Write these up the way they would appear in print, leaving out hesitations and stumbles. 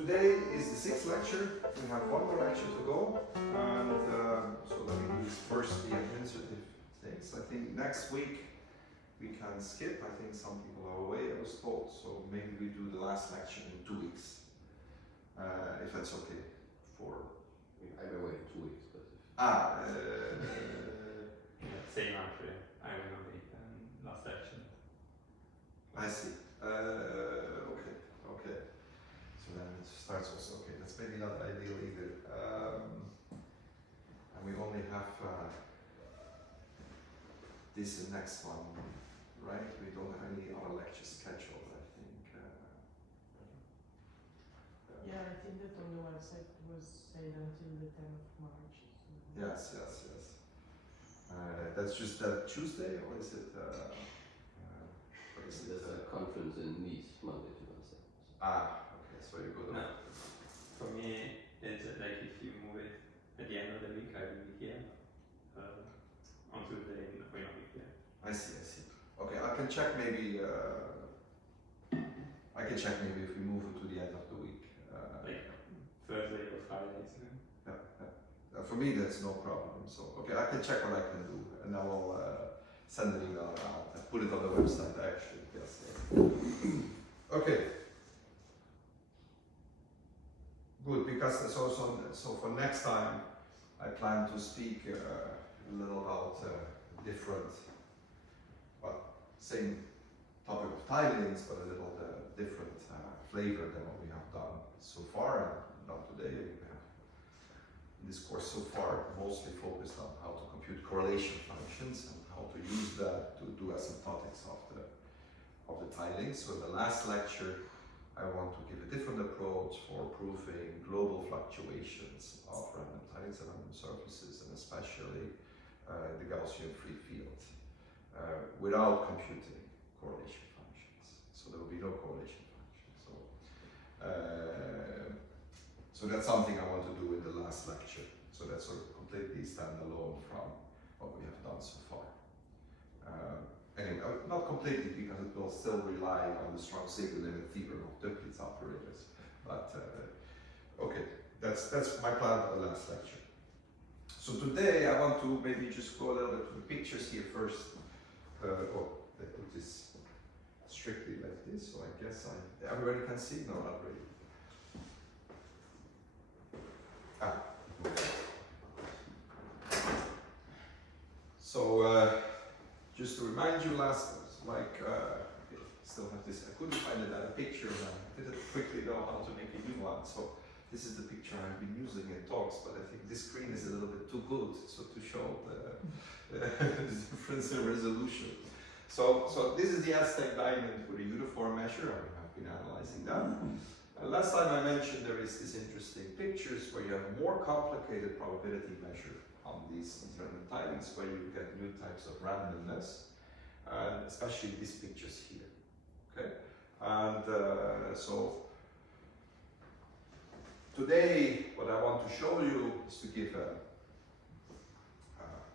today is the sixth lecture. We have one more lecture to go, and so let me do first the administrative things. I think next week we can skip. I think some people are away, I was told, so maybe we do the last lecture in 2 weeks, if that's okay. I'm away 2 weeks, but same actually. I will not be last lecture. I see. Okay. So then it starts also. Okay, that's maybe not ideal either. And we only have this and next one, right? We don't have any other lectures scheduled, I think. Yeah, I think that on the website was said until the 10th of March. So. Yes. That's just that Tuesday, or is it? there's a conference in Nice, Monday to Wednesday. Okay, so you go to. No. For me, it's like if you move it at the end of the week, I will be here. On Tuesday, I will not be here. I see. Okay, I can check maybe. If we move it to the end of the week. Like Thursday or Friday. For me, that's no problem. So, okay, I can check what I can do, and I will send an email out. I put it on the website actually. Yes. Okay. Good, because so for next time, I plan to speak a little about different, same topic of tilings, but a little different flavor than what we have done so far and done today. We have in this course so far mostly focused on how to compute correlation functions and how to use that to do asymptotics of the tilings. So in the last lecture, I want to give a different approach for proving global fluctuations of random tilings and random surfaces, and especially the Gaussian free field, without computing correlation functions. So there will be no correlation functions. So that's something I want to do in the last lecture. So that's sort of completely standalone from what we have done so far. Anyway, not completely, because it will still rely on the strong signal limit theorem of Duits operators. But okay, that's my plan for the last lecture. So today I want to maybe just go a little bit to the pictures here first. I put this strictly like this, so I guess everybody can see? No, not really. So just to remind you, still have this. I couldn't find it at a picture, and I didn't quickly know how to make a new one. So this is the picture I've been using in talks, but I think this screen is a little bit too good, so to show the difference in resolution. So this is the Aztec Diamond with a uniform measure. I have been analyzing that. Last time I mentioned there is this interesting pictures where you have more complicated probability measure on these random tilings, where you get new types of randomness, and especially these pictures here. Okay, and so today what I want to show you is to give a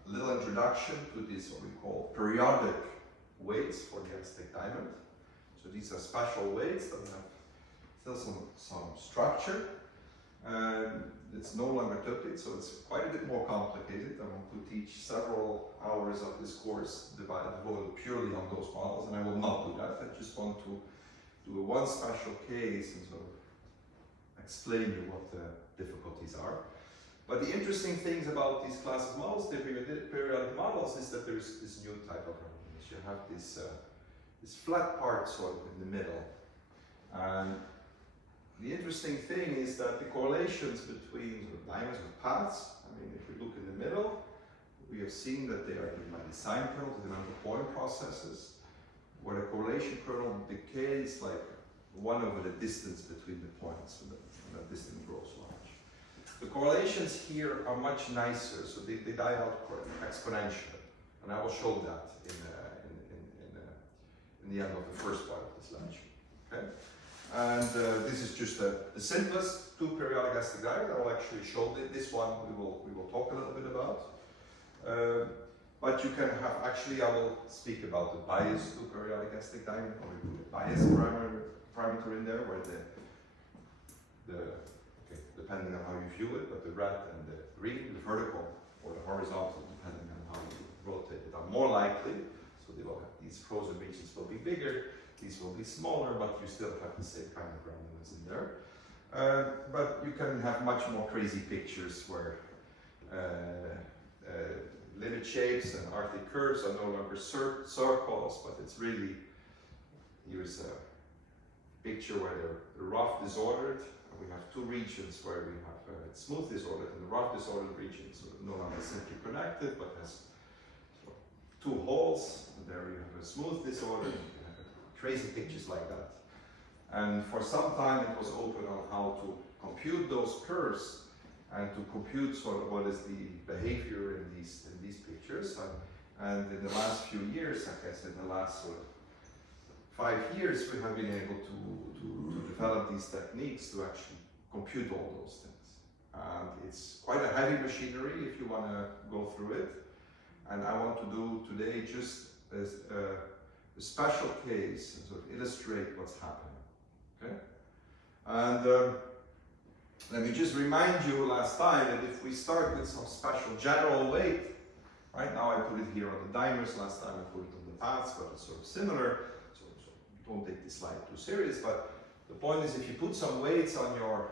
little introduction to this what we call periodic weights for the Aztec Diamond. So these are special weights that have still some structure, and it's no longer Duits, so it's quite a bit more complicated. I want to teach several hours of this course devoted purely on those models, and I will not do that. I just want to do one special case and sort of explain you what the difficulties are. But the interesting things about these class of models, the periodic models, is that there's this new type of randomness. You have this flat part sort of in the middle, and the interesting thing is that the correlations between diamonds with paths, I mean, if we look in the middle, we have seen that they are given by the sign kernels, the amount of point processes, where the correlation kernel decays like 1 over the distance between the points, so that distance grows large. The correlations here are much nicer, so they die out exponentially, and I will show that in the end of the first part of this lecture. Okay? And this is just the simplest two periodic Aztec diamond. I will actually show this one. We will talk a little bit about. But you can have I will speak about the bias two periodic Aztec diamond, or we put a bias parameter in there where depending on how you view it, but the red and the green, the vertical or the horizontal, depending on how you rotate it, are more likely. So they will have, these frozen regions will be bigger, these will be smaller, but you still have the same kind of randomness in there. But you can have much more crazy pictures where limit shapes and Arctic curves are no longer circles, but it's really, here's a picture where they're rough disordered. We have two regions where we have smooth disordered, and the rough disordered region is no longer simply connected, but has two holes. And there you have a smooth disorder. You have crazy pictures like that. And for some time it was open on how to compute those curves and to compute sort of what is the behavior in these pictures. And in the last few years, I guess in the last sort of 5 years, we have been able to develop these techniques to actually compute all those things. And it's quite a heavy machinery if you want to go through it. And I want to do today just as a special case and sort of illustrate what's happening. Okay? And let me just remind you last time that if we start with some special general weight, right now I put it here on the dimers, last time I put it on the paths, but it's sort of similar. So don't take this slide too serious, but the point is if you put some weights on your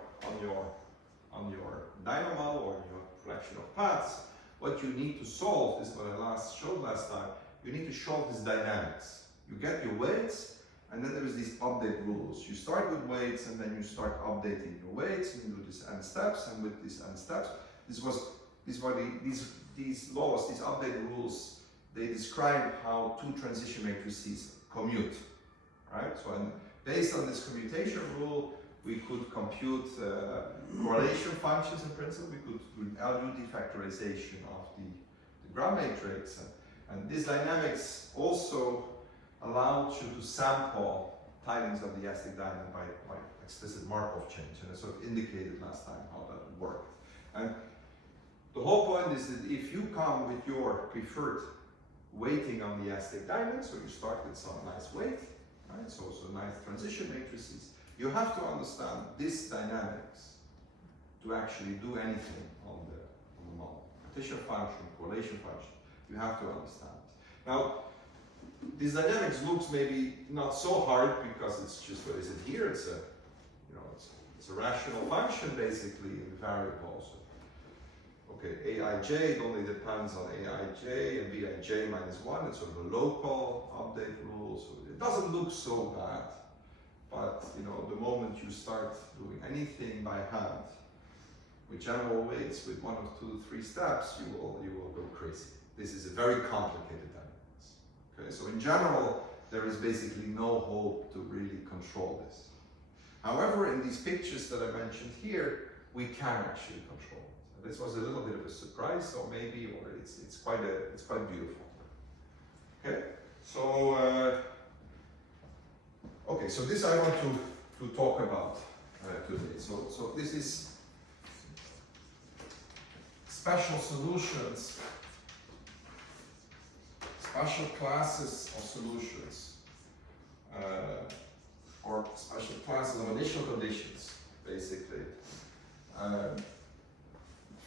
dynamo or your collection of paths, what you need to solve is what I showed last time. You need to solve this dynamics. You get your weights, and then there is these update rules. You start with weights, and then you start updating your weights, and you do these n steps, and with these n steps, these laws, these update rules, they describe how two transition matrices commute, right? So, and based on this commutation rule, we could compute correlation functions in principle. We could do LUT factorization of the gram matrix, and this dynamics also allowed you to sample tilings of the Aztec diamond by explicit Markov change, and I sort of indicated last time how that worked. And the whole point is that if you come with your preferred weighting on the Aztec diamond, so you start with some nice weight, right? So nice transition matrices, you have to understand this dynamics to actually do anything on the model. Partition function, correlation function, you have to understand. Now, this dynamics looks maybe not so hard because it's just, what is it here? It's a, it's a rational function basically in variables. Okay, Aij, it only depends on Aij and Bij minus 1. It's sort of a local update rule, so it doesn't look so bad. But the moment you start doing anything by hand with general weights with 1 or 2, 3 steps, you will go crazy. This is a very complicated dynamics. Okay, so in general, there is basically no hope to really control this. However, in these pictures that I mentioned here, we can actually control it. This was a little bit of a surprise, or maybe, or it's quite beautiful. Okay, so okay, so this I want to talk about today. So this is special solutions, special classes of solutions, or special classes of initial conditions, basically,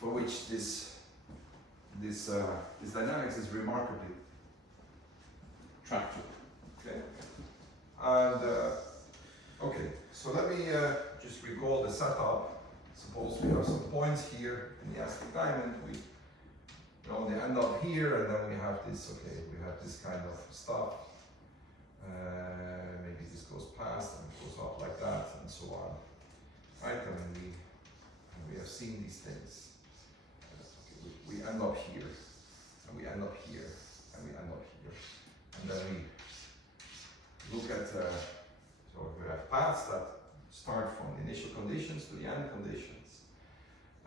for which this dynamics is remarkably tractable. Okay, and okay, so let me just recall the setup. Suppose we have some points here in the Aztec diamond. They end up here, and then we have this. Okay, we have this kind of stuff. Maybe this goes past and it goes up like that, and so on. Right, and we have seen these things. Okay, we end up here, and we end up here, and we end up here, and then we look at. So we have paths that start from the initial conditions to the end conditions,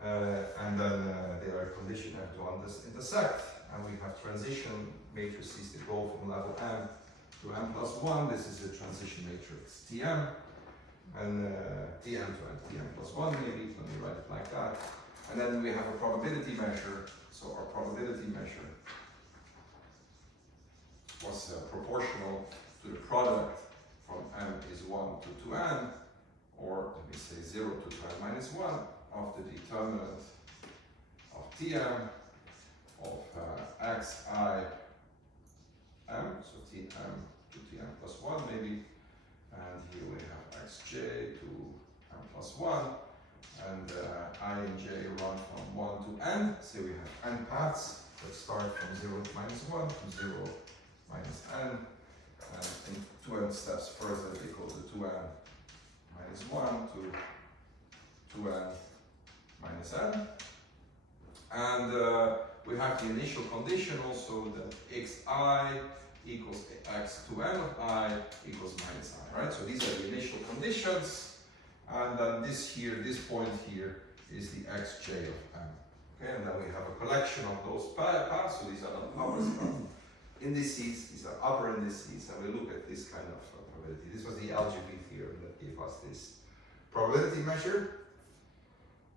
and then they are conditioned to intersect, and we have transition matrices that go from level m to m plus 1. This is a transition matrix Tm, and Tm to Tm plus 1 maybe, let me write it like that. And then we have a probability measure. So our probability measure was proportional to the product from m is 1 to 2n, or let me say 0 to 2n minus 1 of the determinant of Tm of xi m, so Tm to Tm plus 1 maybe, and here we have xj to m plus 1, and I and j run from 1 to n, say we have n paths that start from 0 to minus 1 to 0 minus n, and in 2n steps further they go to 2n minus 1 to 2n minus n, and we have the initial condition also that xi equals x to n of I equals minus I, right? So these are the initial conditions, and then this point here is the xj of m. Okay, and then we have a collection of those paths, so these are not upper indices, these are upper indices, and we look at this kind of probability. This was the algebra theorem that gave us this probability measure.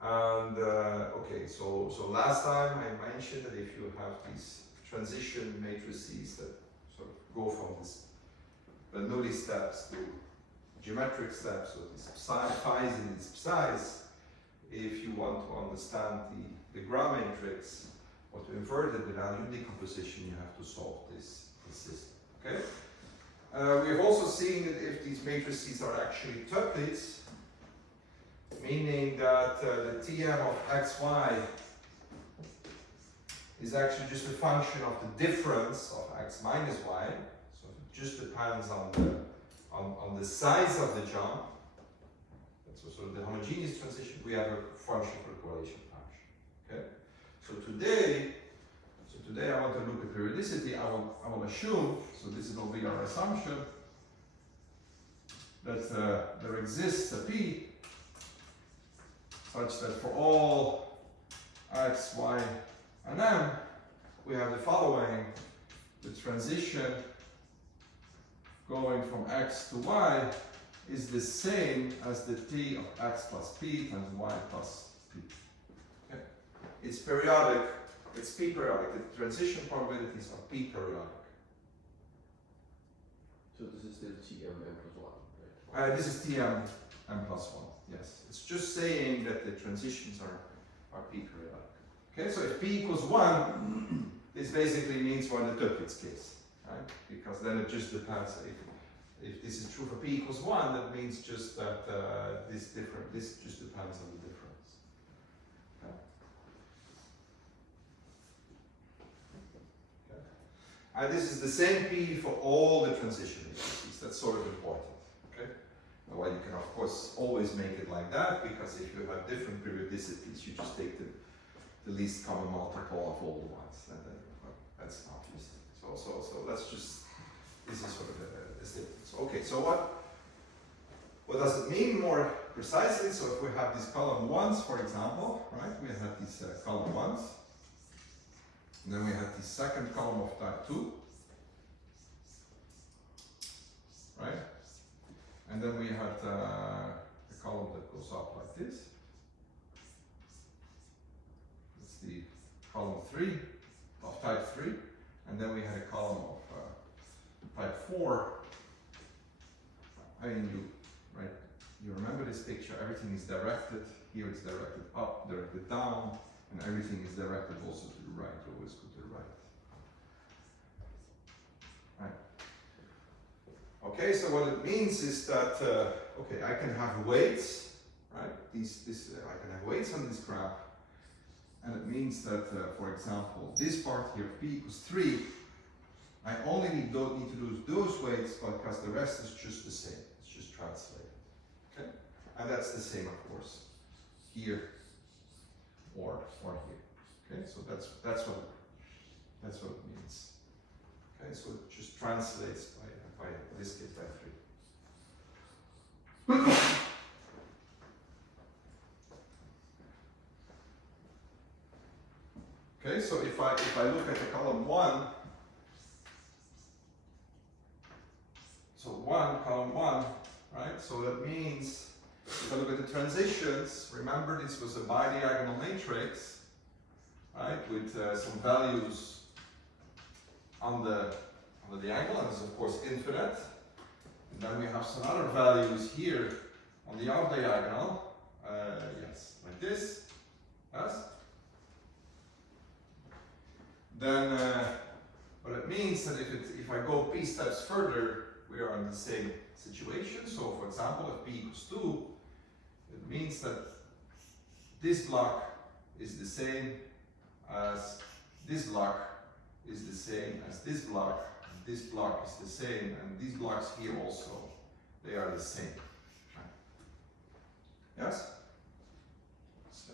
And okay, so last time I mentioned that if you have these transition matrices that sort of go from this Bernoulli steps to geometric steps, so these phi's and these psi's, if you want to understand the Gram matrix, or to invert it without unit decomposition, you have to solve this system. Okay. We have also seen that if these matrices are actually tuplets, meaning that the Tm of xy is actually just a function of the difference of x minus y, so it just depends on the size of the jump. That's sort of the homogeneous transition. We have a function for the correlation function. Okay. So today I want to look at periodicity. I will assume, so this will be our assumption, that there exists a P such that for all x, y, and m, we have the following: the transition going from x to y is the same as the T of x plus p times y plus p. Okay. It's periodic, it's p periodic. The transition probabilities are p periodic. So this is still Tm m plus 1, right? This is Tm m plus 1, yes. It's just saying that the transitions are p periodic. Okay, so if p equals 1, this basically means we're in the tuplets case, right? Because then it just depends. If this is true for p equals 1, that means just that this just depends on the difference. Okay. Okay. And this is the same p for all the transition matrices. That's sort of important. Okay. Well, you can of course always make it like that, because if you have different periodicities, you just take the least common multiple of all the ones, and then that's not useful. So let's just, this is sort of a statement. So okay, so what does it mean more precisely? So if we have these column 1s, for example, right? We have these column 1s, and then we have the second column of type 2, right? And then we had a column that goes up like this. It's the column 3 of type 3, and then we had a column of type 4. I mean, you remember this picture, everything is directed. Here it's directed up, directed down, and everything is directed also to the right, always go to the right. Right. Okay, so what it means is that, okay, I can have weights, right? I can have weights on this graph, and it means that, for example, this part here, p equals 3, I only don't need to do those weights, because the rest is just the same. It's just translated. Okay? And that's the same, of course, here or here. Okay, so that's what it means. Okay, so it just translates by this case by 3. Okay, so if I look at the column 1, so column 1, right? So that means if I look at the transitions, remember this was a bidiagonal matrix, right? With some values on the diagonal, and it's of course infinite. And then we have some other values here On the out diagonal, yes, like this, yes. Then what it means that if I go p steps further, we are in the same situation. So for example, if p equals 2, it means that this block is the same as this block is the same as this block is the same, and these blocks here also, they are the same. Yes? So,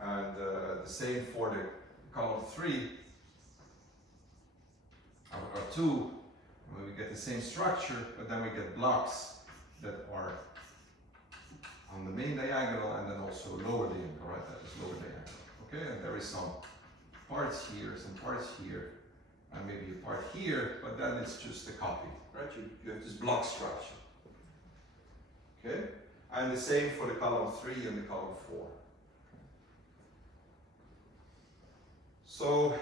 and the same for the column 3 or 2, where we get the same structure, but then we get blocks that are on the main diagonal and then also lower diagonal, right? That is lower diagonal. Okay, and there is some parts here, some parts here, and maybe a part here, but then it's just a copy, right? You have this block structure. Okay, and the same for the column 3 and the column 4. So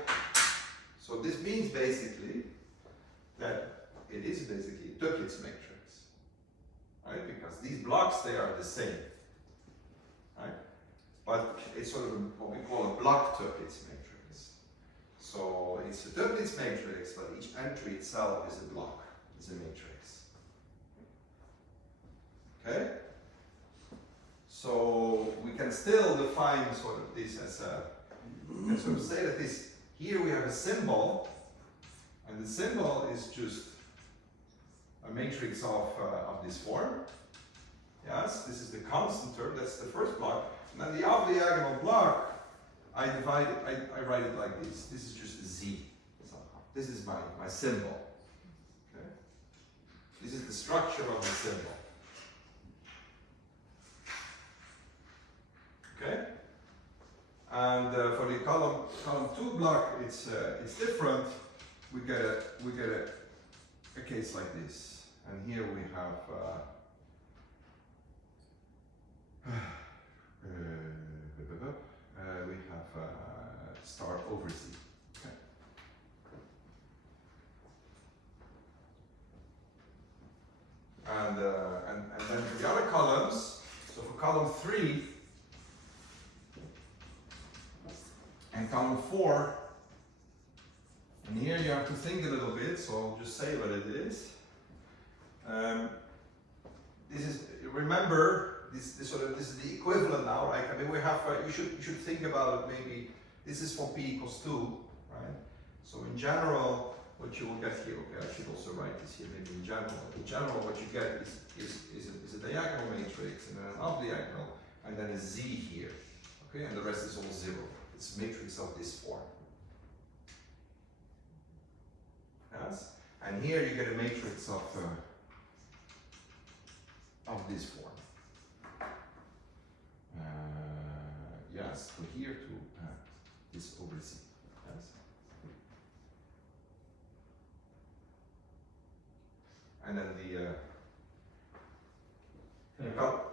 this means basically that it is basically a Duits matrix, right? Because these blocks, they are the same, right? But it's sort of what we call a block Duits matrix. So it's a Duits matrix, but each entry itself is a block, it's a matrix. Okay? So we can still define sort of this as a, we can sort of say that this, here we have a symbol, and the symbol is just a matrix of this form. Yes, this is the constant term, that's the first block. And then the off-diagonal block, I write it like this. This is just a Z somehow. This is my symbol. Okay? This is the structure of the symbol. Okay? And for the column 2 block, it's different. We get a case like this, and here we have star over Z. Okay. And then for the other columns, so for column 3 and column 4, and here you have to think a little bit, so I'll just say what it is. This is, remember, this is the equivalent now, right? I mean, we have, you should think about it maybe, this is for p equals 2, right? So in general, what you will get here, okay, I should also write this here, maybe in general what you get is a diagonal matrix, and then an off-diagonal, and then a Z here, okay, and the rest is all 0. It's a matrix of this form. Yes? And here you get a matrix of this form. Yes, so here to this over Z. Yes? And then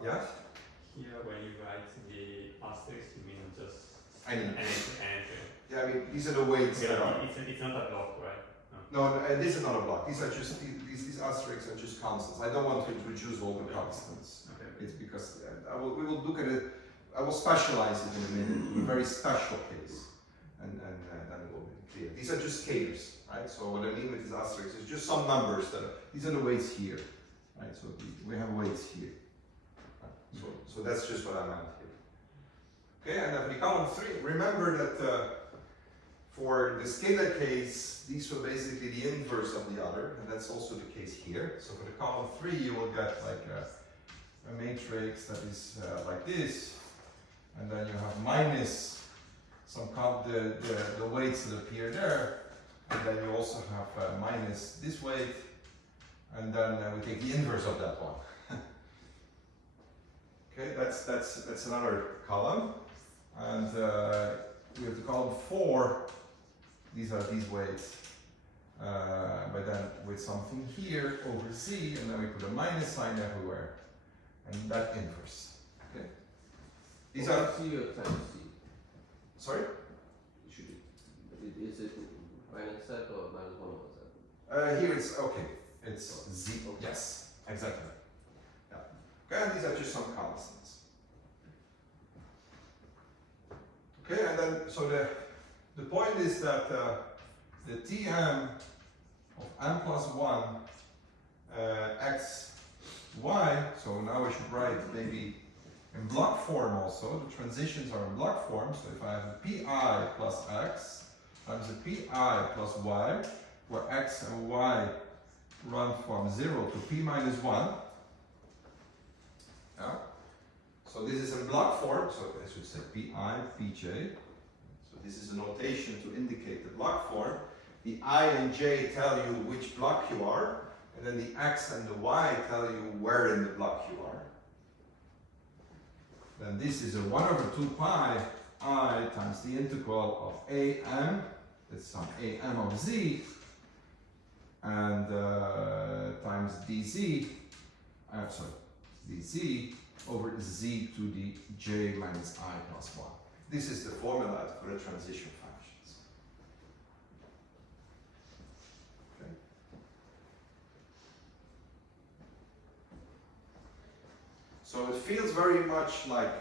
yes? Here, when you write the asterisk, you mean just Any. entry. Yeah, I mean, these are the weights that are. It's not a block, right? No, this is not a block. These are just these asterisks are just constants. I don't want to introduce all the constants. Okay. It's because we will look at it. I will specialize it in a minute in a very special case, and then it will be clear. These are just scalars, right? So what I mean with these asterisks is just some numbers that are, these are the weights here, right? So we have weights here. Right? So that's just what I meant here. Okay, and then for the column 3, remember that. For the scalar case, these were basically the inverse of the other, and that's also the case here. So for the column 3, you will get like a matrix that is like this, and then you have minus some the weights that appear there, and then you also have minus this weight, and then we take the inverse of that one. Okay, that's another column, and we have the column 4. These are these weights, but then with something here over Z, and then we put a minus sign everywhere, and that inverse. Okay. These are C or times C. Sorry. Is it minus set or minus 1 over set? Here it's okay. It's Z. Yes, exactly. Yeah. Okay, and these are just some constants. Okay, and then so the point is that the Tm of m plus 1 x y, so now I should write maybe in block form also, the transitions are in block form, so if I have a pi plus x times a pi plus y, where x and y run from 0 to p minus 1, yeah? So this is in block form, so I should say pi, pj, so this is a notation to indicate the block form. The I and j tell you which block you are, and then the x and the y tell you where in the block you are. Then this is a 1 over 2 pi I times the integral of am, that's some am of z, and times dz, dz over z to the j minus I plus 1. This is the formula for the transition functions. Okay. So it feels very much like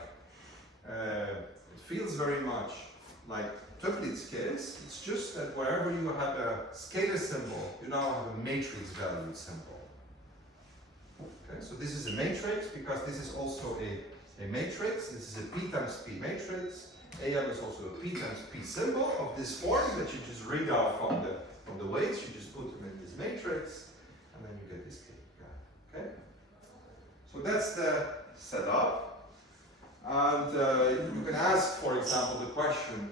Duits case. It's just that wherever you have a scalar symbol, you now have a matrix valued symbol. Okay, so this is a matrix because this is also a matrix. This is a p times p matrix. Am is also a p times p symbol of this form that you just read out from the weights. You just put them in this matrix, and then you get this graph. Okay. So that's the setup. And you can ask, for example, the question: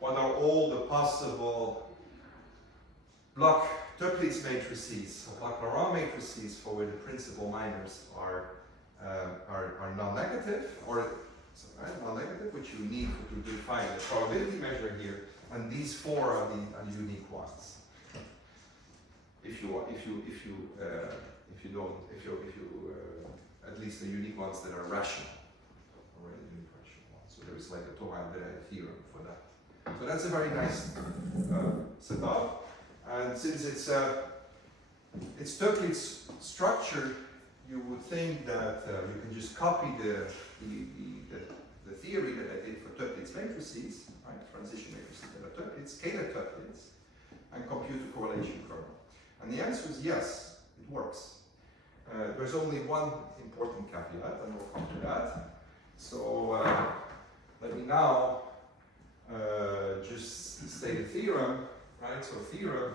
what are all the possible block Duits matrices or block Lauréat matrices for where the principal minors are non-negative, or non-negative, which you need to define a probability measure here, and these four are the unique ones. At least the unique ones that are rational, already unique rational ones. So there is like a Lauréat theorem for that. So that's a very nice setup, and since it's Duits structure, you would think that you can just copy the theory that I did for Duits matrices, right? Transition matrices that are Duits, scalar Duits, and compute a correlation kernel. And the answer is yes, it works. There's only one important caveat, and we'll come to that. So let me now just state a theorem, right? So theorem.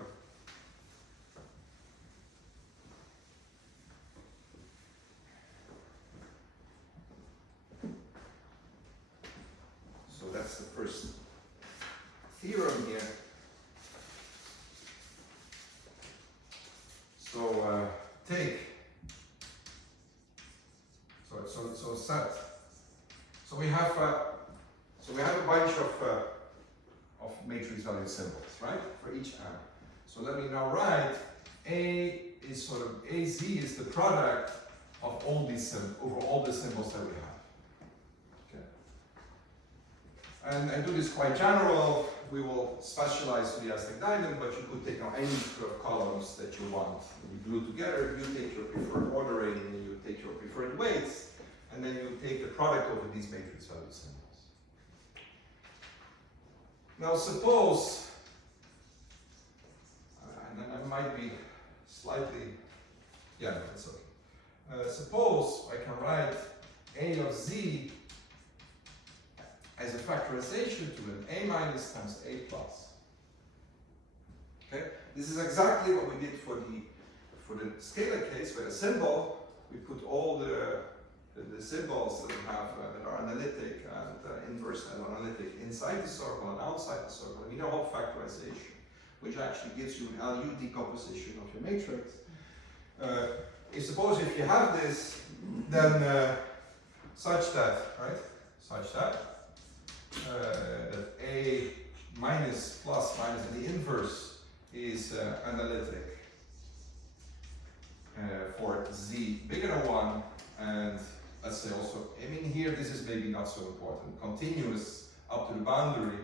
So that's the first theorem here. So set. So we have a bunch of matrix value symbols, right, for each m. So let me now write AZ is the product of all these over all the symbols that we have. Okay. And I do this quite general. We will specialize to the Aztec Diamond, but you could take any sort of columns that you want. You glue together, you take your preferred ordering, and you take your preferred weights, and then you take the product over these matrix value symbols. Now suppose, and I might be slightly, yeah, no, it's okay. Suppose I can write A of Z as a factorization to an A minus times A plus. Okay, this is exactly what we did for the scalar case, where the symbol, we put all the symbols that we have that are analytic and inverse and analytic inside the circle and outside the circle. And we know how factorization, which actually gives you an LU decomposition of your matrix. Suppose if you have this, then such that A minus plus minus the inverse is analytic for Z bigger than 1, and let's say also, I mean here this is maybe not so important, continuous up to the boundary.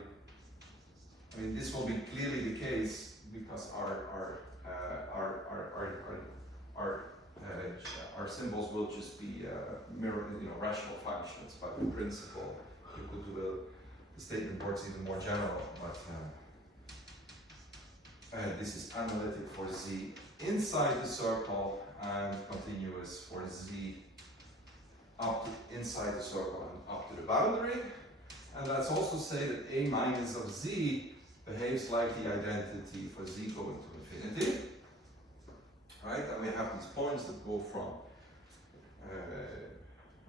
I mean this will be clearly the case because our symbols will will just be mirror, rational functions, but in principle, you could do the statement works even more general, but this is analytic for z inside the circle and continuous for z up to inside the circle and up to the boundary. And let's also say that a minus of z behaves like the identity for z going to infinity. Right? And we have these points that go from,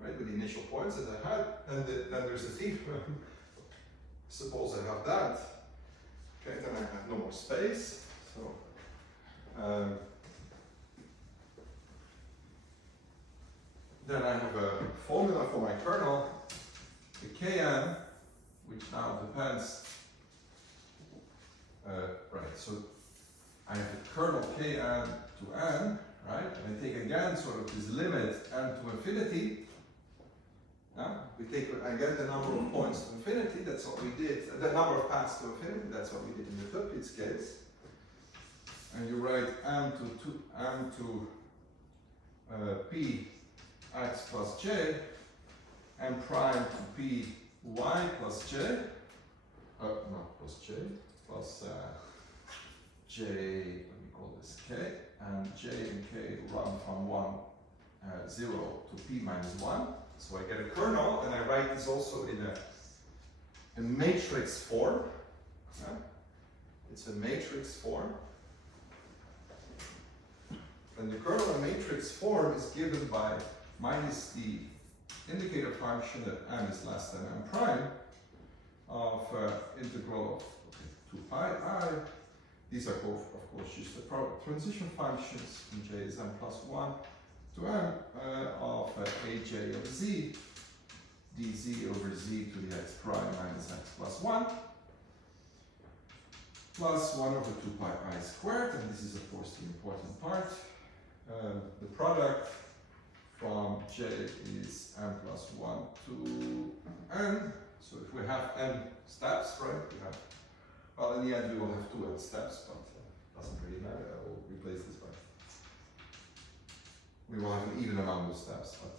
right, with the initial points that I had, and then there's a theorem. Suppose I have that. Okay, then I have no more space. So, then I have a formula for my kernel, the Kn, which now depends. Right, so I have the kernel Kn to n, right? And I take again sort of this limit n to infinity. We take again the number of points to infinity, that's what we did. The number of paths to infinity, that's what we did in the Duits case. And you write m to p x plus j, m prime to p y plus j, not plus j, plus j, let me call this k, and j and k run from 0 to p minus 1. So I get a kernel, and I write this also in a matrix form. It's a matrix form. And the kernel in matrix form is given by minus the indicator function that m is less than m prime of integral of 2 pi I. These are both, of course, just the transition functions, and j is m plus 1 to m of aj of z, dz over z to the x prime minus x plus 1, plus 1 over 2 pi I squared, and this is, of course, the important part. The product from j is m plus 1 to n. So if we have n steps, right, we have, well, in the end we will have 2n steps, but doesn't really matter. I will replace this by, we will have an even amount of steps, but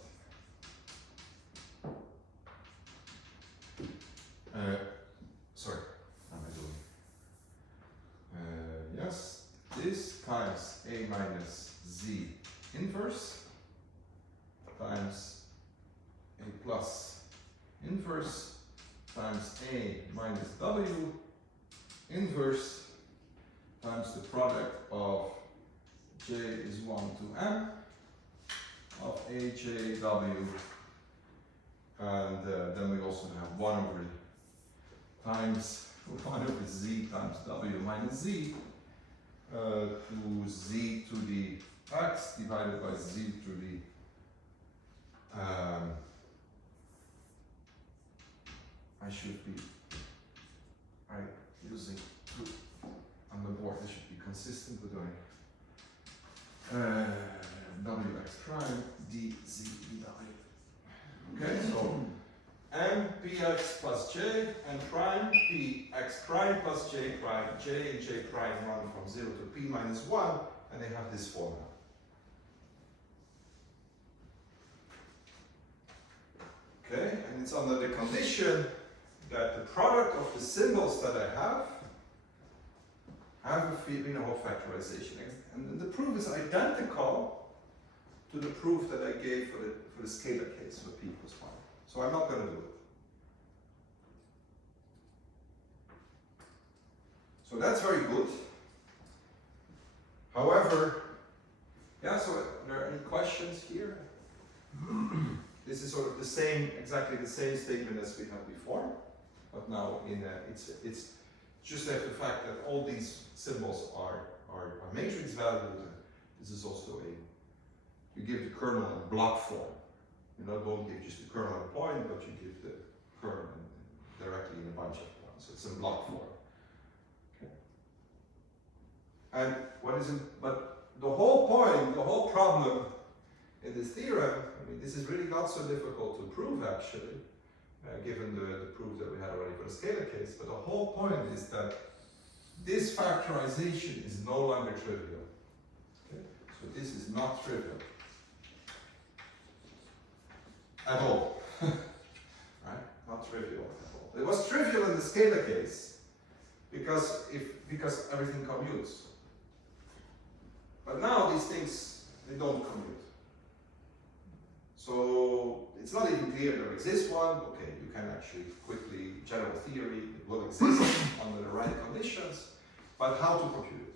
sorry, how am I doing? Yes, this times a minus z inverse times a plus inverse times a minus w inverse times the product of j is 1 to m of ajw, and then we also have 1 over times 1 over z times w minus z to z to the x divided by z to the I should be using 2 on the board. This should be consistent with doing wx prime dz dw. Okay, so m px plus j and prime px prime plus j prime, j and j prime run from 0 to p minus 1, and they have this formula. Okay, and it's under the condition that the product of the symbols that I have a Wiener-Hopf factorization, and the proof is identical to the proof that I gave for the scalar case for p plus 1. So I'm not going to do it. So that's very good. However, yeah, so are there any questions here? This is sort of the same, exactly the same statement as we had before, but now in it's just the fact that all these symbols are matrix valued. This is also you give the kernel in block form. You don't give just the kernel a point, but you give the kernel directly in a bunch of points. So it's in block form. Okay. And but the whole point, the whole problem in this theorem, I mean, this is really not so difficult to prove actually, given the proof that we had already for the scalar case, but the whole point is that this factorization is no longer trivial. Okay? So this is not trivial. at all. Right? Not trivial at all. It was trivial in the scalar case because everything commutes. But now these things, they don't commute. So it's not even clear there exists one. Okay, you can actually quickly, general theory, it will exist under the right conditions, but how to compute it?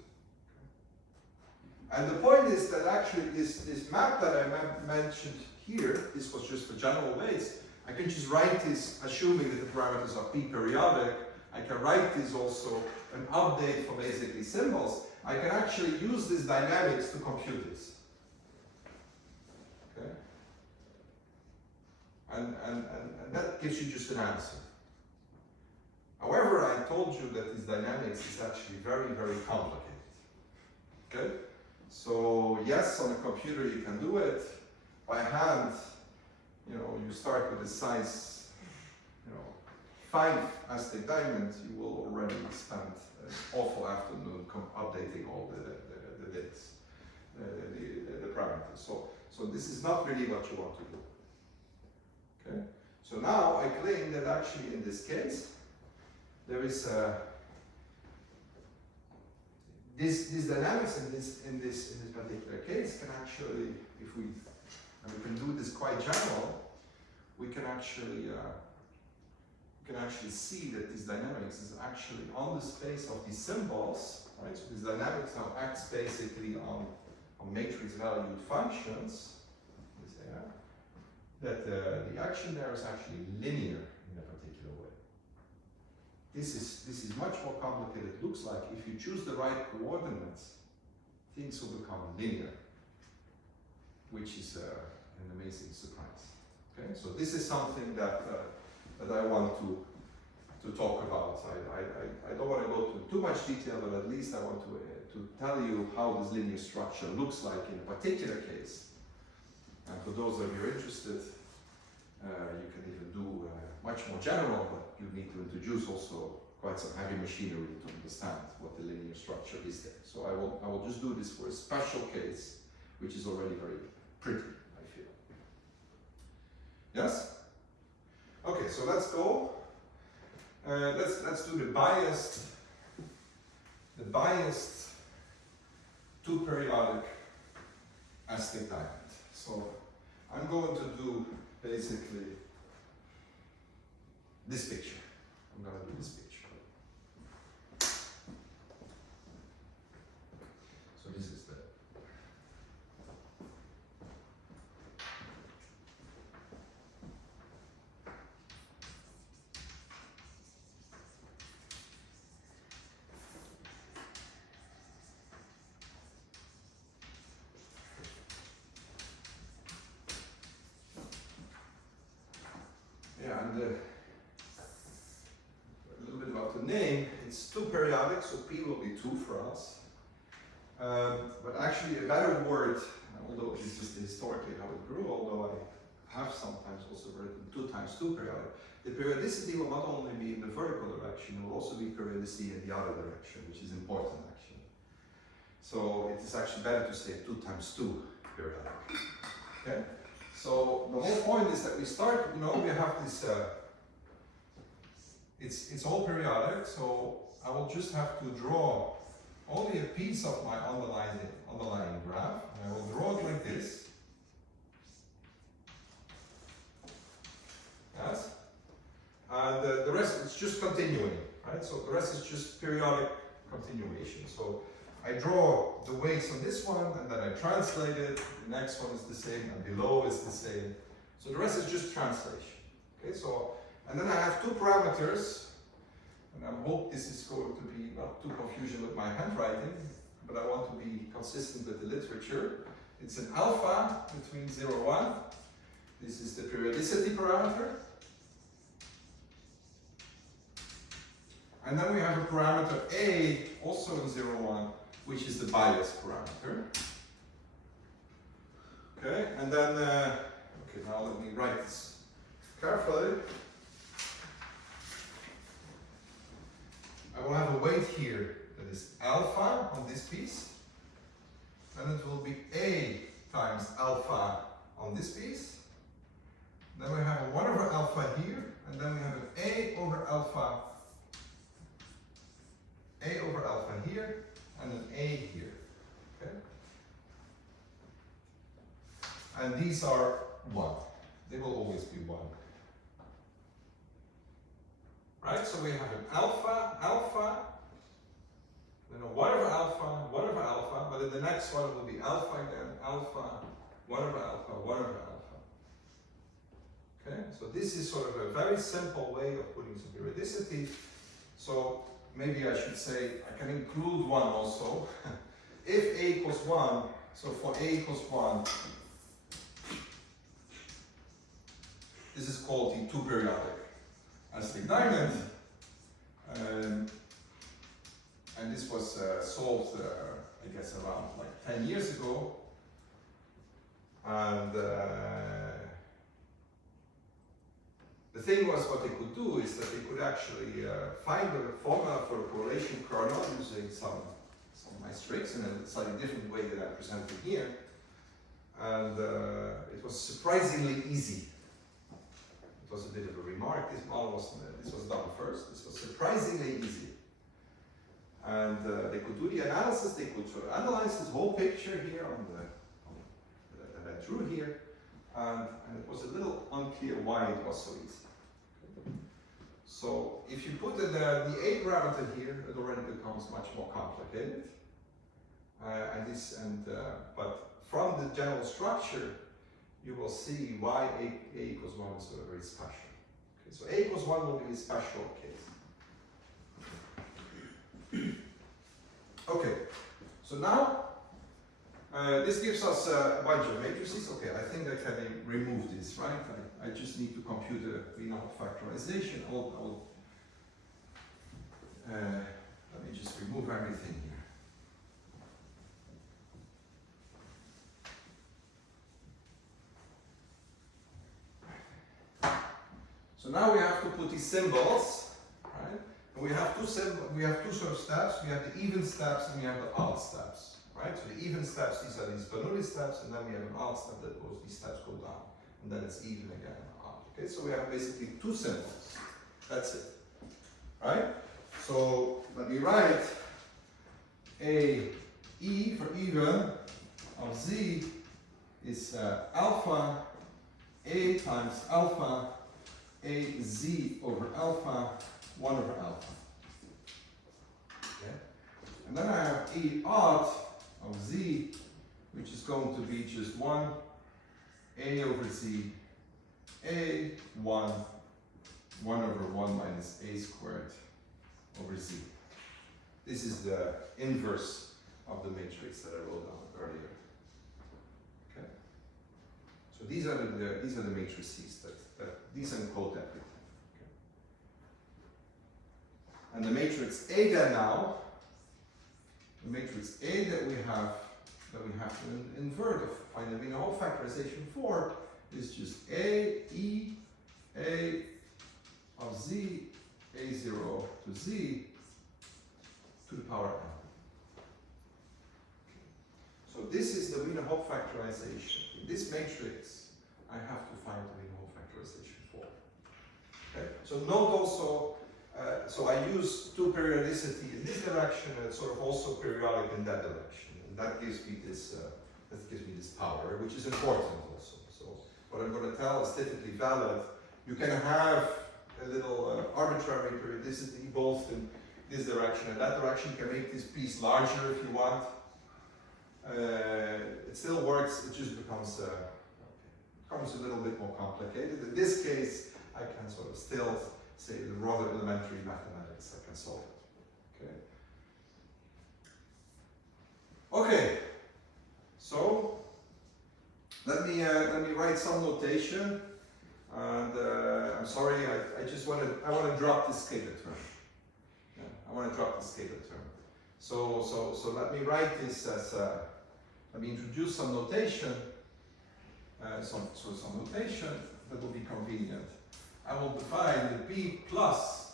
And the point is that actually this map that I mentioned here, this was just for general weights. I can just write this assuming that the parameters are p-periodic. I can write this also an update for basically symbols. I can actually use this dynamics to compute this. Okay? And that gives you just an answer. However, I told you that this dynamics is actually very, very complicated. Okay? So yes, on a computer you can do it. By hand, you know, you start with a size, 5 Aztec Diamond, you will already spend an awful afternoon updating all the dates, the parameters. So this is not really what you want to do. Okay? So now I claim that actually in this case, there is this dynamics in this particular case can actually, if we can do this quite general, we can actually see that this dynamics is actually on the space of these symbols, right? So this dynamics now acts basically on matrix valued functions. That the action there is actually linear in a particular way. This is much more complicated. It looks like if you choose the right coordinates, things will become linear, which is an amazing surprise. Okay, so this is something that I want to talk about. I don't want to go to too much detail, but at least I want to tell you how this linear structure looks like in a particular case. And for those of you interested, you can even do much more general, but you need to introduce also quite some heavy machinery to understand what the linear structure is there. So I will just do this for a special case, which is already very pretty, I feel. Yes? Okay, so let's go. Let's do the biased two-periodic Aztec Diamond. So I'm going to do basically this picture. I'm going to do this picture. So this is the a little bit about the name. It's two periodic, so P will be 2 for us. But actually a better word, although it's just historically how it grew, although I have sometimes also written 2 times 2 periodic, the periodicity will not only be in the vertical direction, it will also be periodicity in the other direction, which is important actually. So it is actually better to say 2 times 2 periodic. Okay? So the whole point is that we start, we have this, it's all periodic, so I will just have to draw only a piece of my underlying graph, and I will draw it like this. Yes? And the rest is just continuing, right? So the rest is just periodic continuation. So I draw the weights on this one, and then I translate it. The next one is the same, and below is the same. So the rest is just translation. Okay, so, and then I have 2 parameters, and I hope this is going to be not too confusion with my handwriting, but I want to be consistent with the literature. It's an alpha between 0 and 1. This is the periodicity parameter. And then we have a parameter A, also in 0, 1, which is the bias parameter. Okay, and then, okay, now let me write this carefully. I will have a weight here that is alpha on this piece, and it will be A times alpha on this piece. Then alpha here, and then we have an A over alpha here, and an A here. Okay? And these are 1. They will always be 1. Right? So we have an alpha, then a 1 over alpha, but in the next one it will be alpha again, alpha, 1 over alpha, 1 over alpha. Okay? So this is sort of a very simple way of putting some periodicity. So maybe I should say, I can include 1 also. If A equals 1, so for A equals 1, this is called the 2-periodic Aztec Diamond. And this was solved, I guess, around like 10 years ago. And the thing was, what they could do is that they could actually find a formula for the correlation kernel using some nice tricks in a slightly different way that I presented here. And it was surprisingly easy. It was a bit of a remark. This was done first. This was surprisingly easy. And they could do the analysis. They could sort of analyze this whole picture here that I drew here. And it was a little unclear why it was so easy. So if you put the A parameter here, it already becomes much more complicated. But from the general structure, you will see why A equals 1 is sort of very special. Okay, so A equals 1 will be a special case. Okay, so now this gives us a bunch of matrices. Okay, I think I can remove this, right? I just need to compute a Wiener factorization. Let me just remove everything here. So now we have to put these symbols, right? And we have two sort of steps. We have the even steps and we have the odd steps, right? So the even steps, these are these Bernoulli steps, and then we have an odd step that goes, these steps go down, and then it's even again and odd. Okay, so we have basically two symbols. That's it, right? So let me write E for even of Z is alpha A times alpha A Z over alpha 1 over alpha. Okay? And then I have E odd of Z, which is going to be just 1 A over Z A 1 over 1 minus A squared over Z. This is the inverse of the matrix that I wrote down earlier. Okay? So these are the matrices that these encode everything. Okay? And the matrix A then now, the matrix A that we have to invert, find the Wiener whole factorization for, is just A E A of Z A0 to Z to the power n. So this is the Wiener whole factorization. In this matrix, I have to find the Wiener whole factorization for. Okay? So note also, so I use two periodicity in this direction and sort of also periodic in that direction, and that gives me this power, which is important also. So what I'm going to tell is typically valid. You can have a little arbitrary periodicity both in this direction and that direction. You can make this piece larger if you want. It still works, it just becomes a little bit more complicated. In this case, I can sort of still say the rather elementary mathematics, I can solve it. Okay. Okay. So let me write some notation. And I'm sorry, I want to drop this scalar term. Yeah, I want to drop the scalar term. So let me write this as let me introduce some notation. Some notation that will be convenient. I will define the P plus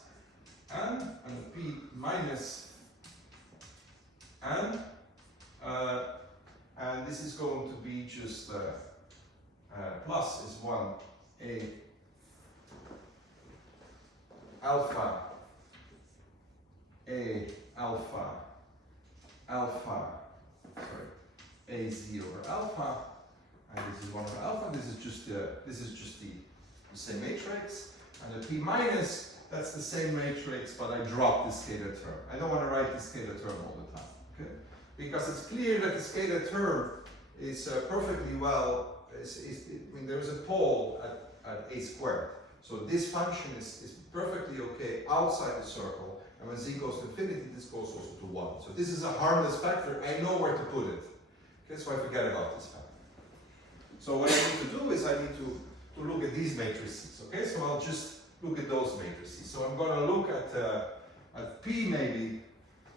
n and the P minus n, and this is going to be just plus is 1 A alpha A alpha alpha, sorry, A0 over alpha, and this is 1 over alpha. This is just the same matrix, and the P minus, that's the same matrix, but I drop the scalar term. I don't want to write the scalar term all the time, okay? Because it's clear that the scalar term is perfectly well. I mean, there is a pole at a squared, so this function is perfectly okay outside the circle. And when z goes to infinity, this goes also to 1. So this is a harmless factor. I know where to put it. Okay, so I forget about this factor. So what I need to do is I need to look at these matrices. Okay, so I'll just look at those matrices. So I'm going to look at P maybe,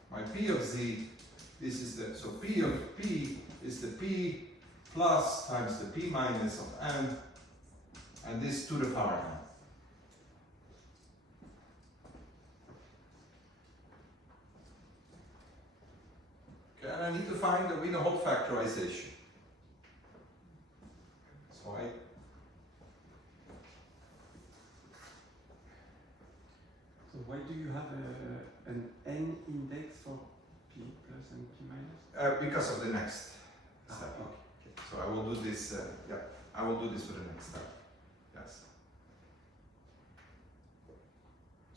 my P of z. This is the, so P of P is the P plus times the P minus of n, and this to the power n. Okay, and I need to find the Wiener-Hopf factorization. So So why do you have an n index for p plus and p minus? because of the next step. Okay. So I will do this. Yeah, I will do this for the next step. Yes.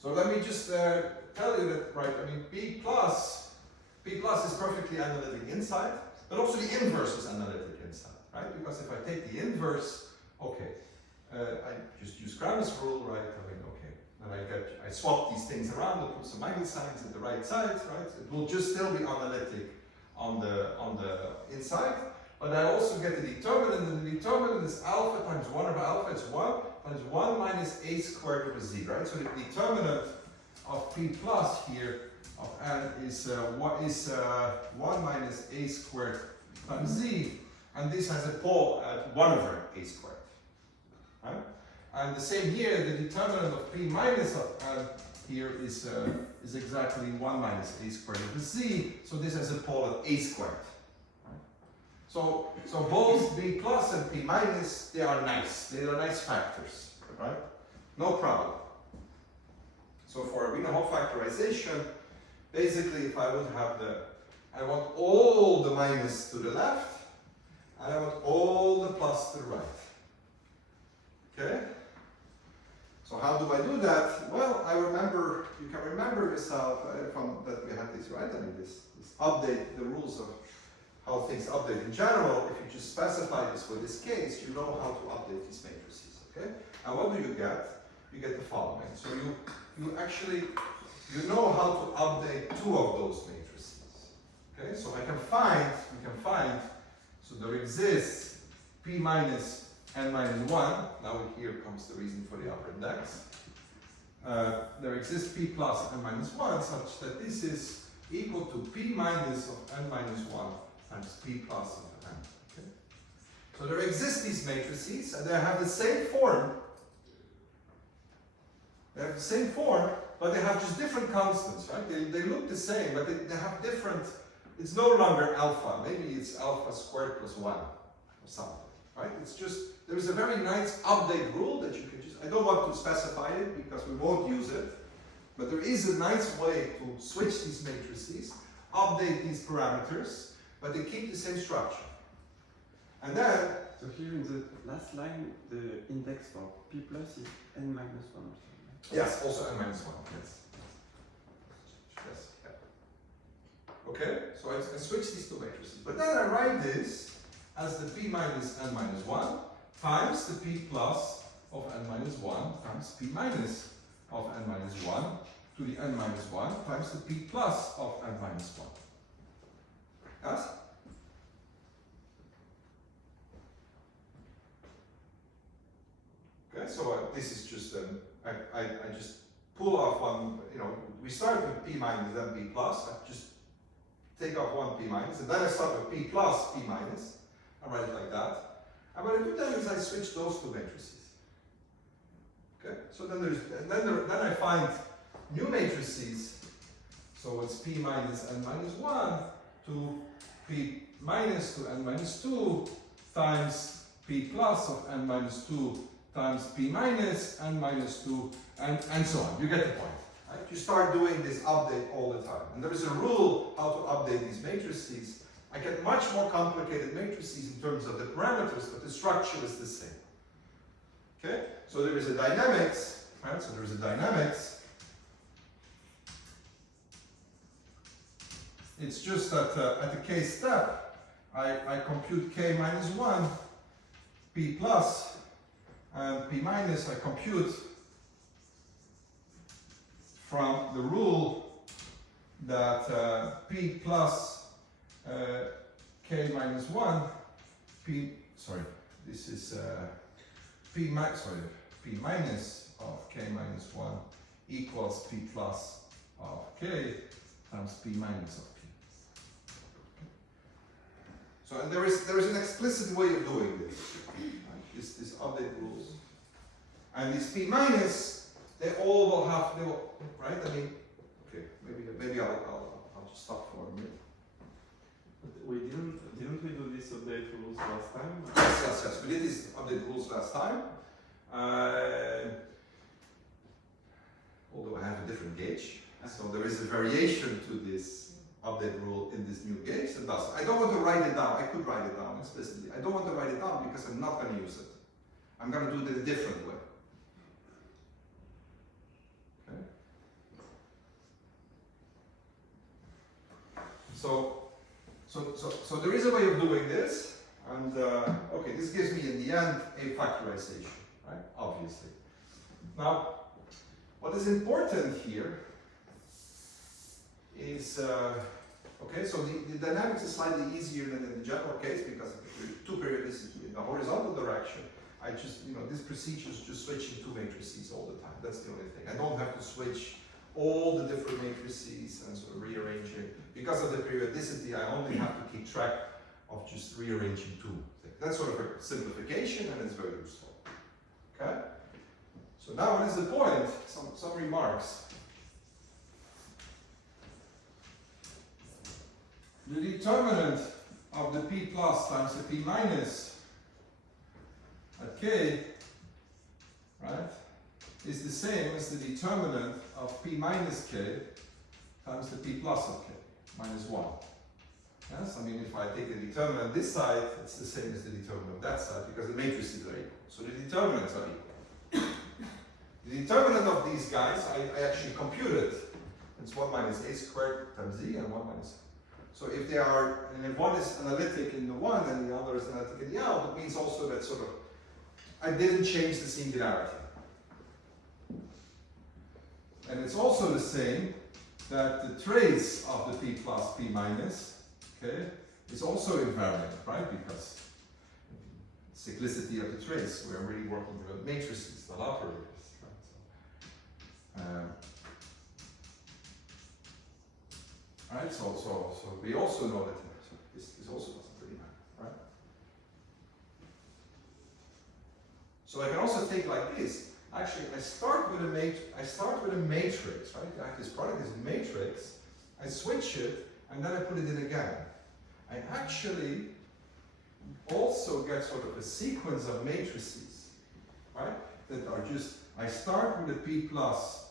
So let me just tell you that, right? I mean, P plus is perfectly analytic inside, but also the inverse is analytic inside, right? Because if I take the inverse, okay, I just use Cramer's rule, right? I mean, okay, and I swap these things around, I put some minus signs at the right side, right? It will just still be analytic on the inside, but I also get the determinant, and the determinant is alpha times 1 over alpha, it's 1 times 1 minus a squared over z, right? So the determinant of P plus here of n is 1 minus a squared times z, and this has a pole at 1 over a squared, right? And the same here, the determinant of P minus of n here is exactly 1 minus a squared over z, so this has a pole at a squared. Right? So both B plus and P minus, they are nice factors, right? No problem. So for a Wiener-Hopf factorization, basically if I would have I want all the minus to the left, and I want all the plus to the right. Okay? So how do I do that? Well, you can remember yourself from that we had this, right? I mean, this update, the rules of how things update in general. If you just specify this for this case, you know how to update these matrices, okay? And what do you get? You get the following. So you know how to update two of those matrices. Okay, so we can find, so there exists P minus n minus 1, now here comes the reason for the upper index. There exists P plus n minus 1 such that this is equal to P minus of n minus 1 times P plus of n. Okay? So there exist these matrices and they have the same form. They have the same form, but they have just different constants, right? They look the same, but they have different, it's no longer alpha. Maybe it's alpha squared plus 1 or something, right? It's just, there's a very nice update rule that you can just, I don't want to specify it because we won't use it, but there is a nice way to switch these matrices, update these parameters, but they keep the same structure. And then, so here in the last line, the index for P plus is n minus 1 or something. yes, also n minus 1, yes. Yes, yeah. Okay, so I switch these two matrices. But then I write this as the P minus n minus 1 times the P plus of n minus 1 times P minus of n minus 1 to the n minus 1 times the P plus of n minus 1. Yes? Okay, so this is just, I just pull off one, we start with P minus, then P plus. I just take off one P minus, and then I start with P plus, P minus. I write it like that. And what I do then is I switch those two matrices. Okay, so then I find new matrices. So it's P minus n minus 1 to P minus to n minus 2 times P plus of n minus 2 times p minus n minus 2 and so on. You get the point. Right? You start doing this update all the time. And there is a rule how to update these matrices. I get much more complicated matrices in terms of the parameters, but the structure is the same. Okay? So there is a dynamics, right? So there is a dynamics. It's just that at the k step, I compute k minus 1, p plus, and p minus I compute from the rule that p plus k minus 1, this is p minus of k minus 1 equals p plus of k times p minus of p. So and there is an explicit way of doing this. Right? This update rules. And these p minus, they all will have, right? I mean, okay, maybe I'll just stop for a minute. We didn't we do this update rules last time? Yes. We did these update rules last time. Although I have a different gauge, so there is a variation to this update rule in this new gauge. And thus, I don't want to write it down. I could write it down explicitly. I don't want to write it down because I'm not going to use it. I'm going to do it in a different way. Okay. So there is a way of doing this, and okay, this gives me in the end a factorization, right? Obviously. Now, what is important here is, okay, so the dynamics is slightly easier than in the general case because of the two periodicity in the horizontal direction. I just, this procedure is just switching two matrices all the time. That's the only thing. I don't have to switch all the different matrices and sort of rearranging. Because of the periodicity, I only have to keep track of just rearranging two things. That's sort of a simplification, and it's very useful. Okay? So now what is the point? Some remarks. The determinant of the p plus times the p minus at k, right, is the same as the determinant of p minus k times the p plus of k, minus 1. Yes, I mean, if I take the determinant this side, it's the same as the determinant of that side because the matrices are equal. So the determinants are equal. The determinant of these guys, I actually computed. It's 1 minus a squared times z and 1 minus. So if they are, and if one is analytic in the one and the other is analytic in the out, it means also that sort of, I didn't change the singularity. And it's also the same that the trace of the p plus p minus, okay, is also invariant, right? Because cyclicity of the trace, we're really working with matrices, not operators, right? So we also know that this also doesn't really matter, right? So I can also think like this. Actually, I start with a matrix, right? I have this product is a matrix. I switch it, and then I put it in again. I actually also get sort of a sequence of matrices, right? That are just, I start with a p plus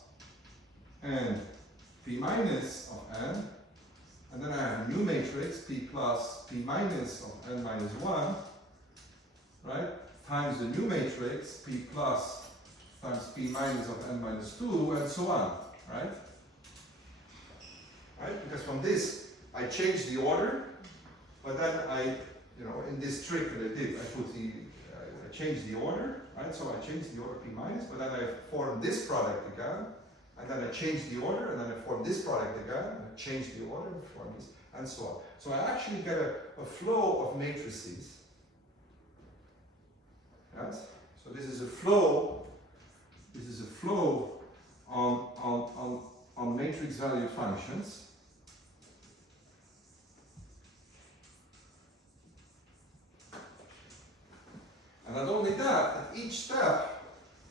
and p minus of n, and then I have a new matrix, p plus p minus of n minus 1, right? Times the new matrix, p plus times p minus of n minus 2, and so on, right? Right? Because from this, I change the order, but then I, in this trick that I did, I changed the order, right? So I changed the order p minus, but then I form this product again, and then I change the order, and then I form this product again, and I change the order, form this, and so on. So I actually get a flow of matrices. Yes? So this is a flow. This is a flow on matrix valued functions. And not only that, at each step,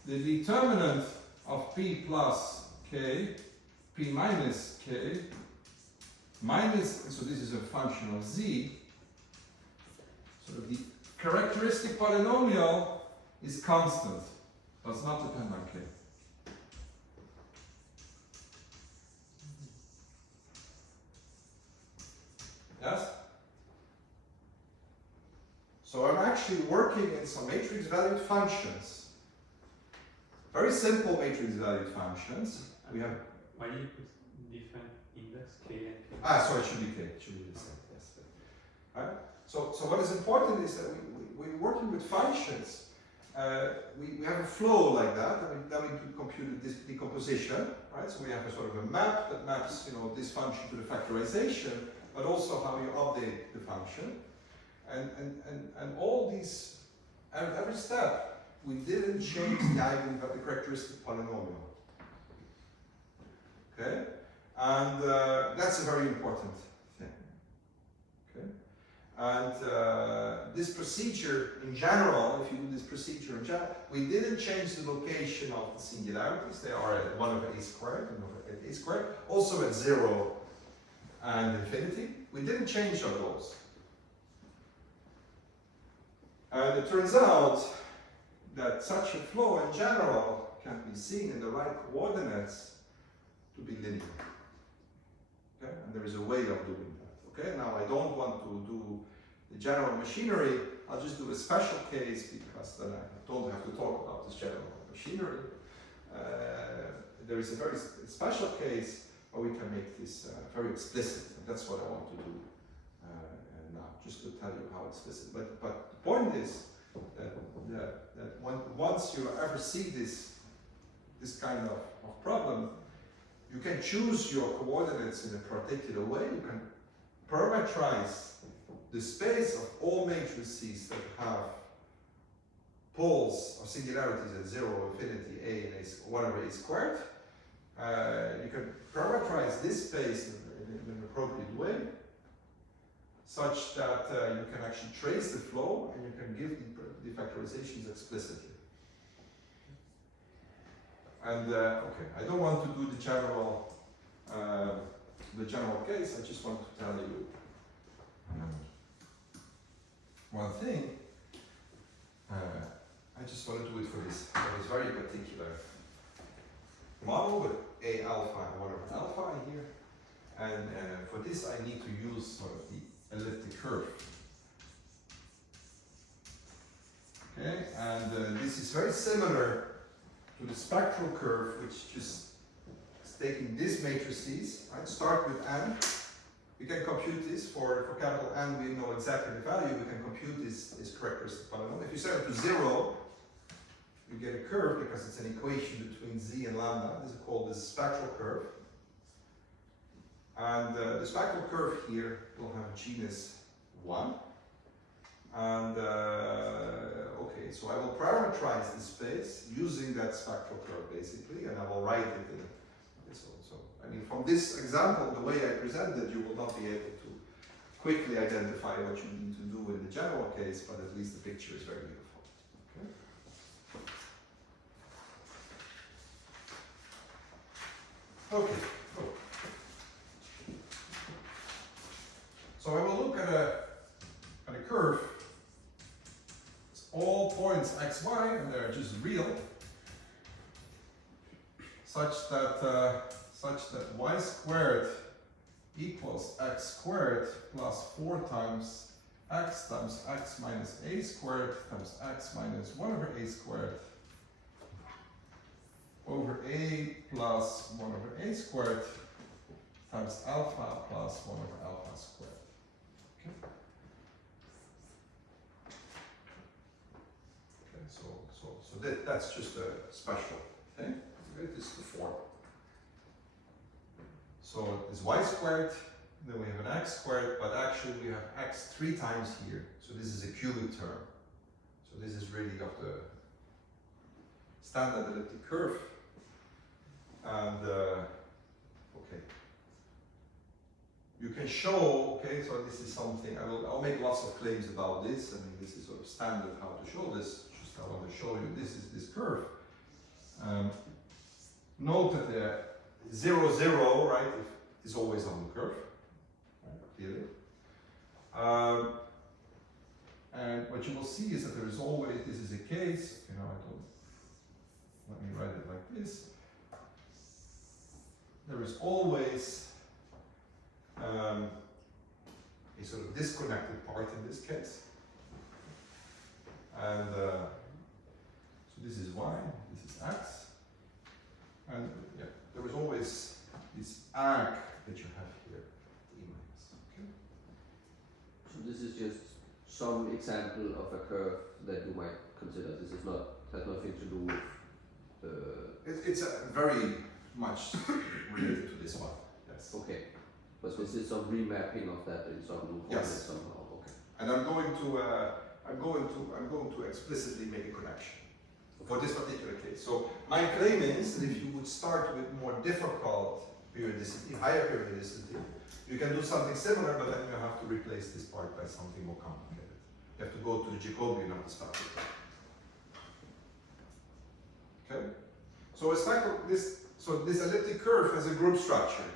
the determinant of p plus k, p minus k, minus, so this is a function of z, so the characteristic polynomial is constant. Does not depend on k. Yes? So I'm actually working in some matrix valued functions. Very simple matrix valued functions. We have. Why do you put different index k and k? So it should be k. It should be the same. Yes. Right? So what is important is that we're working with functions. We have a flow like that, and then we compute this decomposition, right? So we have a sort of a map that maps, this function to the factorization, but also how you update the function, and all these, at every step, we didn't change the characteristic polynomial. Okay, and that's a very important thing. Okay. And this procedure in general, if you do this procedure in general, we didn't change the location of the singularities. They are at 1 over a squared and over at a squared, also at 0 and infinity. We didn't change all those. And it turns out that such a flow in general can be seen in the right coordinates to be linear. Okay? And there is a way of doing that. Okay, now I don't want to do the general machinery, I'll just do a special case because then I don't have to talk about this general machinery. There is a very special case where we can make this very explicit, and that's what I want to do now, just to tell you how explicit. But the point is that once you ever see this kind of problem, you can choose your coordinates in a particular way. You can parameterize the space of all matrices that have poles or singularities at 0, infinity, a, and a, 1 over a squared. You can parameterize this space in an appropriate way, such that you can actually trace the flow and you can give the factorizations explicitly. And okay, I don't want to do the general case. I just want to tell you one thing. I just want to do it for this very particular model with a alpha and 1 over alpha here. And for this, I need to use sort of the elliptic curve. Okay, and this is very similar to the spectral curve, which just is taking these matrices, right? Start with n. We can compute this for capital N, we know exactly the value, we can compute this characteristic polynomial. If you set it to 0, you get a curve because it's an equation between z and lambda. This is called the spectral curve. And the spectral curve here will have a genus 1. And okay, so I will parameterize this space using that spectral curve basically, and I will write it in this one. So, I mean, from this example, the way I presented, you will not be able to quickly identify what you need to do in the general case, but at least the picture is very beautiful. Okay. Okay. Cool. So I will look at a curve. All points x, y, and they're just real, such that y squared equals x squared plus 4 times x minus a squared times x minus 1 over a squared over a plus 1 over a squared times alpha plus 1 over alpha squared. Okay. So that's just a special thing. This is the form. So it's y squared, then we have an x squared, but actually we have x 3 times here. So this is a cubic term. So this is really of the standard elliptic curve. And okay. You can show, okay, so this is something, I'll make lots of claims about this. I mean, this is sort of standard how to show this. I want to show you this curve. Note that the 0, 0, right, is always on the curve, right, clearly. And what you will see is that there is always, this is a case, let me write it like this. There is always a sort of disconnected part in this case. And so this is y, this is x. And yeah, there is always this arc that you have here, e minus. Okay? So this is just some example of a curve that you might consider. This is not, has nothing to do with the... It's very much related to this one, yes. Okay, but this is some remapping of that in some new format Yes. somehow. Okay. And I'm going to explicitly make a connection for this particular case. So my claim is that if you would start with more difficult periodicity, higher periodicity, you can do something similar, but then you have to replace this part by something more complicated. You have to go to the Jacobian of the spectral curve. Okay? So this elliptic curve has a group structure,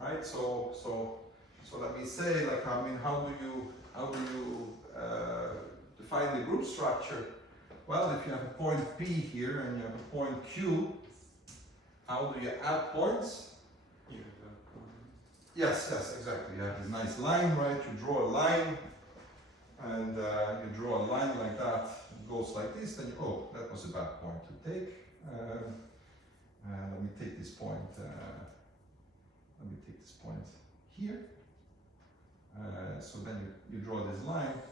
right? So let me say, like, I mean, how do you define the group structure? Well, if you have a point P here and you have a point Q, how do you add points? Yes, exactly. You have this nice line, right? You draw a line, and you draw a line like that. It goes like this. Then you, oh, that was a bad point to take. Let me take this point. Let me take this point here. So then you draw this line.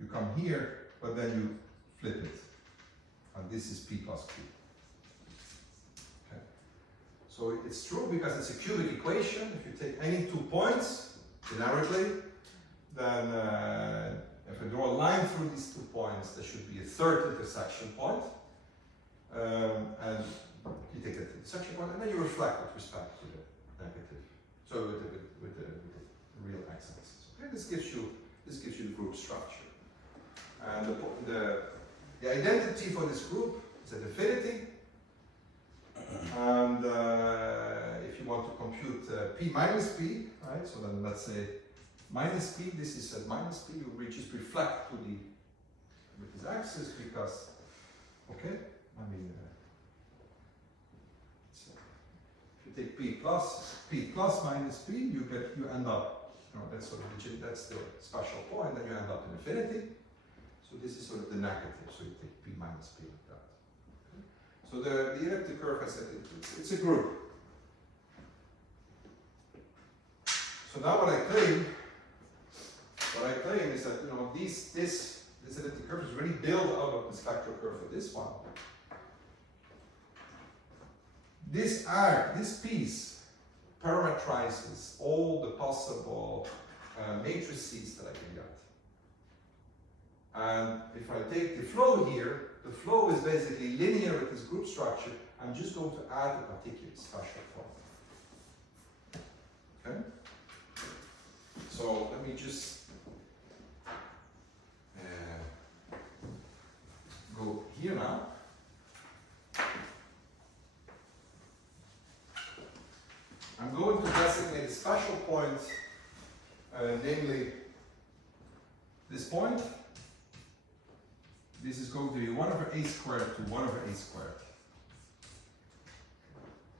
You come here, but then you flip it, and this is P plus Q. So it's true because it's a cubic equation. If you take any 2 points generically, then if I draw a line through these 2 points, there should be a third intersection point. And you take that intersection point, and then you reflect with respect to the negative. So with the real x-axis. Okay, this gives you the group structure. And the identity for this group is an affinity. And if you want to compute P minus P, right? So then let's say minus P, this is at minus P, you just reflect to with this axis because, okay, I mean, so if you take P plus minus P, you end up, you know, that's sort of that's the special point, then you end up in infinity. So this is sort of the negative, so you take P minus P like that. So the elliptic curve has it's a group. So now what I claim is that, you know, this elliptic curve is really built out of the spectral curve of this one. This arc, this piece, parametrizes all the possible matrices that I can get. And if I take the flow here, the flow is basically linear with this group structure. I'm just going to add a particular special form. Okay? So let me just go here now. I'm going to designate a special point, namely this point. This is going to be 1 over a squared to 1 over a squared.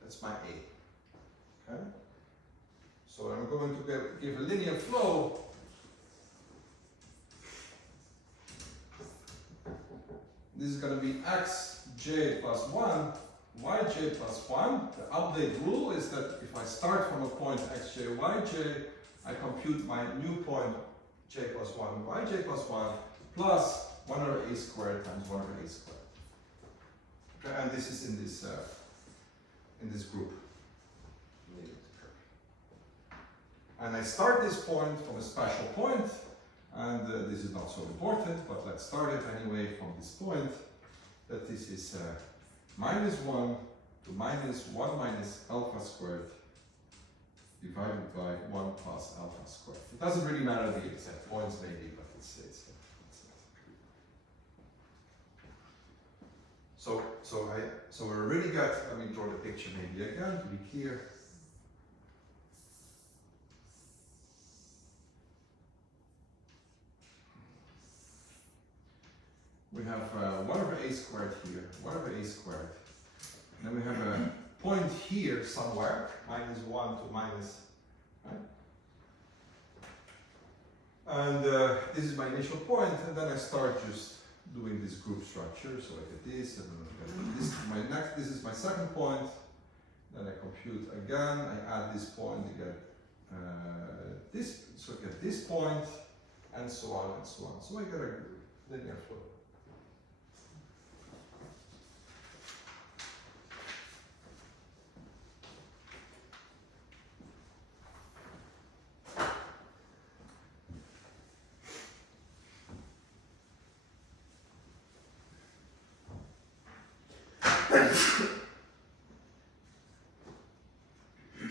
That's my a. Okay? So I'm going to give a linear flow. This is going to be xj plus 1, yj plus 1. The update rule is that if I start from a point xj, yj, I compute my new point j plus 1, yj plus 1, plus 1 over a squared times 1 over a squared. Okay, and this is in this group. And I start this point from a special point, and this is not so important, but let's start it anyway from this point, that this is minus 1 to minus 1 minus alpha squared divided by 1 plus alpha squared. It doesn't really matter the exact points maybe, but it's So we already got, let me draw the picture maybe again to be clear. We have 1 over a squared here, whatever a squared. And then we have a point here somewhere, -1 to minus, right? And this is my initial point, and then I start just doing this group structure. So I get this, and then this is my next. This is my second point. Then I compute again. I add this point. I get this. So I get this point, and so on and so on. So I get a linear flow.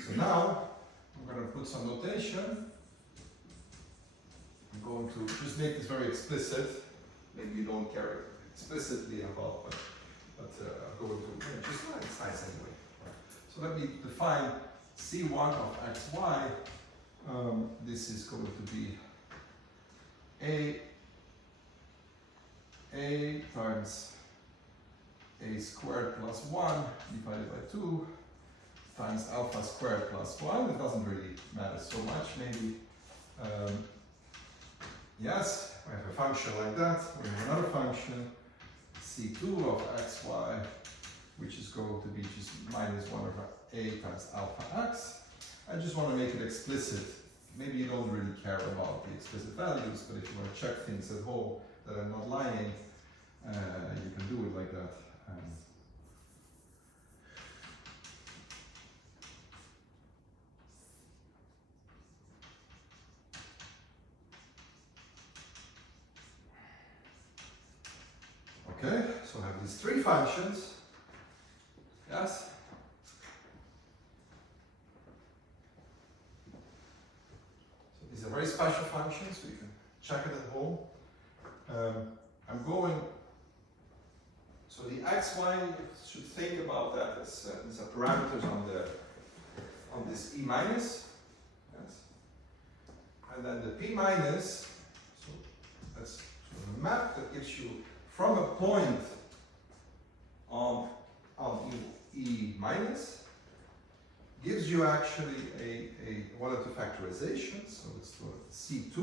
So now I'm going to put some notation. I'm going to just make this very explicit. Maybe you don't care explicitly about, but I'm going to just it's nice anyway. So let me define C1 of xy. This is going to be a times a squared plus 1 divided by 2 times alpha squared plus 1. It doesn't really matter so much. Maybe, yes, I have a function like that. We have another function, C2 of xy, which is going to be just -1 over a times alpha x. I just want to make it explicit. Maybe you don't really care about the explicit values, but if you want to check things at home that I'm not lying, you can do it like that. Okay, so I have these three functions. Yes? So these are very special functions, so you can check it at home. I'm going, so the xy, you should think about that as these are parameters on this e minus. Yes? And then the p minus, so that's sort of a map that gives you from a point on E minus, gives you actually one of the factorizations, so it's C2,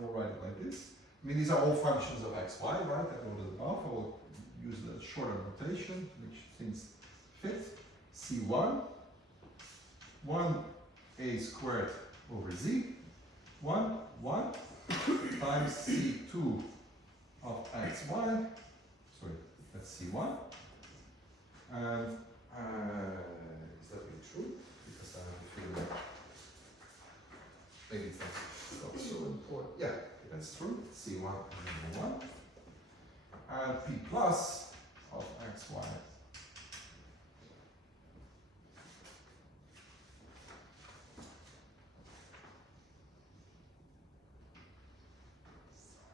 I'll write it like this. I mean, these are all functions of xy, right? I wrote it above. I will use the shorter notation, which things fit. C1, 1a squared over z, 1 times C2 of xy, sorry, that's C1, and is that really true? Because I have a feeling that maybe it's not so important. Yeah, that's true, C1 and 1, and P plus of xy.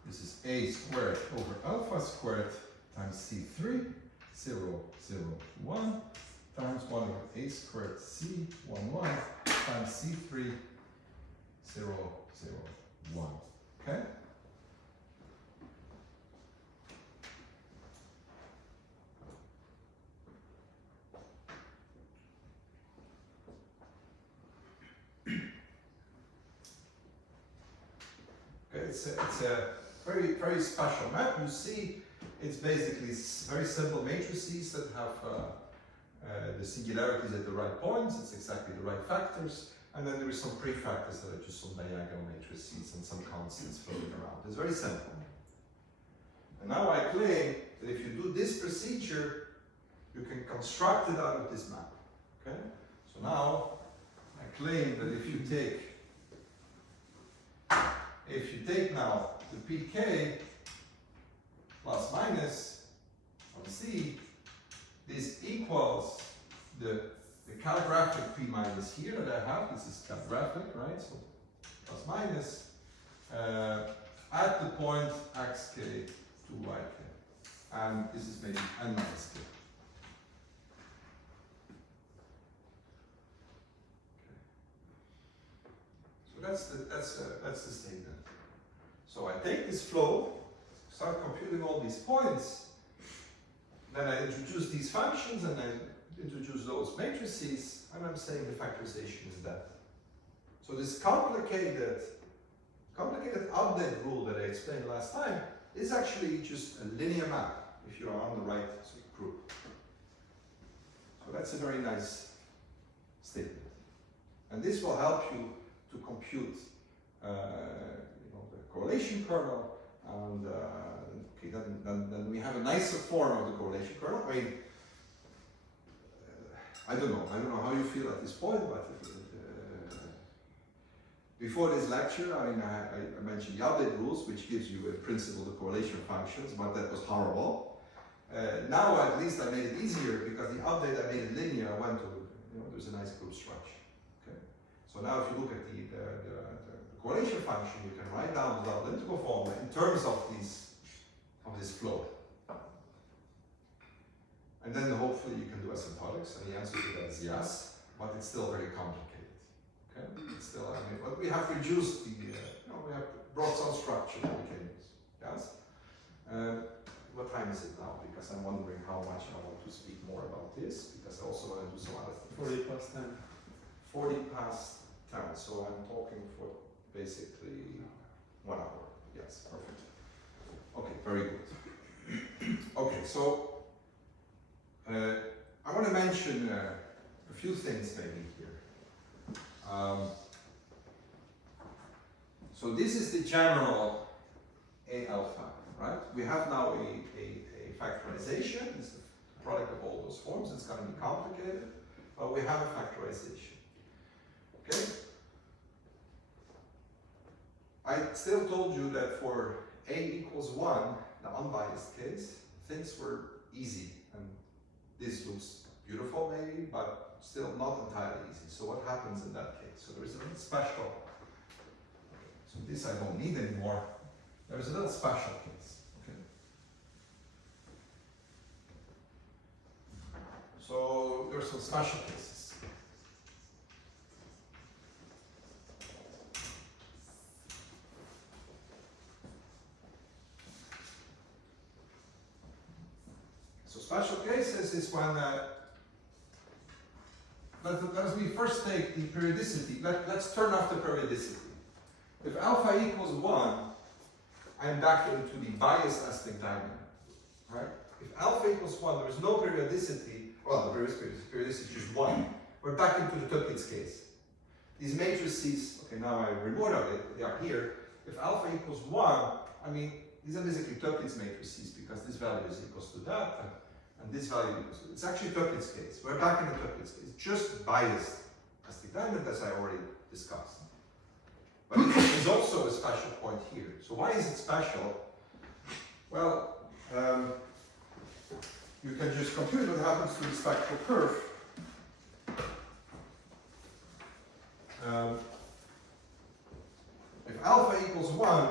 This is a squared over alpha squared times C3, 0, 0, 1, times 1 over a squared C, 1, 1, times C3, 0, 0, 1. Okay? Okay, it's a very, very special map. You see, it's basically very simple matrices that have the singularities at the right points. It's exactly the right factors. And then there is some prefactors that are just some diagonal matrices and some constants floating around. It's very simple. And now I claim that if you do this procedure, you can construct it out of this map. Okay? So now I claim that if you take now the pk plus minus of c, this equals the calligraphic p minus here that I have. This is calligraphic, right? So plus minus at the point xk to yk, and this is maybe n minus k. So that's the statement. So I take this flow, start computing all these points, then I introduce these functions and I introduce those matrices, and I'm saying the factorization is that. So this complicated update rule that I explained last time is actually just a linear map if you are on the right sort of group. So that's a very nice statement. And this will help you to compute the correlation kernel, and okay, then we have a nicer form of the correlation kernel. I mean, I don't know how you feel at this point, but before this lecture, I mean, I mentioned the update rules, which gives you in principle the correlation functions, but that was horrible. Now at least I made it easier because the update I made it linear. I went to, there's a nice group structure. Okay, so now if you look at the correlation function, you can write down the double integral formula in terms of this flow. And then hopefully you can do asymptotics, and the answer to that is yes, but it's still very complicated. Okay, it's still, but we have reduced the, we have brought some structure that we can use. Yes. What time is it now? Because I'm wondering how much I want to speak more about this, because I also want to do some other things. 40 past 10. 40 past 10, so I'm talking for basically 1 hour. Yes, perfect. Okay, very good. Okay, so I want to mention a few things maybe here. So this is the general A alpha, right? We have now a factorization. It's the product of all those forms. It's going to be complicated, but we have a factorization. Okay? I still told you that for A equals 1, the unbiased case, things were easy. And this looks beautiful maybe, but still not entirely easy. So what happens in that case? So there is a little special. So this I don't need anymore. There is a little special case. Okay. So there are some special cases. So special cases is when let me first take the periodicity. Let's turn off the periodicity. If alpha equals 1, I'm back into the biased Aztec Diamond, right? If alpha equals 1, there is no periodicity, well, the periodicity is just 1. We're back into the Duits case. These matrices, okay, now I remove it, they are here. If alpha equals 1, I mean, these are basically Duits matrices because this value is equals to that, and this value equals to, it's actually Duits case. We're back in the Duits case, just biased Aztec Diamond as I already discussed. But there's also a special point here. So why is it special? Well, you can just compute what happens to the spectral curve. If alpha equals 1,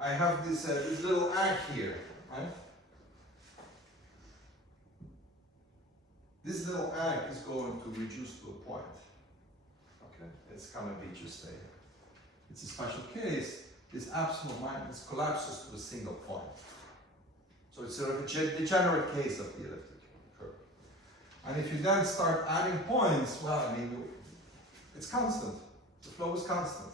I have this little arc here, right? This little arc is going to reduce to a point. Okay, it's gonna be just it's a special case. This absolute minus collapses to a single point. So it's sort of a degenerate case of the elliptic curve. And if you then start adding points, well, I mean, it's constant. The flow is constant.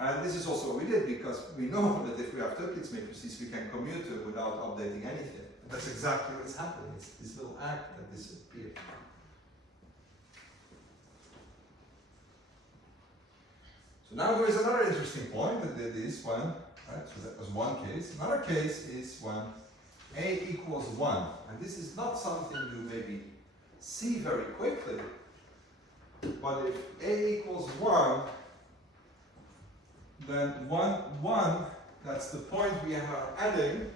And this is also what we did because we know that if we have Duits matrices, we can commute it without updating anything. And that's exactly what's happening. It's this little act that disappeared. So now there is another interesting point that this one, right? So that was one case. Another case is when A equals 1. And this is not something you maybe see very quickly. But if A equals 1, then 1, that's the point we are adding.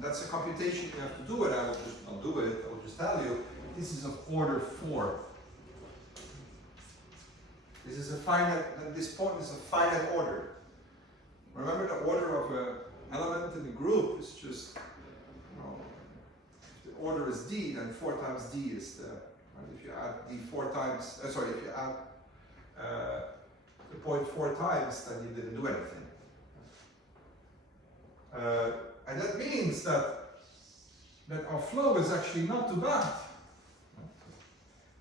That's a computation you have to do it. I will just not do it. I will just tell you. This is of order 4. This is a finite. This point is a finite order. Remember, the order of an element in the group is just, if the order is d, then 4 times d is the. Right? If you add d 4 times, if you add the point 4 times, then you didn't do anything. And that means that our flow is actually not too bad.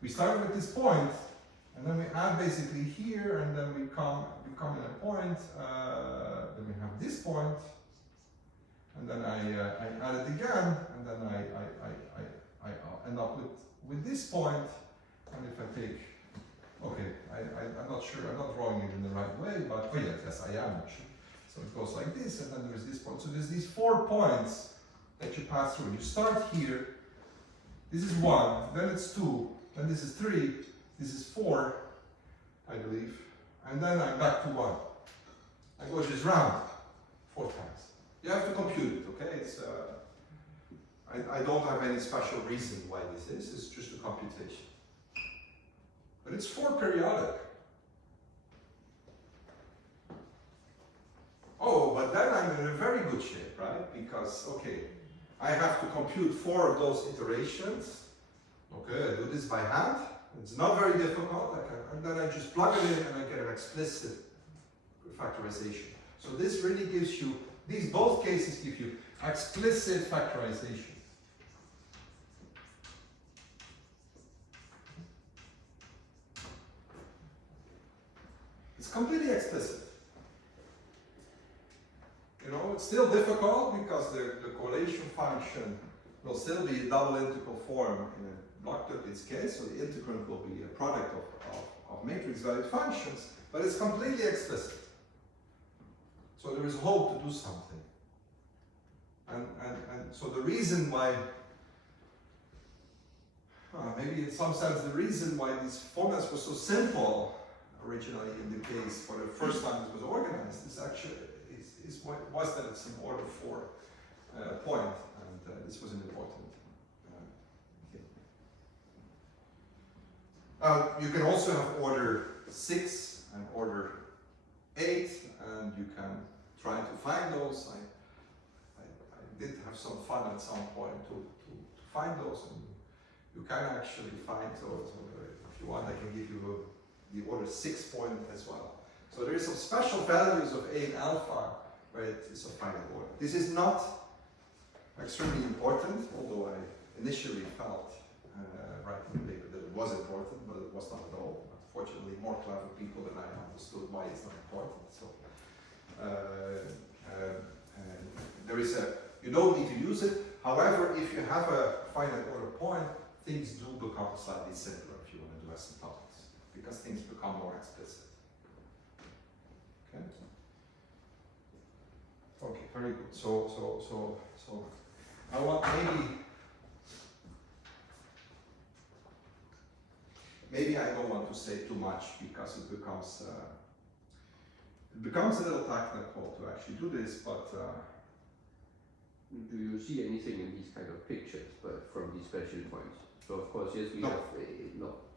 We start with this point, and then we add basically here, and then we come in a point, then we have this point, and then I add it again, and then I end up with this point, and if I take, okay, I'm not sure, I'm not drawing it in the right way, but oh yes, I am actually. So it goes like this, and then there's this point. So there's these 4 points that you pass through. You start here, this is 1, then it's 2, then this is 3, this is 4, I believe, and then I'm back to 1. I go just round 4 times. You have to compute it, okay? It's I don't have any special reason why this is, it's just a computation. But it's 4 periodic. Oh, but then I'm in a very good shape, right? Because, okay, I have to compute 4 of those iterations. Okay, I do this by hand. It's not very difficult. And then I just plug it in and I get an explicit factorization. So this really gives you, these both cases give you explicit factorization. It's completely explicit. You know, it's still difficult because the correlation function will still be a double integral form in a block-Duits case, so the integrand will be a product of matrix valued functions, but it's completely explicit. So there is hope to do something. And so the reason why, maybe in some sense the reason why these formulas were so simple originally in the case for the first time it was organized is actually was that it's an order 4 point, and this was an important thing. You can also have order 6 and order 8, and you can try to find those. I did have some fun at some point to find those, and you can actually find those. If you want, I can give you the order 6 point as well. So there is some special values of A and alpha where it is of finite order. This is not extremely important, although I initially felt writing the paper that it was important, but it was not at all. Unfortunately, more clever people than I understood why it's not important. So there is you don't need to use it. However, if you have a finite order point, things do become slightly simpler if you want to do asymptotics, because things become more explicit. Okay. Okay, very good. So I want maybe I don't want to say too much because it becomes a little technical to actually do this, but do you see anything in these kind of pictures, but from these special points? So of course, yes, we no. have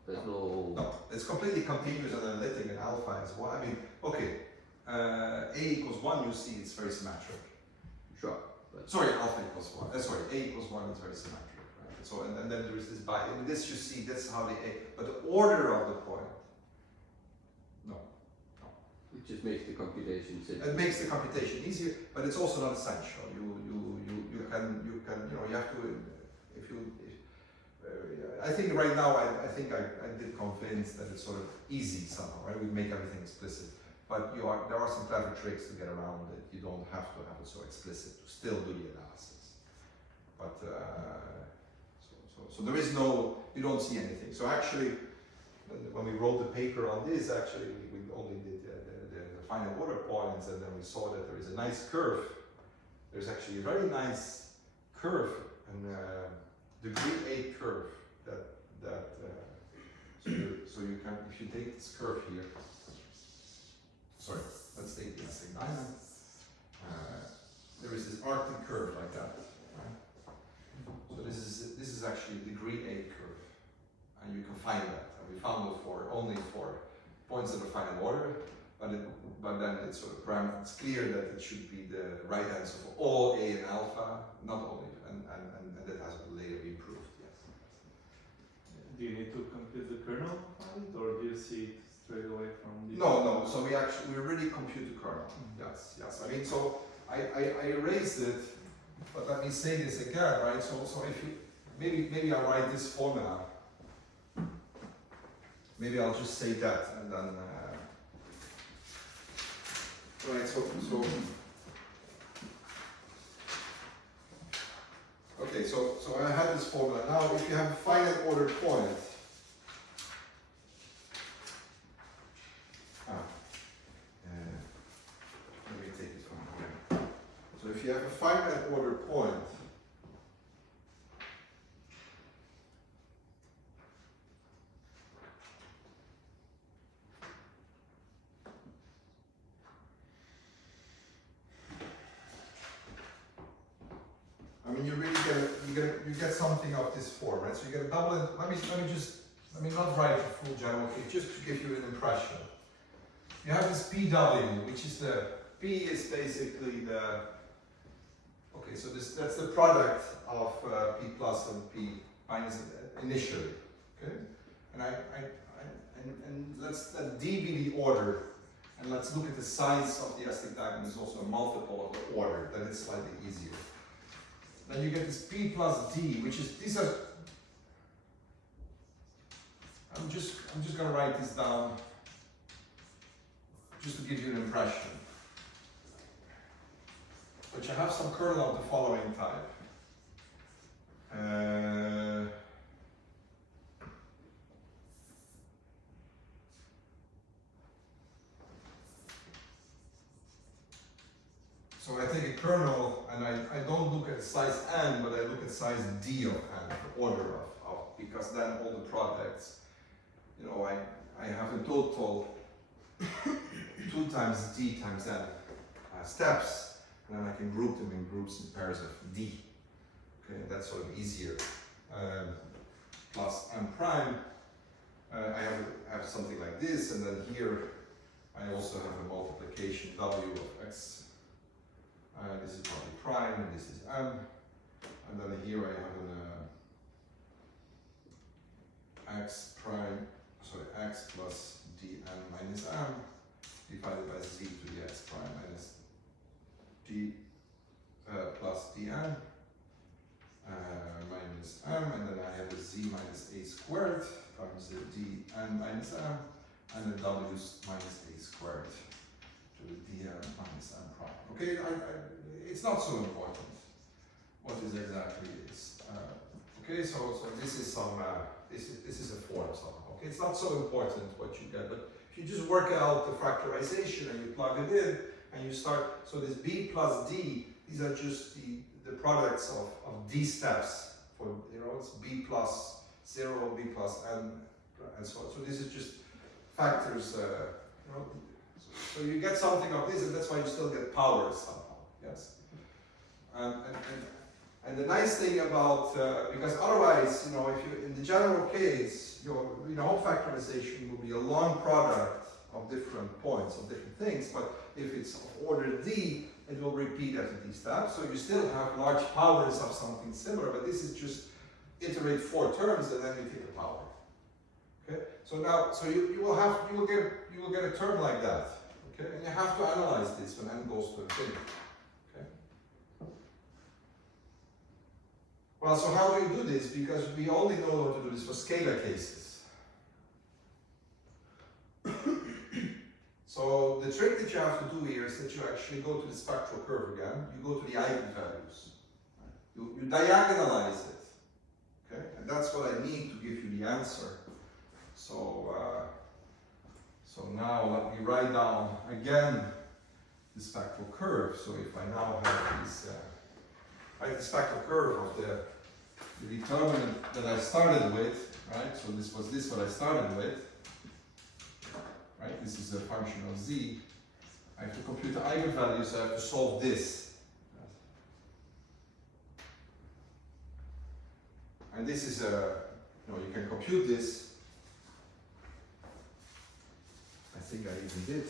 there's no. No, it's completely continuous and analytic in alpha as well. I mean, okay, A equals 1, you see it's very symmetric. Sure. But sorry, alpha equals 1. Sorry, A equals 1 is very symmetric. Right? So, and then there is this by, in this you see, that's how the A, but the order of the point, no. It just makes the computation simple. It makes the computation easier, but it's also not essential. You know, you have to, I think right now, I think I did convince that it's sort of easy somehow, right? We make everything explicit, but there are some clever tricks to get around it. You don't have to have it so explicit to still do the analysis. But, so there is no, you don't see anything. So actually, when we wrote the paper on this, actually, we only did the final order points, and then we saw that there is a nice curve. There's actually a very nice curve, and degree 8 curve so you can, if you take this curve here, sorry, let's take the Aztec Diamond. There is this arctic curve like that, right? So this is actually a degree 8 curve, and you can find that. And we found it only for points that are finite order, but then it's sort of it's clear that it should be the right answer for all A and alpha, not only, and that has later been proved. Yes. Do you need to compute the kernel of it, or do you see it straight away from the. No. So we really compute the kernel. Yes. I mean, so I erased it, but let me say this again, right? So if you maybe I write this formula. Maybe I'll just say that and then. Right. So. Okay, so I have this formula. Now, if you have a finite order point, let me take it from here. So if you have a finite order point, I mean, you really you get something of this form, right? So you get a double. Let me not write a full general case, just to give you an impression. You have this PW, which is the P is basically the. Okay, so that's the product of P plus and P minus initially. Okay, and let's let D be the order, and let's look at the size of the Aztec Diamond is also a multiple of the order. Then it's slightly easier. Then you get this P plus D, which is, these are, I'm just gonna write this down just to give you an impression. But you have some kernel of the following type. So I take a kernel and I don't look at size n, but I look at size d of n, the order of because then all the products, you know, I have in total 2 times d times n steps, and then I can group them in groups in pairs of d. Okay, that's sort of easier. Plus m prime, I have something like this, and then here I also have a multiplication w of x. This is probably prime, and this is m, and then here I have an x plus dn minus m divided by z to the x prime minus d plus dn minus m, and then I have a z minus a squared times the dn minus m, and the w minus a squared to the dn minus m prime. Okay, it's not so important what this exactly is. Okay, so this is some this is a form somehow. Okay, it's not so important what you get, but if you just work out the factorization and you plug it in and you start, so this b plus d, these are just the products of d steps for, you know, it's b plus 0, b plus n, and so on. So this is just factors, you know, so you get something of this, and that's why you still get powers somehow, yes? And the nice thing about, because otherwise, you know, if you, in the general case, your whole factorization will be a long product of different points, of different things, but if it's of order d, it will repeat after d steps, so you still have large powers of something similar, but this is just iterate 4 terms and then you take a power. Okay, so now, so you will get a term like that. Okay, and you have to analyze this when n goes to infinity. Okay. Well, so how do you do this? Because we only know how to do this for scalar cases. So the trick that you have to do here is that you actually go to the spectral curve again. You go to the eigenvalues. You diagonalize it. Okay, and that's what I need to give you the answer. So. So now let me write down again the spectral curve. So if I now have this, write the spectral curve of the determinant that I started with, right? So this was what I started with, right? This is a function of z. I have to compute the eigenvalues, so I have to solve this. And this is you can compute this. I think I even did.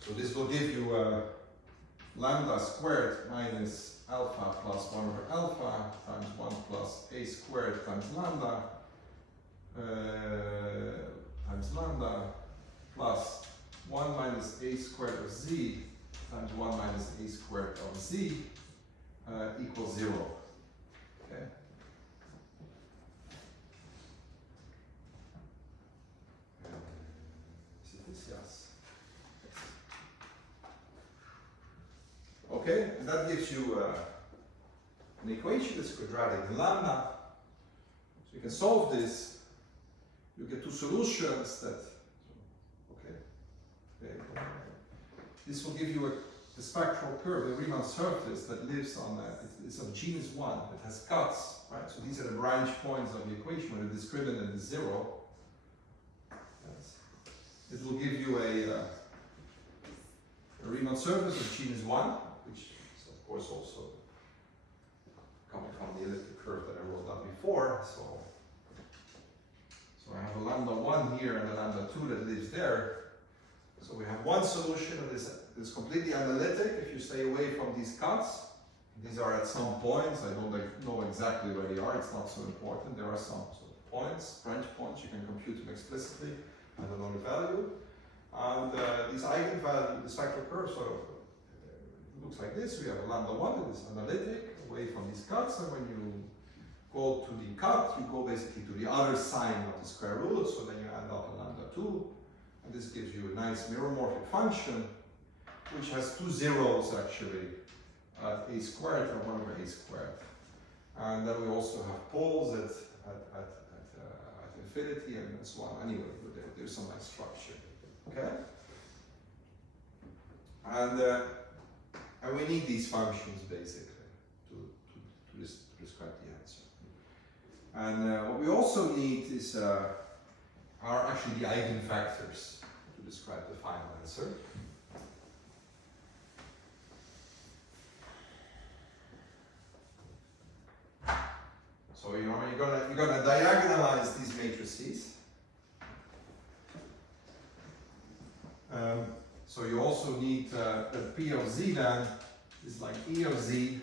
So this will give you lambda squared minus alpha plus 1 over alpha times 1 plus a squared times lambda times lambda plus 1 minus a squared of z times 1 minus a squared of z equals 0. Okay. Is it this? Yes. Okay, and that gives you an equation that's quadratic in lambda. So you can solve this. You get two solutions that. Okay. This will give you a spectral curve, a Riemann surface that lives on it's of genus 1. It has cuts, right? So these are the branch points of the equation where the discriminant is 0. Yes. It will give you a Riemann surface of genus 1, which is of course also coming from the elliptic curve that I wrote down before. So I have a lambda 1 here and a lambda 2 that lives there. So we have one solution that is completely analytic if you stay away from these cuts. These are at some points. I don't know exactly where they are. It's not so important. There are some sort of points, branch points. You can compute them explicitly at a known value. And these eigenvalues, the spectral curve sort of looks like this. We have a lambda 1 that is analytic away from these cuts. And when you go to the cut, you go basically to the other sign of the square root. So then you end up in lambda 2. And this gives you a nice mirromorphic function, which has two zeros actually, a squared and 1 over a squared. And then we also have poles at infinity and so on. Anyway, there's some nice structure. Okay? And we need these functions basically to describe the answer. And what we also need is are actually the eigenvectors to describe the final answer. So you're gonna diagonalize these matrices. So you also need that P of z then is like E of z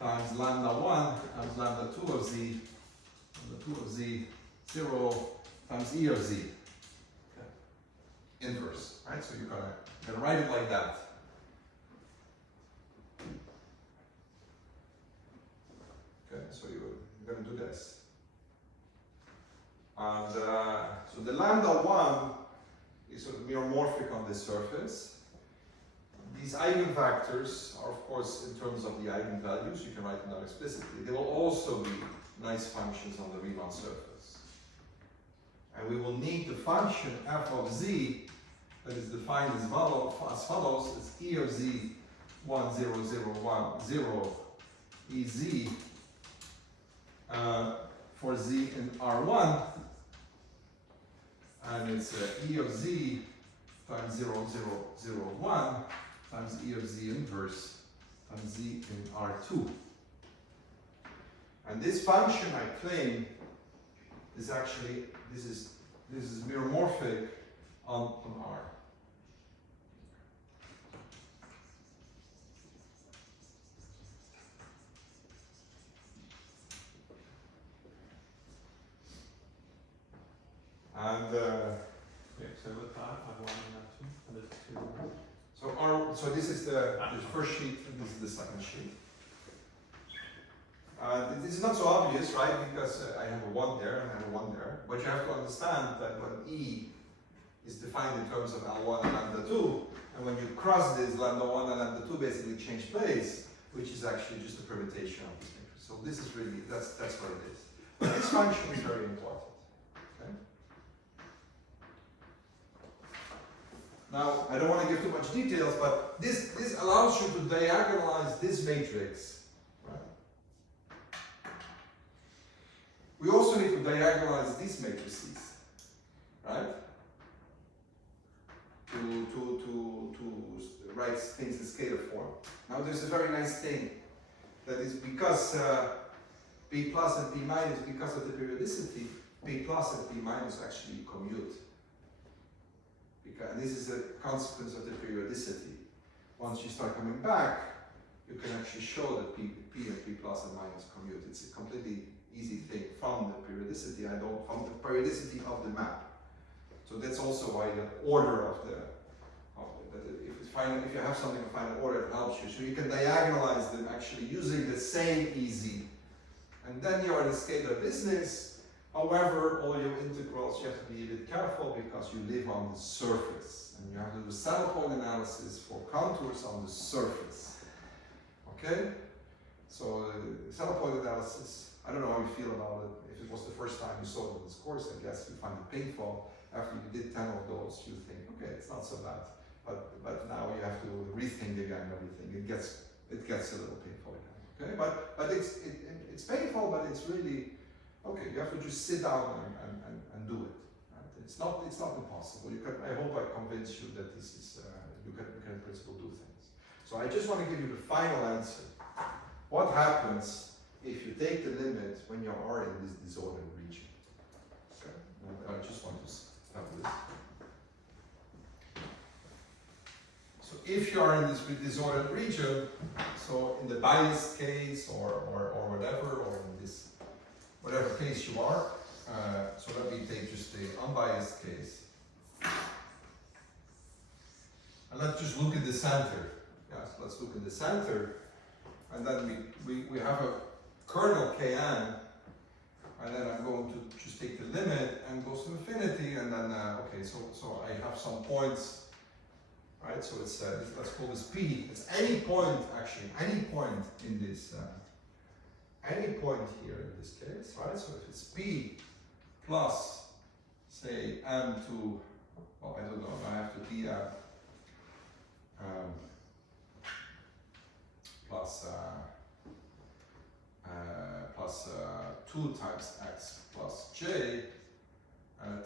times lambda 1 times lambda 2 of z, lambda 2 of z 0 times E of z. Okay. Inverse, right? So you're gonna write it like that. Okay, so you're gonna do this. And so the lambda 1 is sort of mirromorphic on this surface. These eigenvectors are, of course, in terms of the eigenvalues, you can write them down explicitly. They will also be nice functions on the Riemann surface. And we will need the function f of z that is defined as follows. It's E of z 1, 0, 0, 1, 0, Ez for z in R1. And it's E of z times 0, 0, 0, 1 times E of z inverse times z in R2. And this function I claim is actually, this is mirromorphic on R. And so with that, I've one and F2, and there's 2. so this is the first sheet, and this is the second sheet. This is not so obvious, right? Because I have a 1 there and I have a 1 there. But you have to understand that when E is defined in terms of L1 and lambda 2, and when you cross this, lambda 1 and lambda 2 basically change place, which is actually just a permutation of this matrix. So this is really, that's what it is. But this function is very important. Okay? Now, I don't want to give too much details, but this allows you to diagonalize this matrix. We also need to diagonalize these matrices, right? To write things in scalar form. Now there's a very nice thing that is because P plus and P minus, because of the periodicity, P plus and P minus actually commute. And this is a consequence of the periodicity. Once you start coming back, you can actually show that P and P plus and minus commute. It's a completely easy thing from the periodicity. From the periodicity of the map. So that's also why the order of the if you have something of final order, it helps you. So you can diagonalize them actually using the same EZ. And then you are in a scalar business. However, all your integrals, you have to be a bit careful because you live on the surface. And you have to do saddle point analysis for contours on the surface. Okay? So saddle point analysis, I don't know how you feel about it. If it was the first time you saw it in this course, I guess you find it painful. After you did 10 of those, you think, okay, it's not so bad. But now you have to rethink again everything. It gets a little painful again. Okay, but it's painful, but it's really okay. You have to just sit down and do it. Right? It's not impossible. I hope I convince you that this is you can in principle do things. So I just want to give you the final answer. What happens if you take the limit when you are in this disordered region? Okay, I just want to have this. So if you are in this disordered region, so in the biased case or whatever, or in this whatever case you are, so let me take just the unbiased case. And let's just look at the center. Yes, let's look at the center. And then we have a kernel Kn, and then I'm going to just take the limit and goes to infinity, and then, okay, so I have some points. Right, so it's let's call this P. It's any point actually, any point in this, any point here in this case, right? So if it's P plus, say M2, well, I don't know, I have to DM plus 2 times X plus J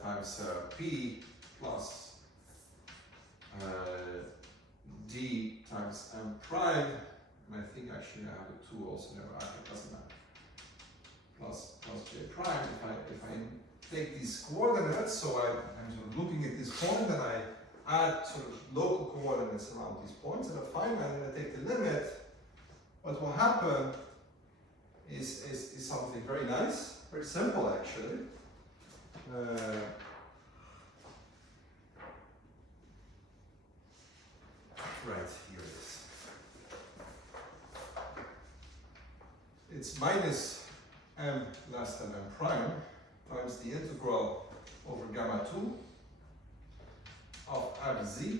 times P plus D times M prime, and I think actually I have a 2 also there, but it doesn't matter. Plus J prime. If I take these coordinates, so I'm sort of looking at this point and I add sort of local coordinates around these points, and I find that, and I take the limit, what will happen is something very nice, very simple actually. Right, here it is. It's minus m less than m prime times the integral over gamma 2 of fz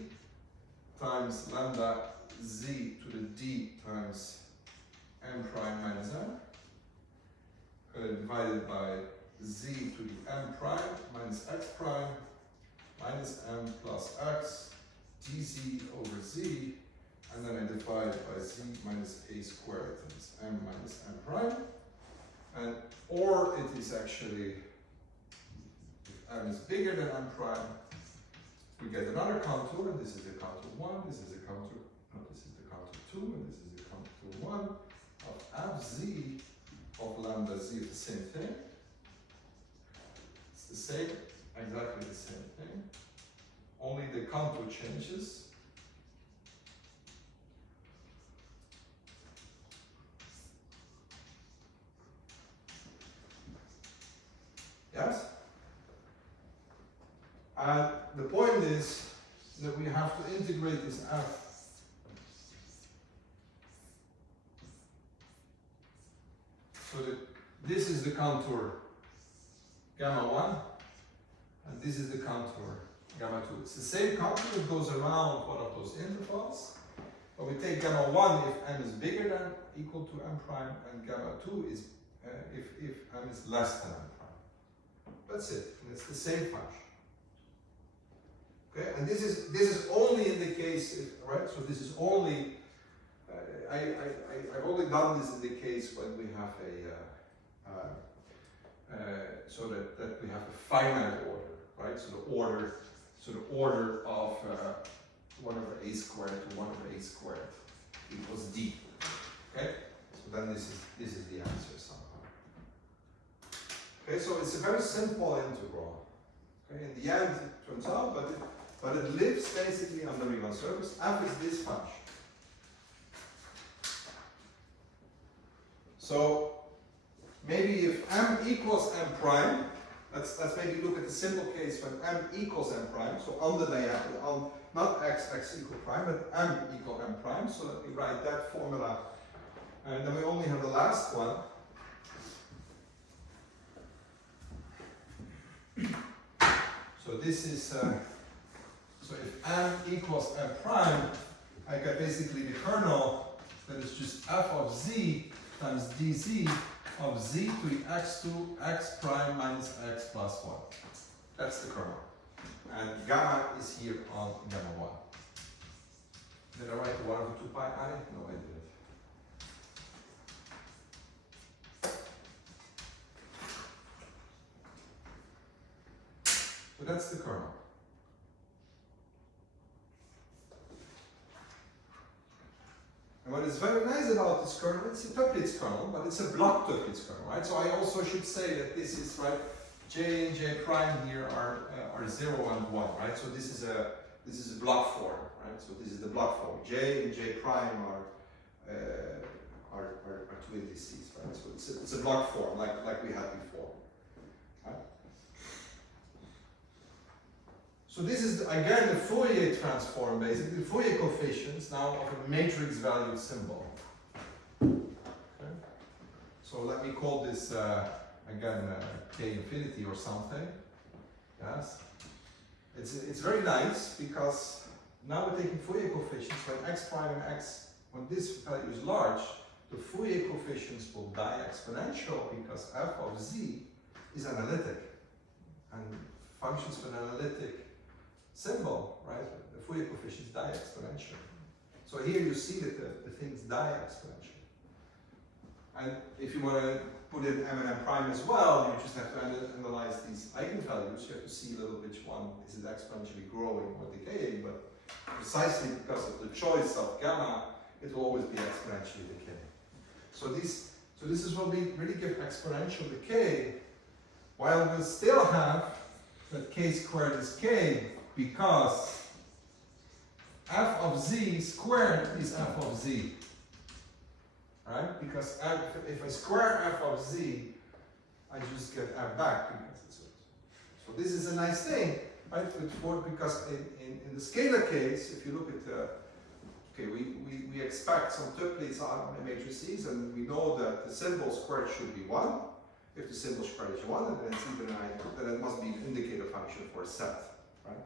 times lambda z to the d times m prime minus m divided by z to the m prime minus x prime minus m plus x dz over z, and then I divide by z minus a squared times m minus m prime, and or it is actually, if m is bigger than m prime, we get another contour, and this is the contour 1, this is the contour, no, this is the contour 2, and this is the contour 1 of fz of lambda z, the same thing. It's the same, exactly the same thing. Only the contour changes. Yes? And the point is that we have to integrate this f. So that this is the contour gamma 1, and this is the contour gamma 2. It's the same contour that goes around one of those intervals, but we take gamma 1 if m is bigger than equal to m prime, and gamma 2 is if m is less than m prime. That's it. And it's the same function. Okay, and this is only in the case, right? So this is only I've only done this in the case when we have so that we have a finite order, right? So the order of 1 over a squared to 1 over a squared equals d. Okay, so then this is the answer somehow. Okay, so it's a very simple integral. Okay, in the end it turns out, but it lives basically on the Riemann surface. F is this function. maybe if m equals m prime, let's maybe look at the simple case when m equals m prime, so on the diagonal, not x equal prime, but m equal m prime. So let me write that formula. And then we only have the last one. So this is, so if m equals m prime, I get basically the kernel that is just f of z times dz of z to the x2 x prime minus x plus 1. That's the kernel. And gamma is here on gamma 1. Did I write the 1 over 2 pi I? No, I didn't. So that's the kernel. And what is very nice about this kernel, it's a Toeplitz kernel, but it's a block Toeplitz kernel, right? So I also should say that this is, right, j and j prime here are 0 and 1, right? So this is a block form, right? So this is the block form. J and j prime are two indices, right? So it's a block form like we had before, right? So this is, again, the Fourier transform, basically, the Fourier coefficients now of a matrix valued symbol. Okay. So let me call this, again, k infinity or something. Yes. It's very nice because now we're taking Fourier coefficients when x prime and x, when this value is large, the Fourier coefficients will die exponential because f of z is analytic. And functions with an analytic symbol, right? The Fourier coefficients die exponentially. So here you see that the things die exponentially. And if you want to put in m and m prime as well, you just have to analyze these eigenvalues. You have to see a little which one is it exponentially growing or decaying, but precisely because of the choice of gamma, it will always be exponentially decaying. So this is what we really give exponential decay, while we'll still have that k squared is k, because f of z squared is f of z, right? Because if I square f of z, I just get f back because it's so this is a nice thing, right? Because in the scalar case, if you look at the, okay, we expect some Toeplitz matrices, and we know that the symbol squared should be 1. If the symbol squared is 1, and then it's even then it must be an indicator function for a set, right?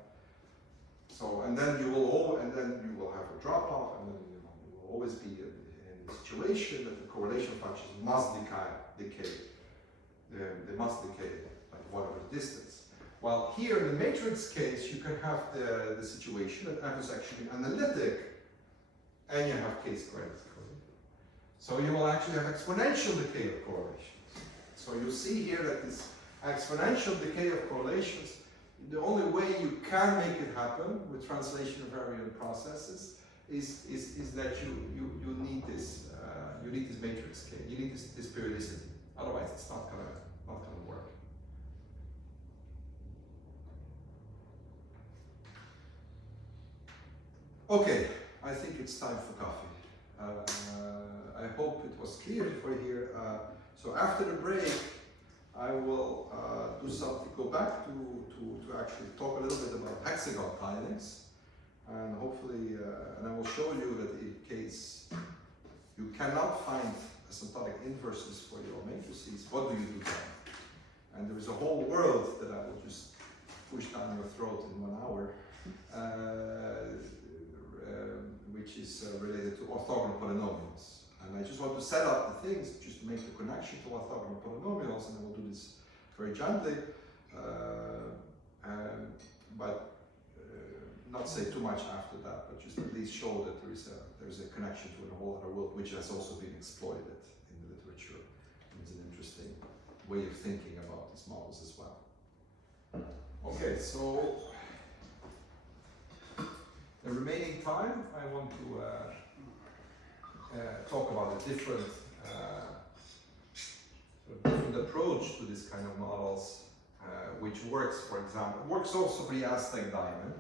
So, and then you will have a drop off, and then you will always be in the situation that the correlation functions must decay. They must decay like whatever the distance. While here in the matrix case, you can have the situation that f is actually analytic, and you have k squared. So you will actually have exponential decay of correlations. So you see here that this exponential decay of correlations, the only way you can make it happen with translation invariant processes is that you need this matrix K. You need this periodicity. Otherwise, it's not gonna work. Okay, I think it's time for coffee. I hope it was clear for here. So after the break, I will do something, go back to actually talk a little bit about hexagon tilings, and hopefully, and I will show you that in case you cannot find asymptotic inverses for your matrices, what do you do then? And there is a whole world that I will just push down your throat in 1 hour, which is related to orthogonal polynomials. And I just want to set up the things, just to make the connection to orthogonal polynomials, and I will do this very gently, but not say too much after that, but just at least show that there is a connection to a whole other world, which has also been exploited in the literature. It's an interesting way of thinking about these models as well. Okay, so the remaining time, I want to talk about a different approach to this kind of models, which works, for example, works also for the Aztec Diamond,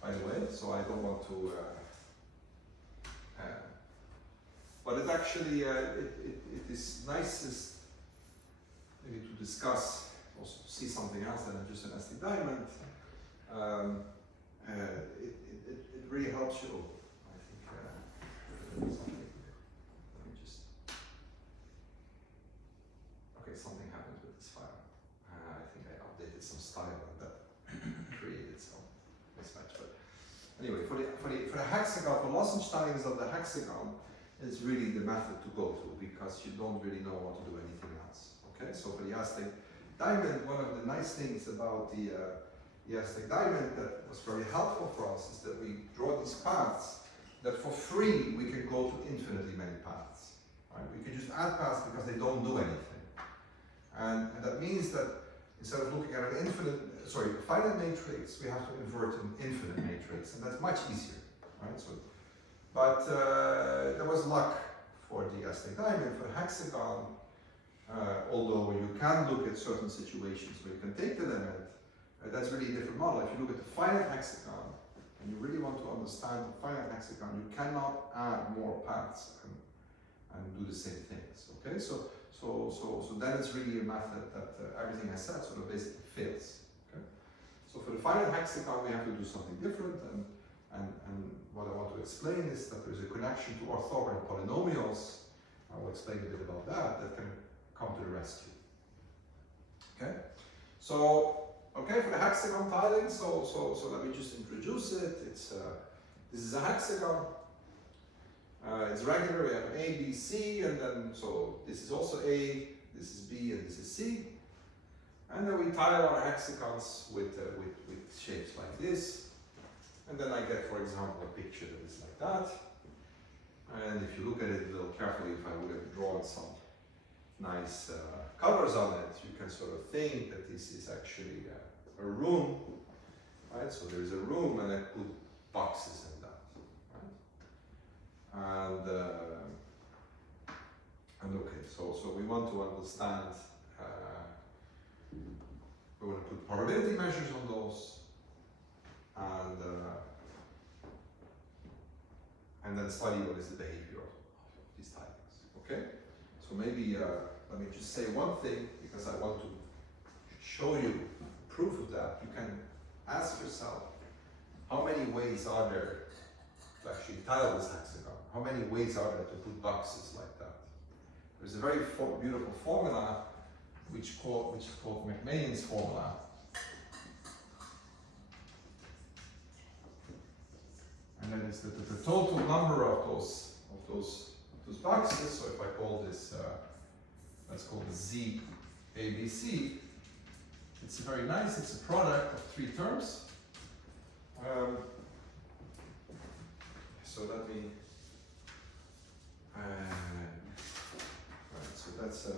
by the way, so I don't want to, but it actually, it is nicest discuss, also to see something else than just an Aztec diamond, it really helps you. I think something. Let me just. Okay, something happened with this file. I think I updated some style and that created some mismatch. But anyway, for the hexagon, for lozenge tilings of the hexagon, is really the method to go to because you don't really know how to do anything else. Okay, so for the Aztec diamond, one of the nice things about the Aztec diamond that was very helpful for us is that we draw these paths that for free we can go to infinitely many paths. Right? We can just add paths because they don't do anything. And that means that instead of looking at an finite matrix, we have to invert an infinite matrix, and that's much easier. Right? So, but there was luck for the Aztec diamond, for the hexagon, although you can look at certain situations where you can take the limit. That's really a different model. If you look at the finite hexagon, and you really want to understand the finite hexagon, you cannot add more paths and do the same things. Okay, so then it's really a method that everything I said sort of basically fails. Okay, so for the finite hexagon, we have to do something different, and what I want to explain is that there's a connection to orthogonal polynomials. I will explain a bit about that can come to the rescue. Okay, so. Okay, for the hexagon tiling, so let me just introduce it. It's this is a hexagon. It's regular. We have A, B, C, and then so this is also A, this is B, and this is C. And then we tile our hexagons with shapes like this. And then I get, for example, a picture that is like that. And if you look at it a little carefully, if I would have drawn some nice colors on it, you can sort of think that this is actually a room, right? So there's a room, and I put boxes in that, right? And okay, so we want to understand. We want to put probability measures on those, and then study what is the behavior of these tilings. Okay, so maybe let me just say one thing because I want to show you proof of that. You can ask yourself, how many ways are there to actually tile this hexagon? How many ways are there to put boxes like that? There's a very beautiful formula which is called McMahon's formula. And that is the total number of those boxes. So if I call this, let's call this Z ABC. It's very nice. It's a product of 3 terms. So let me. Right. So that's.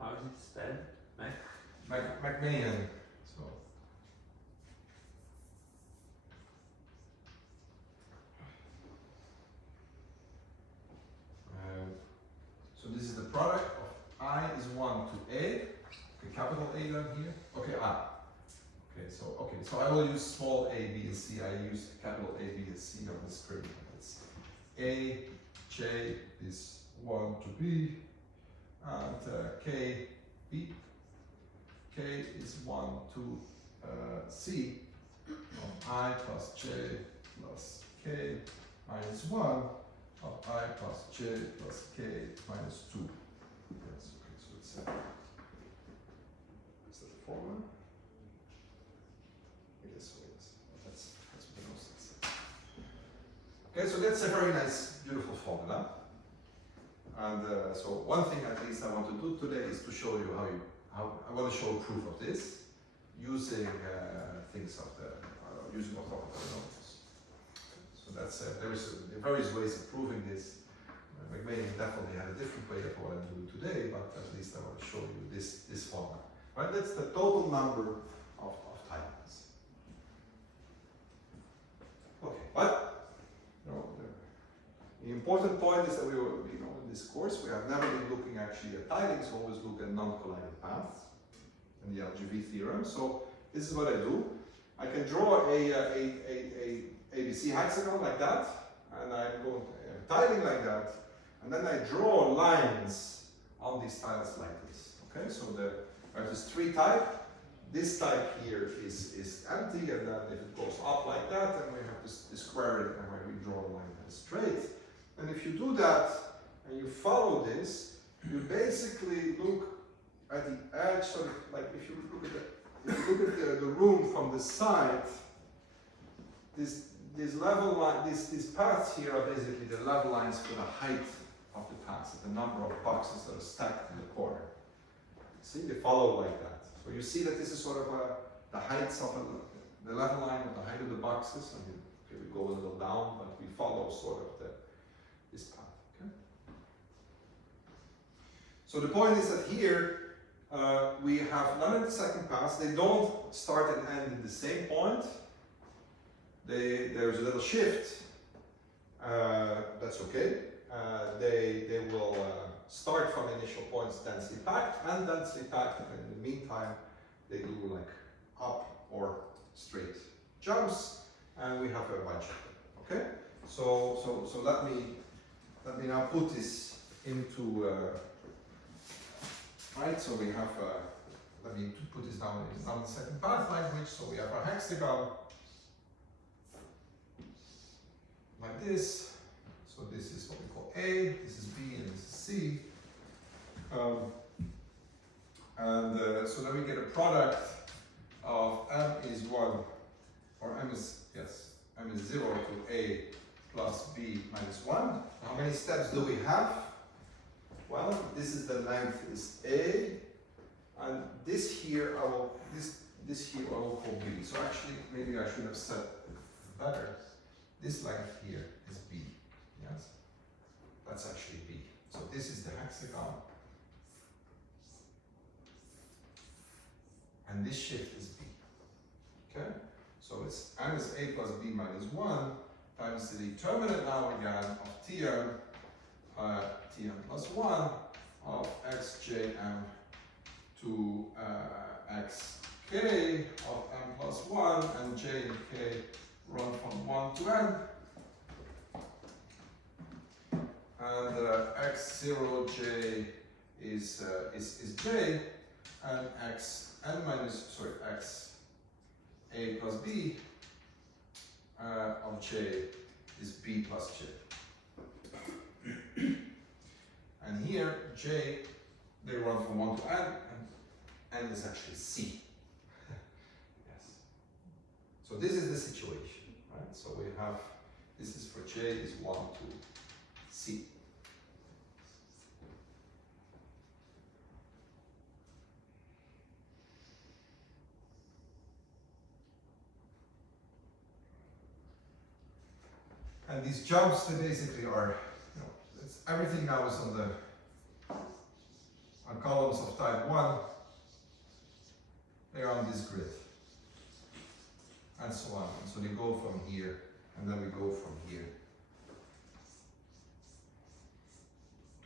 How is it spelled? McMahon. So this is the product of I is 1 to A, okay, capital A down here, okay, I. Okay, so I will use small a, b, and c. I use capital A, B, and C on the screen. It's A, J is 1 to B, and K, B. K is 1 to C, of I plus J plus K minus 1. Of I plus J plus K minus 2. Yes, okay, so it's is that the formula? I guess so, yes. That's what the most is. Okay, so that's a very nice, beautiful formula. And so one thing at least I want to do today is to show you how I want to show proof of this using things of using orthogonal polynomials. So that's there's various ways of proving this. McMahon definitely had a different way of what I'm doing today, but at least I want to show you this formula. Right, that's the total number of tilings. Okay, but the important point is that we will, in this course we have never been looking actually at tilings. We always look at non-colliding paths and the LGV theorem. So this is what I do. I can draw a ABC hexagon like that, and I'm going tiling like that, and then I draw lines on these tiles like this. Okay, so I have this tree type. This type here is empty, and then if it goes up like that, then we have to square it, and we draw a line that's straight. And if you do that, and you follow this, you basically look at the edge, so like if you look at the room from the side, this level line, these paths here are basically the level lines for the height of the paths, the number of boxes that are stacked in the corner. See, they follow like that. So you see that this is sort of the heights of the level line of the height of the boxes, and here we go a little down, but we follow sort of this path. Okay. So the point is that here we have none of the second pass. They don't start and end in the same point. There's a little shift. That's okay. They will start from initial points densely packed and densely packed, and in the meantime they do like up or straight jumps, and we have a bunch of them. Okay, so let me now put this into right. So we have let me put this down in the second path language. So we have a hexagon like this. So this is what we call A, this is B, and this is C. So then we get a product of M is 1, or M is 0 to A plus B minus 1. How many steps do we have? Well, this is the length is A, and this here I will call B. So actually, maybe I should have said better. This length here is B. Yes, that's actually B. So this is the hexagon, and this shift is B. Okay, so it's M is A plus B minus 1 times the determinant now again of Tm plus 1 of xjm to xk of m plus 1, and j and k run from 1 to n. And x0j is j, and x a plus b of j is b plus j. And here j, they run from 1 to n, and n is actually c. Yes. So this is the situation, right? So we have, this is for j is 1 to c. And these jumps, they basically are, everything now is on columns of type 1. They're on this grid, and so on. And so they go from here, and then we go from here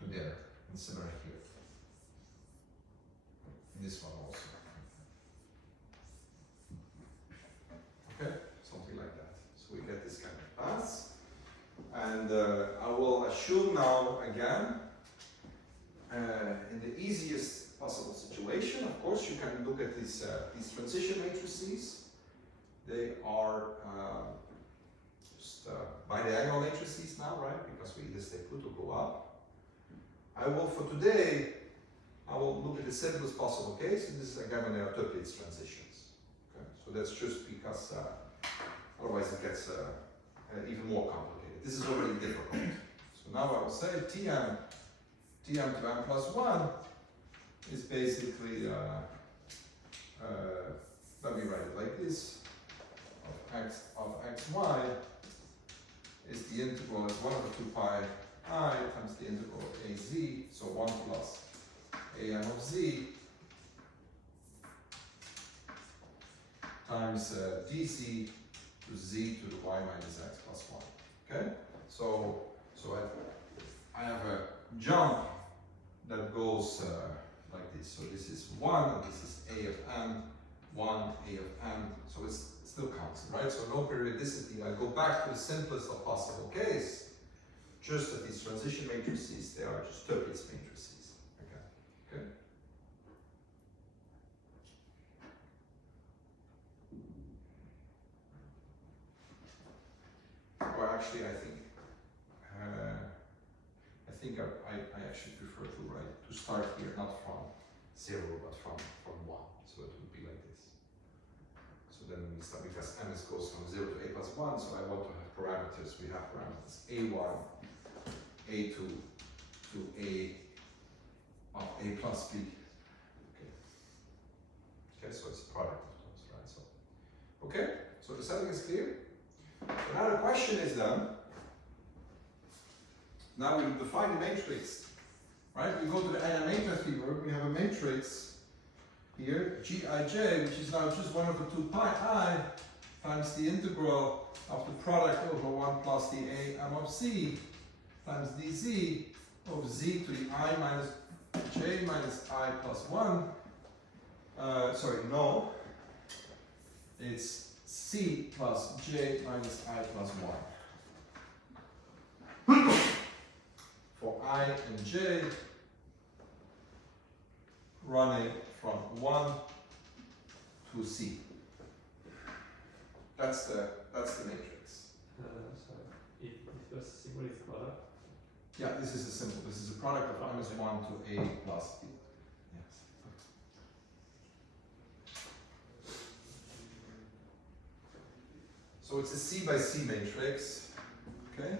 to there, and similar here. And this one also. Okay, something like that. So we get this kind of paths. And I will assume now again, in the easiest possible situation, of course, you can look at these transition matrices. They are just bidiagonal matrices now, right? Because we either stay put or go up. I will, for today, I will look at the simplest possible case, and this is again when there are Toeplitz transitions. Okay? So that's just because otherwise it gets even more complicated. This is already difficult. So now I will say Tm to m plus 1 is basically, let me write it like this, of xy is the integral is 1 over 2 pi I times the integral of az, so 1 plus am of z times dz to z to the y minus x plus 1. Okay, so I have a jump that goes like this. So this is 1, and this is a of m, 1, A of n, so it's still constant, right? So no periodicity. I go back to the simplest of possible case, just that these transition matrices, they are just Duits matrices. Okay. Or actually, I think I actually prefer to start here, not from 0, but from 1. So it would be like this. So then we start, because m goes from 0 to a plus 1, so I want to have parameters. We have parameters a1, a2 to a of a plus b. Okay, so it's a product of those, right? So, okay, so the setting is clear. So now the question is then, now we define the matrix, right? We go to the animator theorem, we have a matrix here, Gij, which is now just 1 over 2 pi I times the integral of the product over 1 plus the a m of z times dz of z to the I minus j minus I plus 1. Sorry, no. It's c plus j minus I plus 1. For I and j running from 1 to c. That's the matrix. So if the symbol is product. Yeah, this is a simple. This is a product of minus 1 to a plus b. Yes. So it's a C by C matrix. Okay.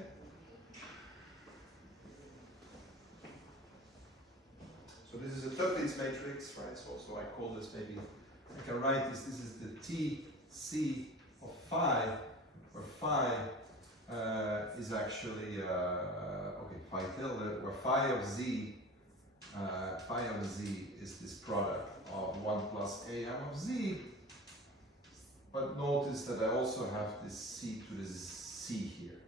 So this is a Duits matrix, right? So I call this, maybe I can write this. This is the TC of phi, where phi is actually okay, phi tilde, where phi of z is this product of 1 plus a m of z. But notice that I also have this c to the c here.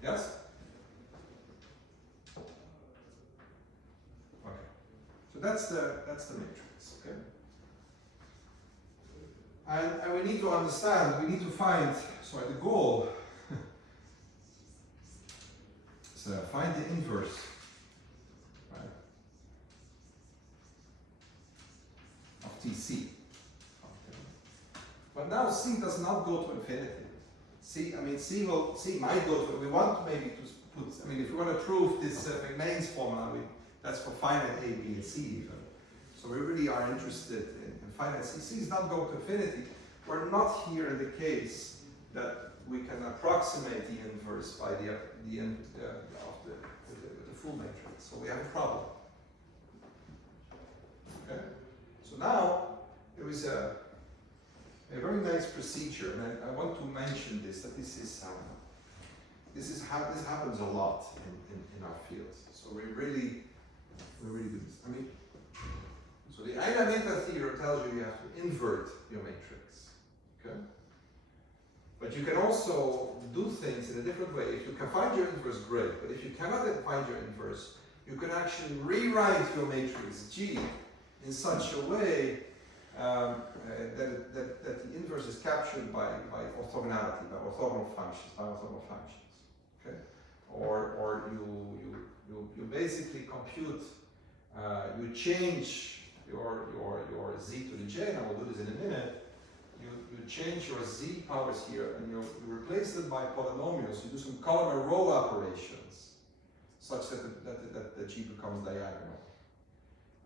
Yes? Okay. So that's the matrix, okay? And we need to understand, we need to find, so the goal is find the inverse, right, of Tc. Okay. But now C does not go to infinity. C might go to, we want maybe to put, I mean, if we want to prove this McMahon's formula, that's for finite A, B, and C even. So we really are interested in finite C. C is not going to infinity. We're not here in the case that we can approximate the inverse by the full matrix. So we have a problem. Okay. So now there is a very nice procedure, and I want to mention this, that this happens a lot in our fields. So we really do this. I mean, so the animator theorem tells you have to invert your matrix. Okay? But you can also do things in a different way. If you can find your inverse, great. But if you cannot find your inverse, you can actually rewrite your matrix G in such a way that the inverse is captured by orthogonality, by orthogonal functions, okay? Or you basically compute, you change your z to the j, and I will do this in a minute. You change your z powers here, and you replace them by polynomials. You do some column and row operations, such that the g becomes diagonal,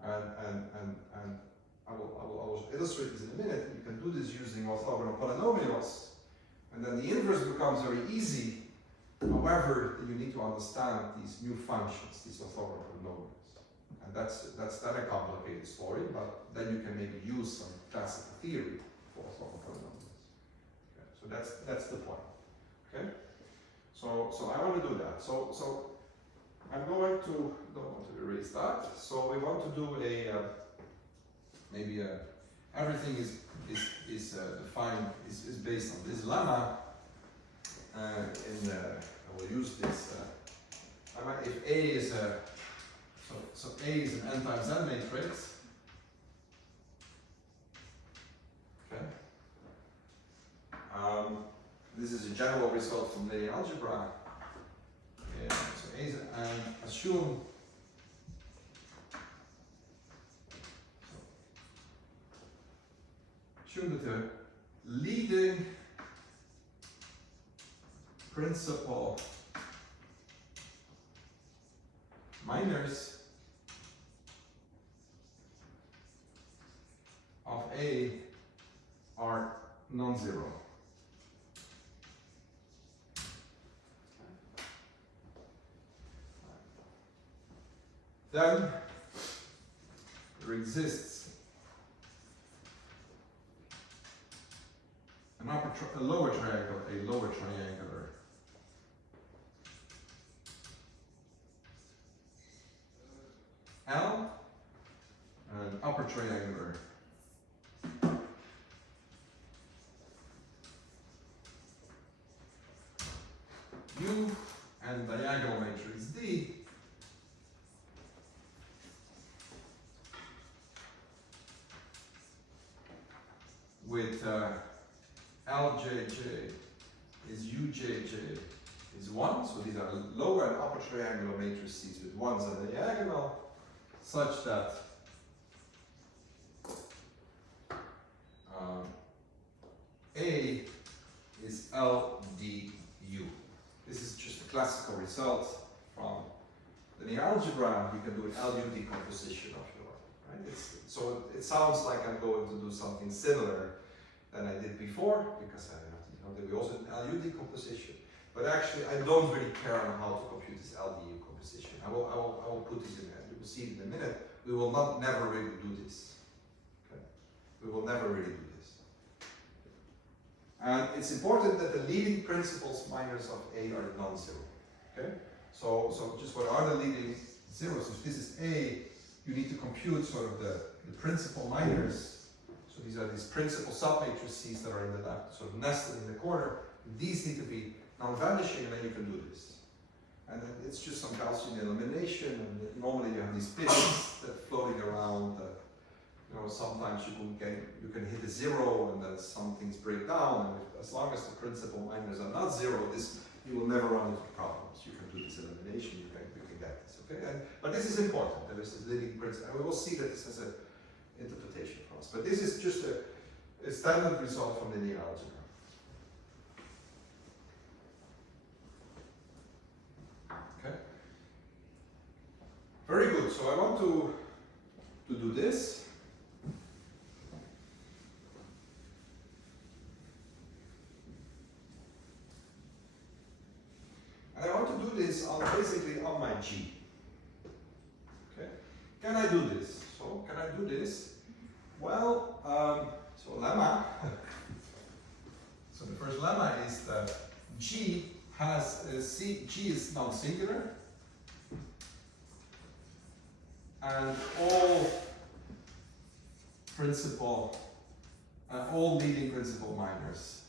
and I will illustrate this in a minute. You can do this using orthogonal polynomials, and then the inverse becomes very easy. However, you need to understand these new functions, these orthogonal polynomials, and that's a complicated story. But then you can maybe use some classical theory for orthogonal polynomials. Okay, so that's the point. Okay, so I want to do that. So I'm going to don't want to erase that. So we want to do a maybe everything is defined is based on this lemma, and I will use this if A is a, so A is an n times n matrix. Okay. This is a general result from linear algebra. Yeah, so A is, and assume that the leading principal minors of A are non-zero. Then there exists a lower triangular L and an upper triangular U and diagonal matrix D with LJJ is UJJ is 1, so these are lower and upper triangular matrices with 1s on the diagonal, such that A is LDU. This is just a classical result from linear algebra. We can do an LU decomposition of your, right? So it sounds like I'm going to do something similar than I did before, because I have to know that we also did LU decomposition. But actually, I don't really care on how to compute this LDU composition. I will put this in there. You will see it in a minute. We will never really do this. Okay? We will never really do this. And it's important that the leading principals minors of A are non-zero. Okay? So just what are the leading zeros? If this is A, you need to compute sort of the principal minors. So these are these principal submatrices that are in the left, sort of nested in the corner. These need to be non-vanishing, and then you can do this. And then it's just some Gaussian elimination, and normally you have these pivots that floating around. You know, sometimes you can hit a 0, and then some things break down. And as long as the principal minors are not 0, you will never run into problems. You can do this elimination. You can get this. Okay, but this is important. There is this leading principle, and we will see that this has an interpretation for us. But this is just a standard result from linear algebra. Okay. Very good. So I want to do this. And I want to do this basically on my G. Okay. Can I do this? So can I do this? Well, so lemma. So the first lemma is that G has G is non-singular, and all leading principal minors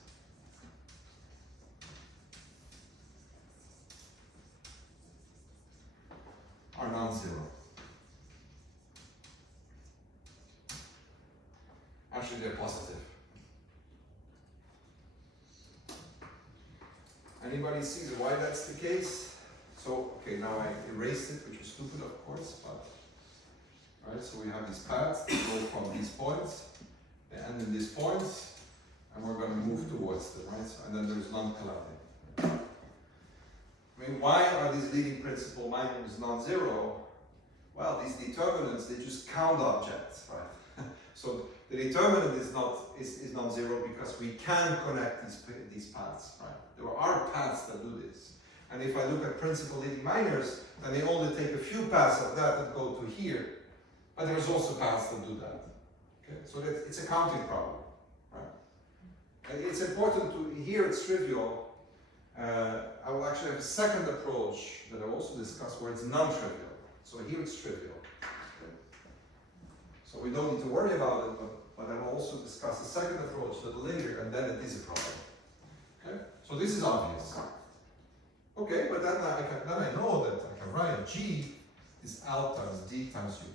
are non-zero. Actually, they're positive. Anybody sees why that's the case? So, okay, now I erased it, which is stupid, of course, but, right, so we have these paths that go from these points, they end in these points, and we're going to move towards them, right? So, and then there's non-collapsing. I mean, why are these leading principal minors non-zero? Well, these determinants, they just count objects, right? So the determinant is non-zero because we can connect these paths, right? There are paths that do this. And if I look at principal leading minors, then they only take a few paths of that and go to here. But there's also paths that do that. Okay, so it's a counting problem, right? And it's important to, here it's trivial. I will actually have a second approach that I will also discuss where it's non-trivial. So here it's trivial. Okay. So we don't need to worry about it, but I will also discuss a second approach a little later, and then it is a problem. Okay? So this is obvious. Okay, but then I know that I can write G is L times D times U.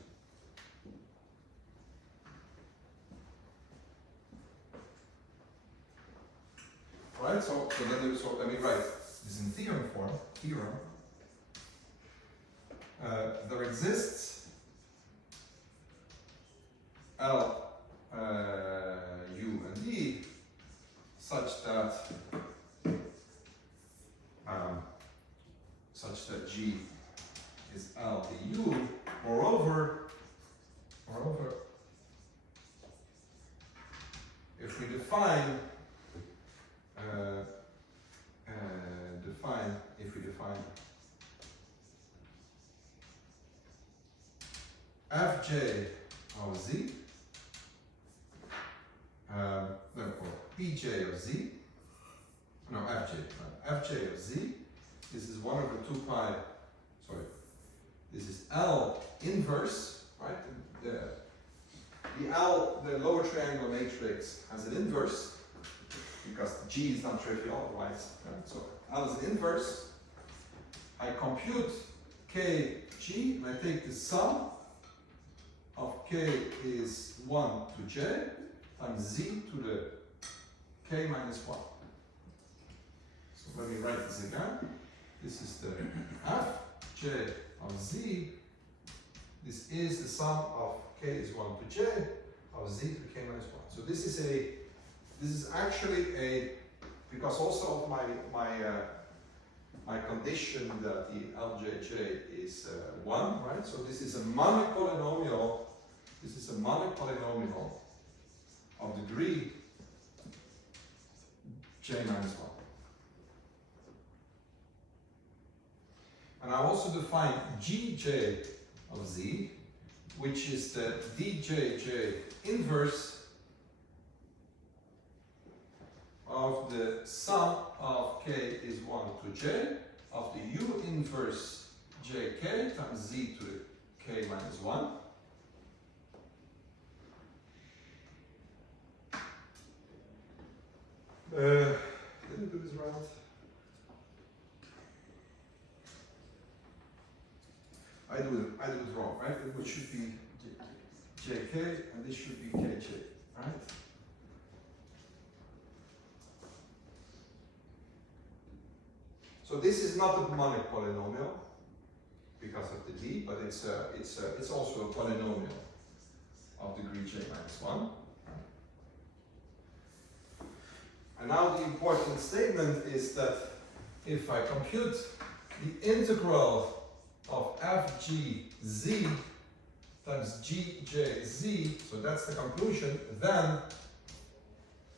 Right, so let me write this in theorem form. There exists L, U, and D such that G is L du. Moreover, if we define Fj of Z, or Pj of Z, no, Fj of Z, this is 1 over 2 pi, sorry, this is L inverse, right? The L, the lower triangular matrix, has an inverse, because G is not trivial otherwise, right? So L is an inverse. I compute Kg, and I take the sum of K is 1 to J times Z to the K minus 1. So let me write this again. This is the Fj of Z. This is the sum of K is 1 to J of Z to the K minus 1. So this is actually a, because also of my condition that the Ljj is 1, right? So this is a monic polynomial. This is a monic polynomial of degree J minus 1. And I also define Gj of Z, which is the Djj inverse of the sum of K is 1 to J of the U inverse Jk times Z to the K minus 1. Did I do this right? I do it wrong, right? It should be Jk and this should be Kj, right? So this is not a monic polynomial because of the D, but it's also a polynomial of degree J minus 1. And now the important statement is that if I compute the integral of Fgz times Gjz, so that's the conclusion, then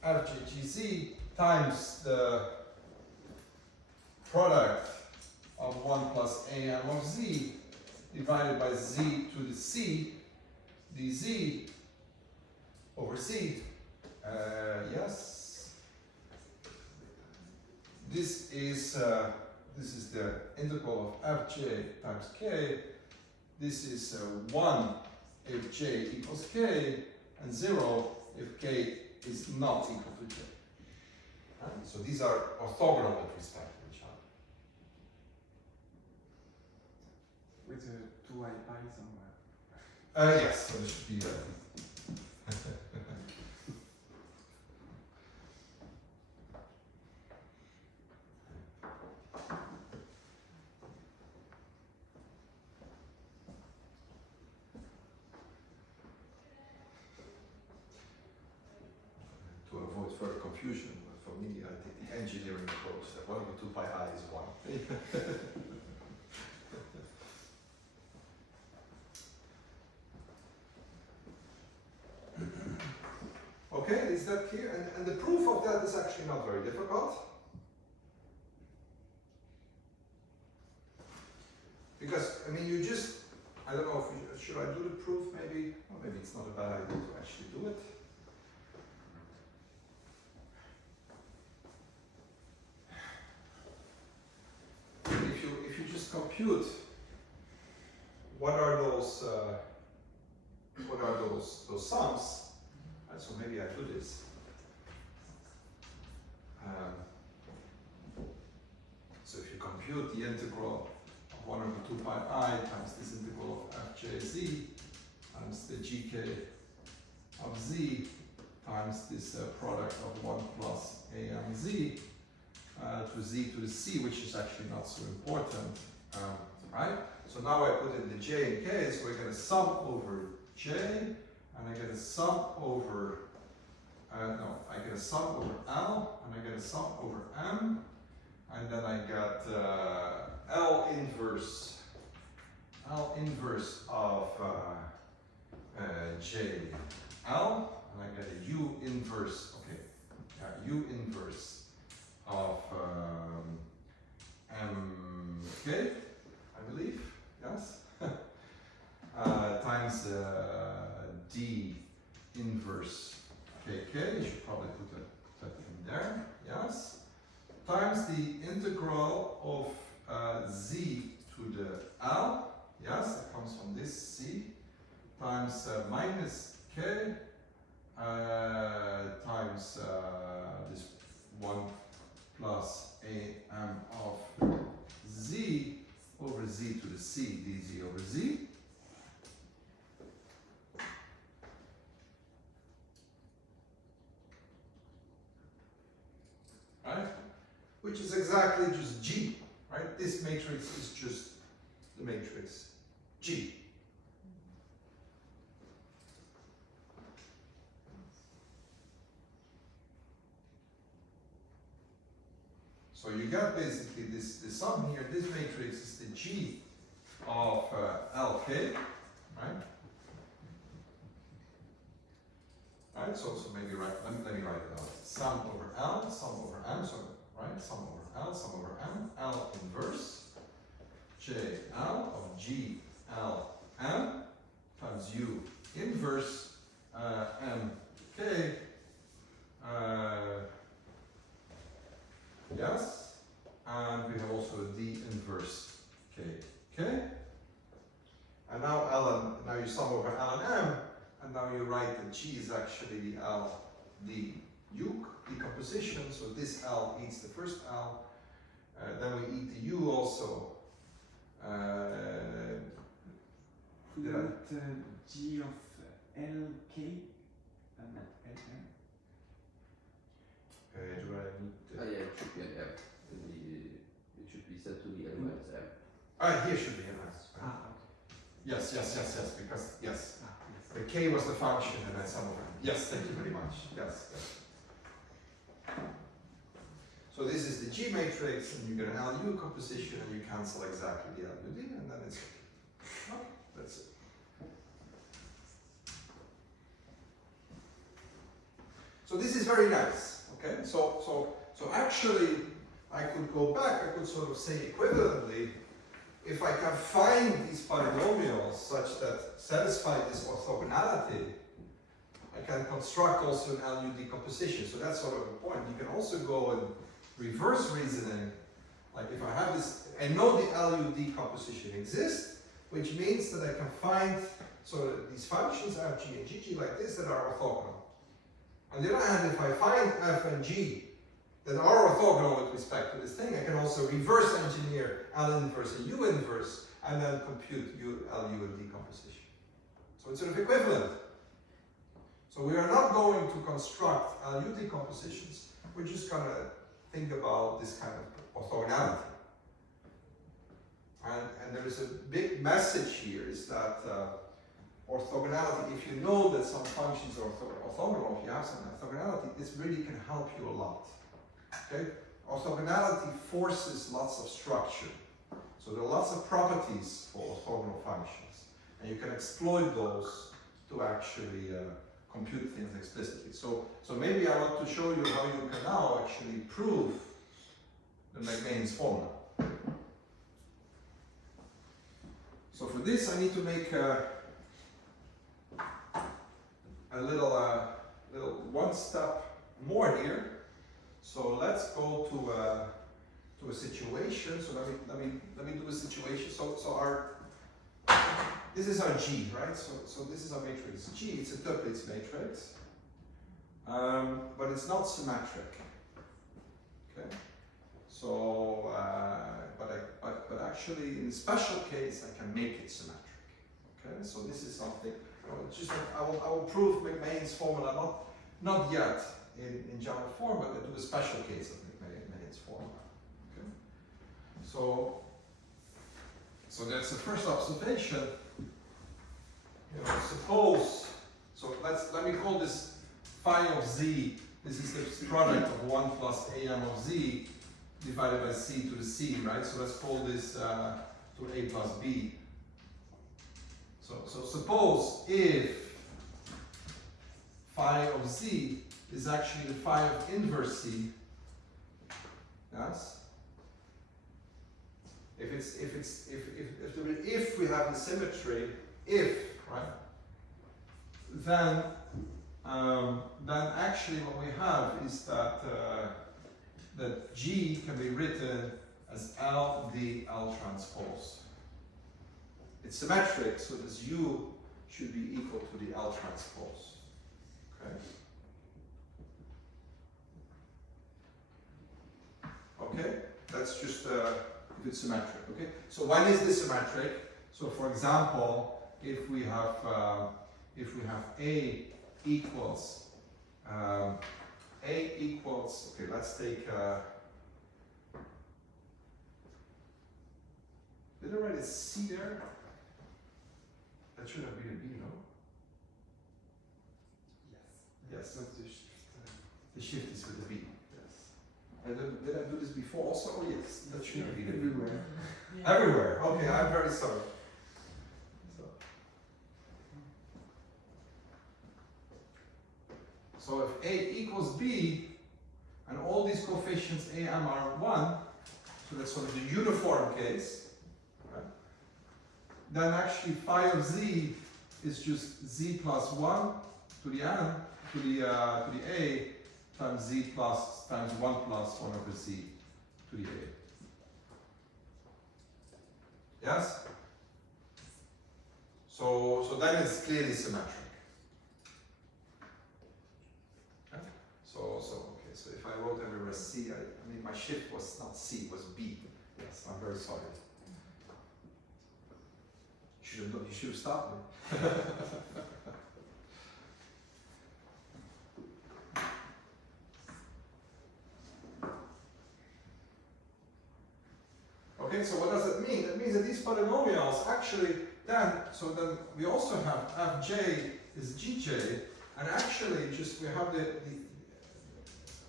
Fgjz times the product of 1 plus am of z divided by z to the c dz over c. Yes. This is the integral of fj times k. This is 1 if j equals k, and 0 if k is not equal to j. Right? So these are orthogonal with respect to each other. With a 2i pi somewhere. Yes, so this should be to avoid further confusion, for me, I take the engineering approach that 1 over 2 pi I is 1. Okay, is that clear? And the proof of that is actually not very difficult. Because, I mean, you just, I don't know if you, should I do the proof maybe? Well, maybe it's not a bad idea to actually do it. If you just compute what are those sums, right? So maybe I do this. So if you compute the integral of 1 over 2 pi I times this integral of fjz times the gk of z times this product of 1 plus amz to z to the c, which is actually not so important, right? So now I put in the j and k, so I get a sum over j, and I get a sum over, I get a sum over L, and I get a sum over M, and then I get L inverse of J L, and I get a U inverse, U inverse of MK, I believe, yes, times D inverse KK, you should probably put that in there, yes, times the integral of Z to the L, yes, that comes from this C, times minus K, times this 1 plus AM of Z over Z to the C, dZ over Z. Right? Which is exactly just G, right? This matrix is just the matrix G. So you get basically this sum here, this matrix is the G of LK, right? Right, so maybe let me write it out. Sum over L, sum over M, so right, sum over L, sum over M, L inverse, J L of G L M times U inverse M K, yes, and we have also a D inverse K K, and now now you sum over L and M. And now you write that G is actually the L, the U decomposition, so this L eats the first L, then we eat the U also. Could I put G of LK and not LM? Do I need to? Yeah, it should be an M. It should be set to the L minus M. Here should be an S. Okay. Yes, because, yes. The K was the function and then sum over M. Yes, thank you very much. Yes. So this is the G matrix, and you get an LU composition, and you cancel exactly the LUD, and then it's okay. That's it. So this is very nice. Okay. So actually, I could go back. I could sort of say equivalently, if I can find these polynomials such that satisfy this orthogonality, I can construct also an LU decomposition. So that's sort of the point. You can also go and reverse reasoning. Like if I have this, I know the LU decomposition exists, which means that I can find sort of these functions f, g, and gg like this that are orthogonal. On the other hand, if I find f and g that are orthogonal with respect to this thing, I can also reverse engineer L inverse and U inverse, and then compute LU and decomposition. So it's sort of equivalent. So we are not going to construct LU decompositions, we're just going to think about this kind of orthogonality. And there is a big message here, is that orthogonality, if you know that some functions are orthogonal, if you have some orthogonality, this really can help you a lot. Okay? Orthogonality forces lots of structure. So there are lots of properties for orthogonal functions, and you can exploit those to actually compute things explicitly. So maybe I want to show you how you can now actually prove the McMahon's formula. So for this, I need to make a little one step more here. So let's go to a situation. So let me do a situation. So this is our G, right? So this is our matrix G. It's a Duits matrix, but it's not symmetric. Okay. So, but actually, in a special case, I can make it symmetric. Okay, so this is something. It's just like I will prove McMahon's formula not yet in general form, but I do a special case of McMahon's formula. Okay, so that's the first observation. Suppose, so let me call this phi of z. This is the product of 1 plus am of z divided by c to the c, right? So let's call this to a plus b. So suppose if phi of z is actually the phi of inverse c, yes? If we have the symmetry, right? Then actually what we have is that that G can be written as L d L transpose. It's symmetric, so this U should be equal to the L transpose. Okay. Okay, that's just if it's symmetric. Okay. So when is this symmetric? So for example, if we have A equals okay, let's take did I write a C there? That should have been a B, no? Yes. Not the shift. The shift is with a B. Yes. Did I do this before also? Oh yes, that should have been a B. Everywhere. Yeah. Everywhere. Okay, I'm very sorry. So if A equals B, and all these coefficients AM are 1, so that's sort of the uniform case, right? Then actually phi of z is just z plus 1 to the n to the a times z plus times 1 plus 1 over z to the a. Yes? So then it's clearly symmetric. So if I wrote everywhere C, I mean my shift was not C, it was B. Yes, I'm very sorry. You should have stopped me. Okay, so what does it mean? It means that these polynomials actually then we also have fj is gj, and actually just we have the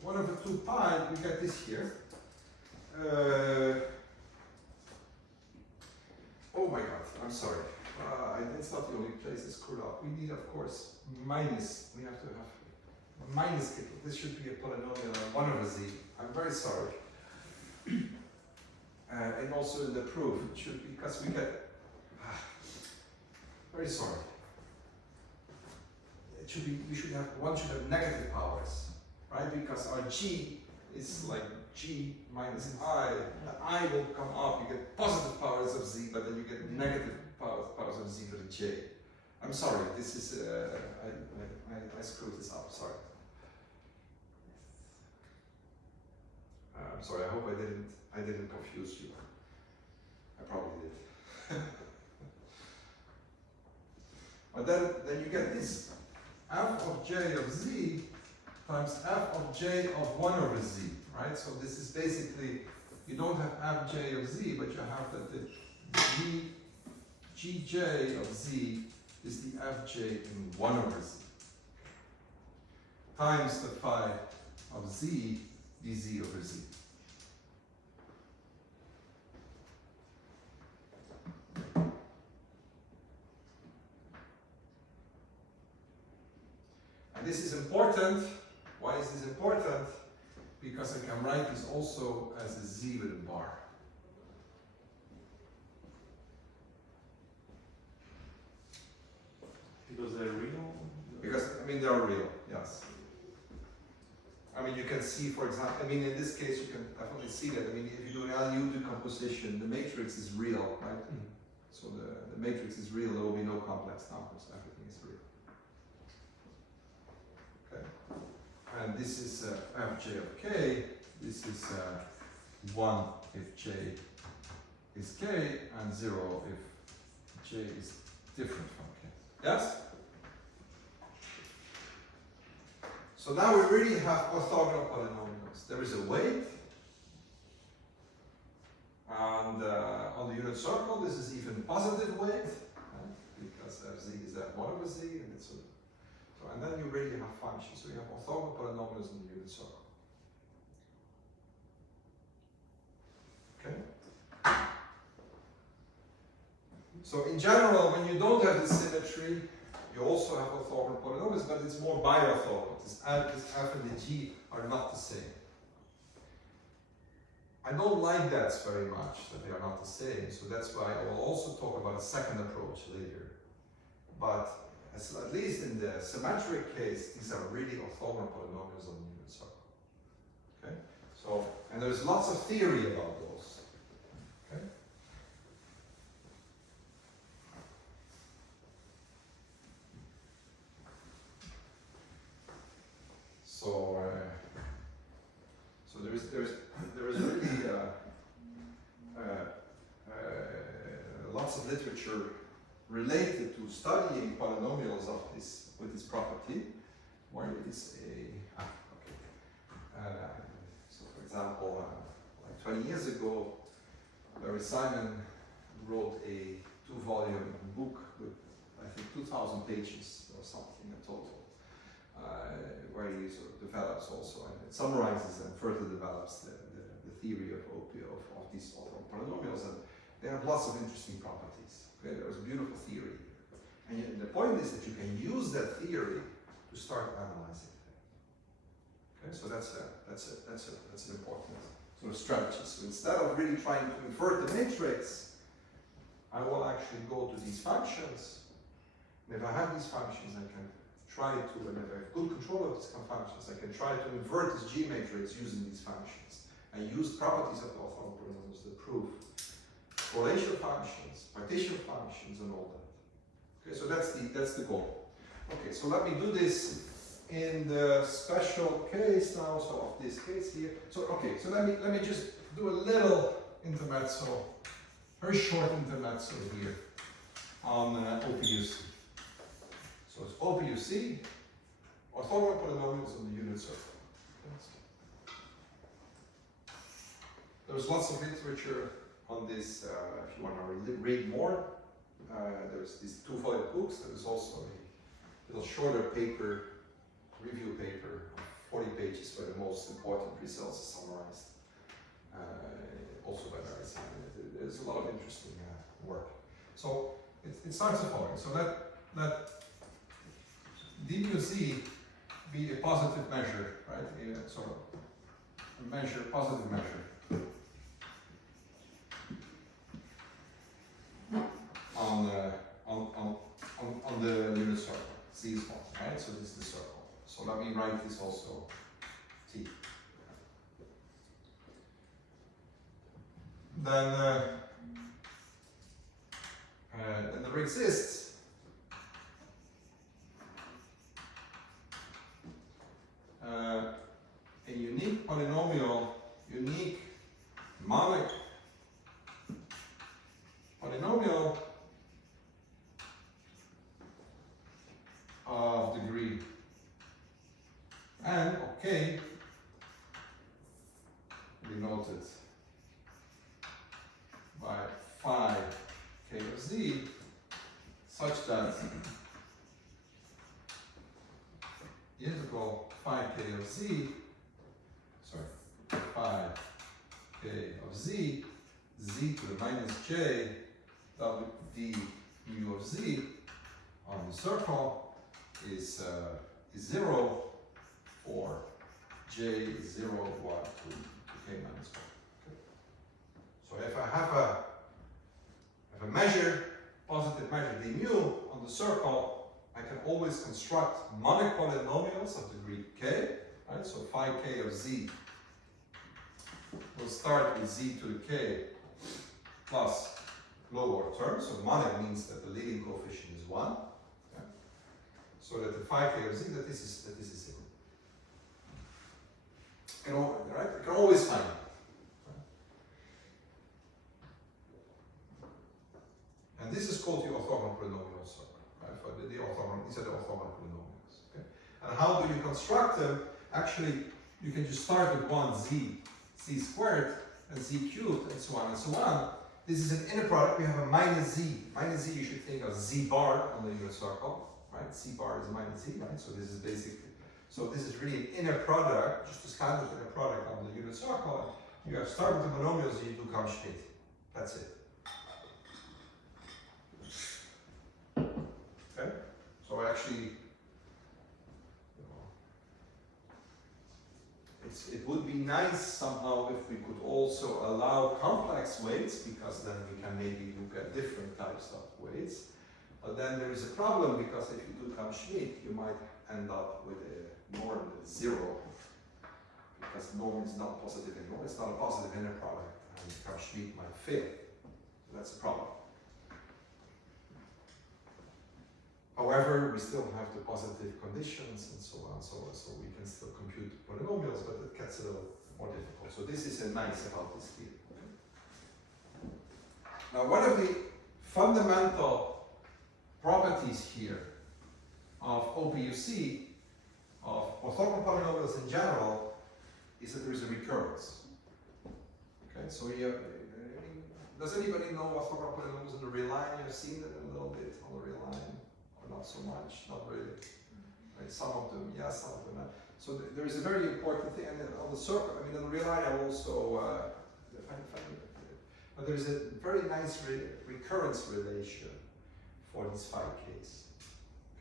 1 over 2 pi, we get this here. Oh my god, I'm sorry. It's not the only place it's screwed up. We need, of course, minus. We have to have a minus. This should be a polynomial of 1 over z. I'm very sorry. And also in the proof, it should be, because we get. Very sorry. It should be, one should have negative powers. Right, because our g is like g minus I. The I will come up, you get positive powers of z, but then you get negative powers of z to the j. I'm sorry, this is, I screwed this up, sorry. I'm sorry, I hope I didn't confuse you. I probably did. But then you get this f of j of z times f of j of 1 over z, right? So this is basically, you don't have fj of z, but you have that the gj of z is the fj in 1 over z times the phi of z dz over z. And this is important. Why is this important? Because I can write this also as a z with a bar. Because they're real? Because, I mean, they are real, yes. I mean, you can see, for example, I mean, in this case, you can definitely see that. I mean, if you do an LU decomposition, the matrix is real, right? Mm-hmm. So the matrix is real, there will be no complex numbers, everything is real. Okay. And this is fj of k, this is 1 if j is k, and 0 if j is different from k. Yes? So now we really have orthogonal polynomials. There is a weight, and on the unit circle this is even positive weight, right? Because fz is f1 over z, and it's so, and then you really have functions. So you have orthogonal polynomials in the unit circle. Okay? So in general, when you don't have this symmetry, you also have orthogonal polynomials, but it's more bi-orthogonal. This f and the g are not the same. I don't like that very much, that they are not the same, so that's why I will also talk about a second approach later. But at least in the symmetric case, these are really orthogonal polynomials on the unit circle. Okay? So, and there's lots of theory about those. Okay? So, there is really lots of literature related to studying polynomials of this with this property, where it is a so for example, like 20 years ago, Larry Simon wrote a 2-volume book with I think 2,000 pages or something in total. Where he sort of develops also, and it summarizes and further develops the theory of these orthogonal polynomials, and they have lots of interesting properties. Okay, there is a beautiful theory here, and the point is that you can use that theory to start analyzing things. Okay, so that's an important sort of strategy. So instead of really trying to invert the matrix, I will actually go to these functions, and if I have these functions, I can try to, and if I have good control of these functions, I can try to invert this G matrix using these functions. I use properties of the orthogonal polynomials that prove correlation functions, partition functions, and all that. Okay, so that's the goal. Okay, so let me do this in the special case now. So of this case here. So okay, so let me just do a little intermezzo, very short intermezzo here on OPUC. So it's OPUC, orthogonal polynomials on the unit circle. There's lots of literature on this if you want to read more. There's these 2-volume books. There's also a little shorter paper, review paper, 40 pages where the most important results are summarized. Also by Maurice. There's a lot of interesting work. So it starts the following. So let dBc be a positive measure, right? So a measure, positive measure on the unit circle. C is 1, right? So this is the circle. So let me write this also T. Then there exists a unique polynomial, unique monic polynomial of degree n, okay, denoted by phi k of z, such that integral phi k of z, phi k of z, z to the minus j, w d mu of z on the circle is 0 for j 0, 1 to k minus 1. Okay. So if I have a measure, positive measure d mu on the circle, I can always construct monic polynomials of degree k, right? So phi k of z will start with z to the k plus lower term. So monic means that the leading coefficient is 1. Okay? So that the phi k of z, that this is 0. Right? You can always find it. Right? is called the orthogonal polynomial circle. Right? For the orthogonal, these are the orthogonal polynomials. Okay? And how do you construct them? Actually, you can just start with one z squared, and z cubed, and so on and so on. This is an inner product. We have a minus z. Minus z, you should think of z bar on the unit circle, right? Z bar is minus z, right? So this is basically, so this is really an inner product, just a standard inner product on the unit circle. You have start with the monomials, you do Schmidt. That's it. Okay? So actually, it would be nice somehow if we could also allow complex weights, because then we can maybe look at different types of weights. But then there is a problem, because if you do Schmidt, you might end up with a norm that's 0, because norm is not positive anymore. It's not a positive inner product, and Schmidt might fail. So that's a problem. However, we still have the positive conditions and so on, so we can still compute polynomials, but it gets a little more difficult. So this is a nice about this field. Okay? Now, one of the fundamental properties here of OPUC, of orthogonal polynomials in general, is that there is a recurrence. Okay, so does anybody know orthogonal polynomials in the real line? You've seen it a little bit on the real line. Not so much, not really. Right? Some of them, yes, some of them not. So there is a very important thing, and then on the circle, I mean, on the real line, I also, but there is a very nice recurrence relation for these phi k's.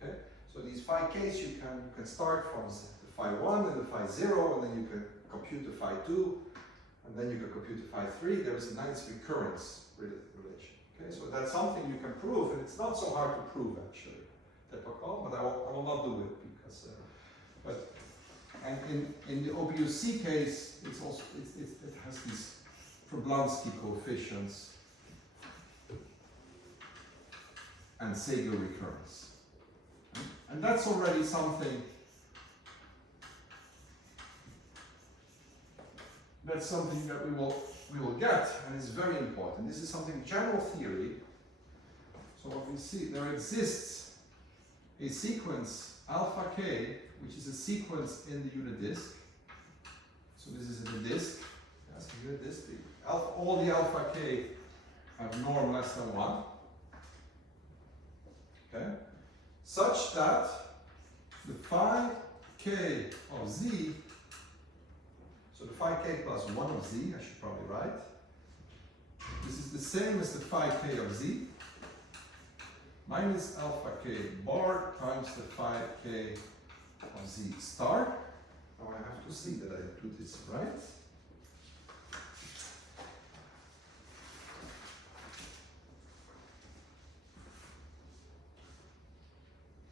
Okay, so these phi k's you can start from the phi 1 and the phi 0, and then you can compute the phi 2, and then you can compute the phi 3. There is a nice recurrence relation. Okay, so that's something you can prove, and it's not so hard to prove actually. But I will not do it because, and in the OPUC case, it's also it has these Jablonski coefficients and Sager recurrence, and that's already something. That's something that we will get, and it's very important. This is something general theory. So what we see, there exists a sequence alpha k, which is a sequence in the unit disk. So this is in the disk. Yes, the unit disk. All the alpha k have norm less than 1. Okay, such that the phi k of z. So the phi k plus 1 of z, I should probably write. This is the same as the phi k of z minus alpha k bar times the phi k of z star. Now I have to see that I do this right.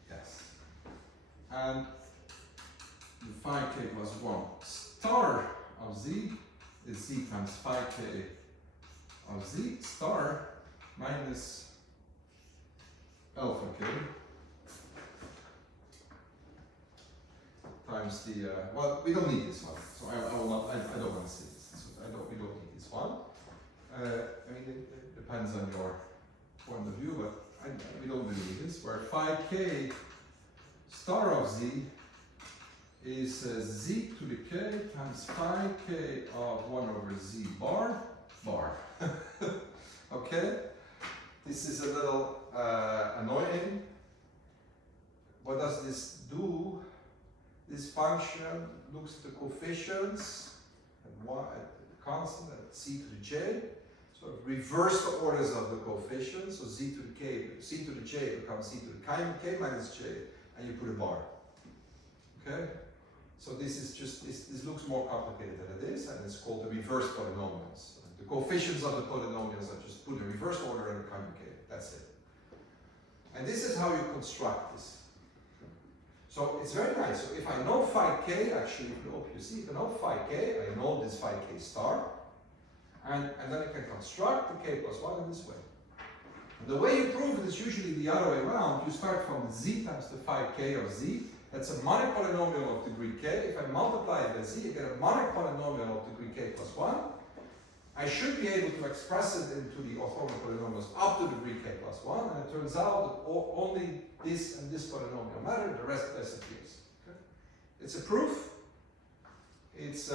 Yes. And the phi k plus 1 star of z is z times phi k of z star minus alpha k times the, well, we don't need this one, so I will not, I don't want to see this, so we don't need this one. I mean, it depends on your point of view, but we don't really need this, where phi k star of z is z to the k times phi k of 1 over z bar. Okay? This is a little annoying. What does this do? This function looks at the coefficients at constant at c to the j. So reverse the orders of the coefficients. So z to the j becomes z to the k minus j, and you put a bar. Okay? So this is just this looks more complicated than it is, and it's called the reverse polynomials. The coefficients of the polynomials are just put in reverse order and communicate. That's it. And this is how you construct this. So it's very nice. So if I know phi k, actually, if you know phi k, I know this phi k star, and then I can construct the k plus 1 in this way. And the way you prove it is usually the other way around. You start from z times the phi k of z. That's a monic polynomial of degree k. If I multiply it by z, I get a monic polynomial of degree k plus 1. I should be able to express it into the orthogonal polynomials up to degree k plus 1, and it turns out that only this and this polynomial matter, the rest disappears. Okay? It's a proof. It's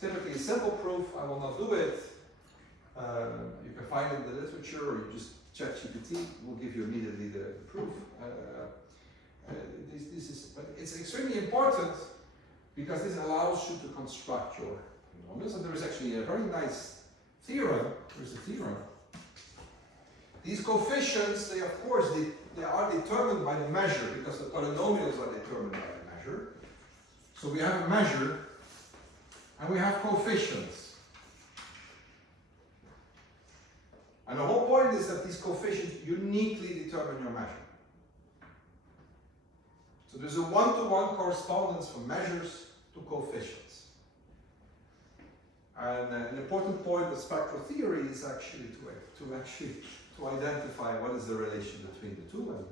typically a simple proof. I will not do it. You can find it in the literature, or you just ChatGPT will give you immediately the proof. But it's extremely important because this allows you to construct your polynomials. And there is actually a very nice theorem. There's a theorem. These coefficients, they of course, they are determined by the measure because the polynomials are determined by the measure. So we have a measure and we have coefficients. And the whole point is that these coefficients uniquely determine your measure. So there's a one-to-one correspondence from measures to coefficients. And an important point of spectral theory is actually to identify what is the relation between the two. And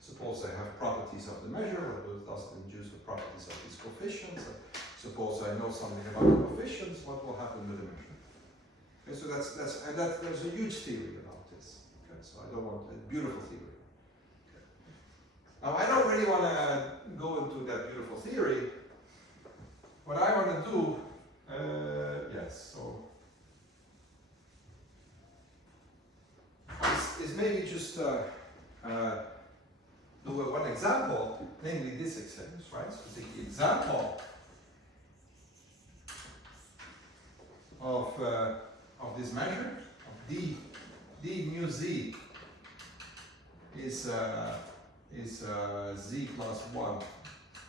suppose I have properties of the measure, what does it induce the properties of these coefficients? Suppose I know something about the coefficients, what will happen with the measure? Okay, so there's a huge theory about this. Okay, so I don't want a beautiful theory. Okay. Now I don't really want to go into that beautiful theory. What I want to do, is maybe just do one example, namely this example, right? So take the example of this measure of d mu z is z plus 1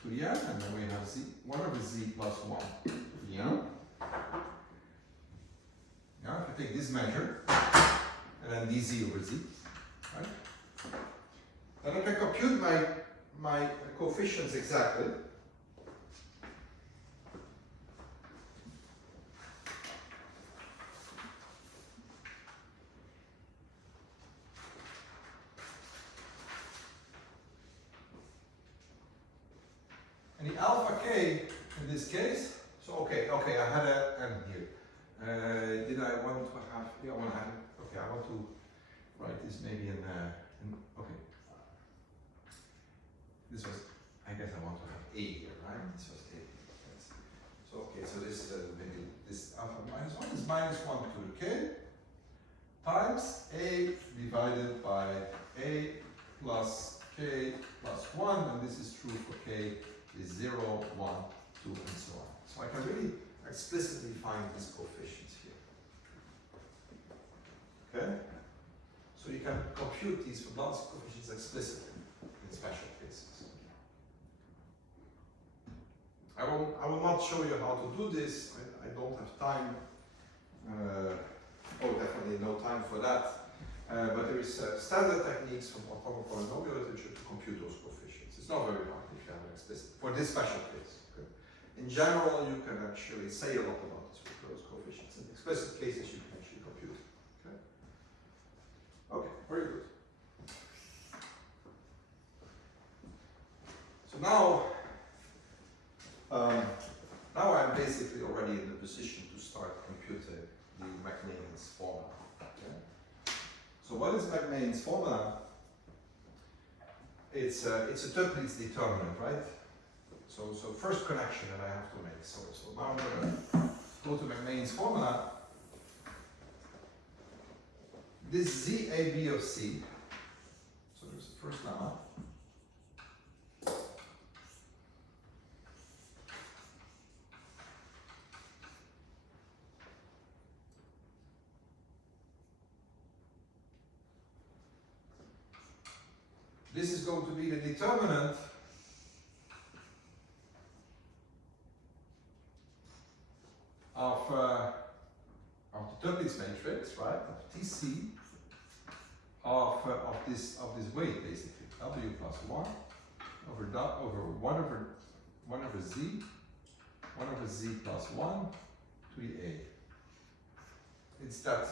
to the n, and then we have z 1 over z plus 1 to the n. Yeah, if I take this measure and then dz over z, right? Then I can compute my coefficients exactly. And the alpha k in this case, so okay, I had a n here. Did I want to have, yeah, I want to have, okay, I want to write this maybe in okay. This was, I guess I want to have a here, right? This was a. Yes. So, okay, so this maybe this alpha minus 1 is minus 1 to the k times a divided by a plus k plus 1, and this is true for k is 0, 1, 2, and so on. So I can really explicitly find these coefficients here. Okay? So you can compute these Fibonacci coefficients explicitly in special cases. I will not show you how to do this. I don't have time. Definitely no time for that. But there is standard techniques from orthogonal polynomial literature to compute those coefficients. It's not very hard if you have an explicit for this special case. Okay? In general, you can actually say a lot about this with those coefficients. In explicit cases, you can actually compute. Okay. Okay. Very good. So now I'm basically already in the position to start computing the McMahon's formula. Okay? So what is McMahon's formula? It's a Duits determinant, right? So first connection that I have to make. So now I'm going to go to McMahon's formula. This ZAB of C. So there's the first lemma. This is going to be the determinant of the Duits matrix, right? Of TC of this weight basically. W plus 1 over 1 over z, 1 over z plus 1 to the a. It's that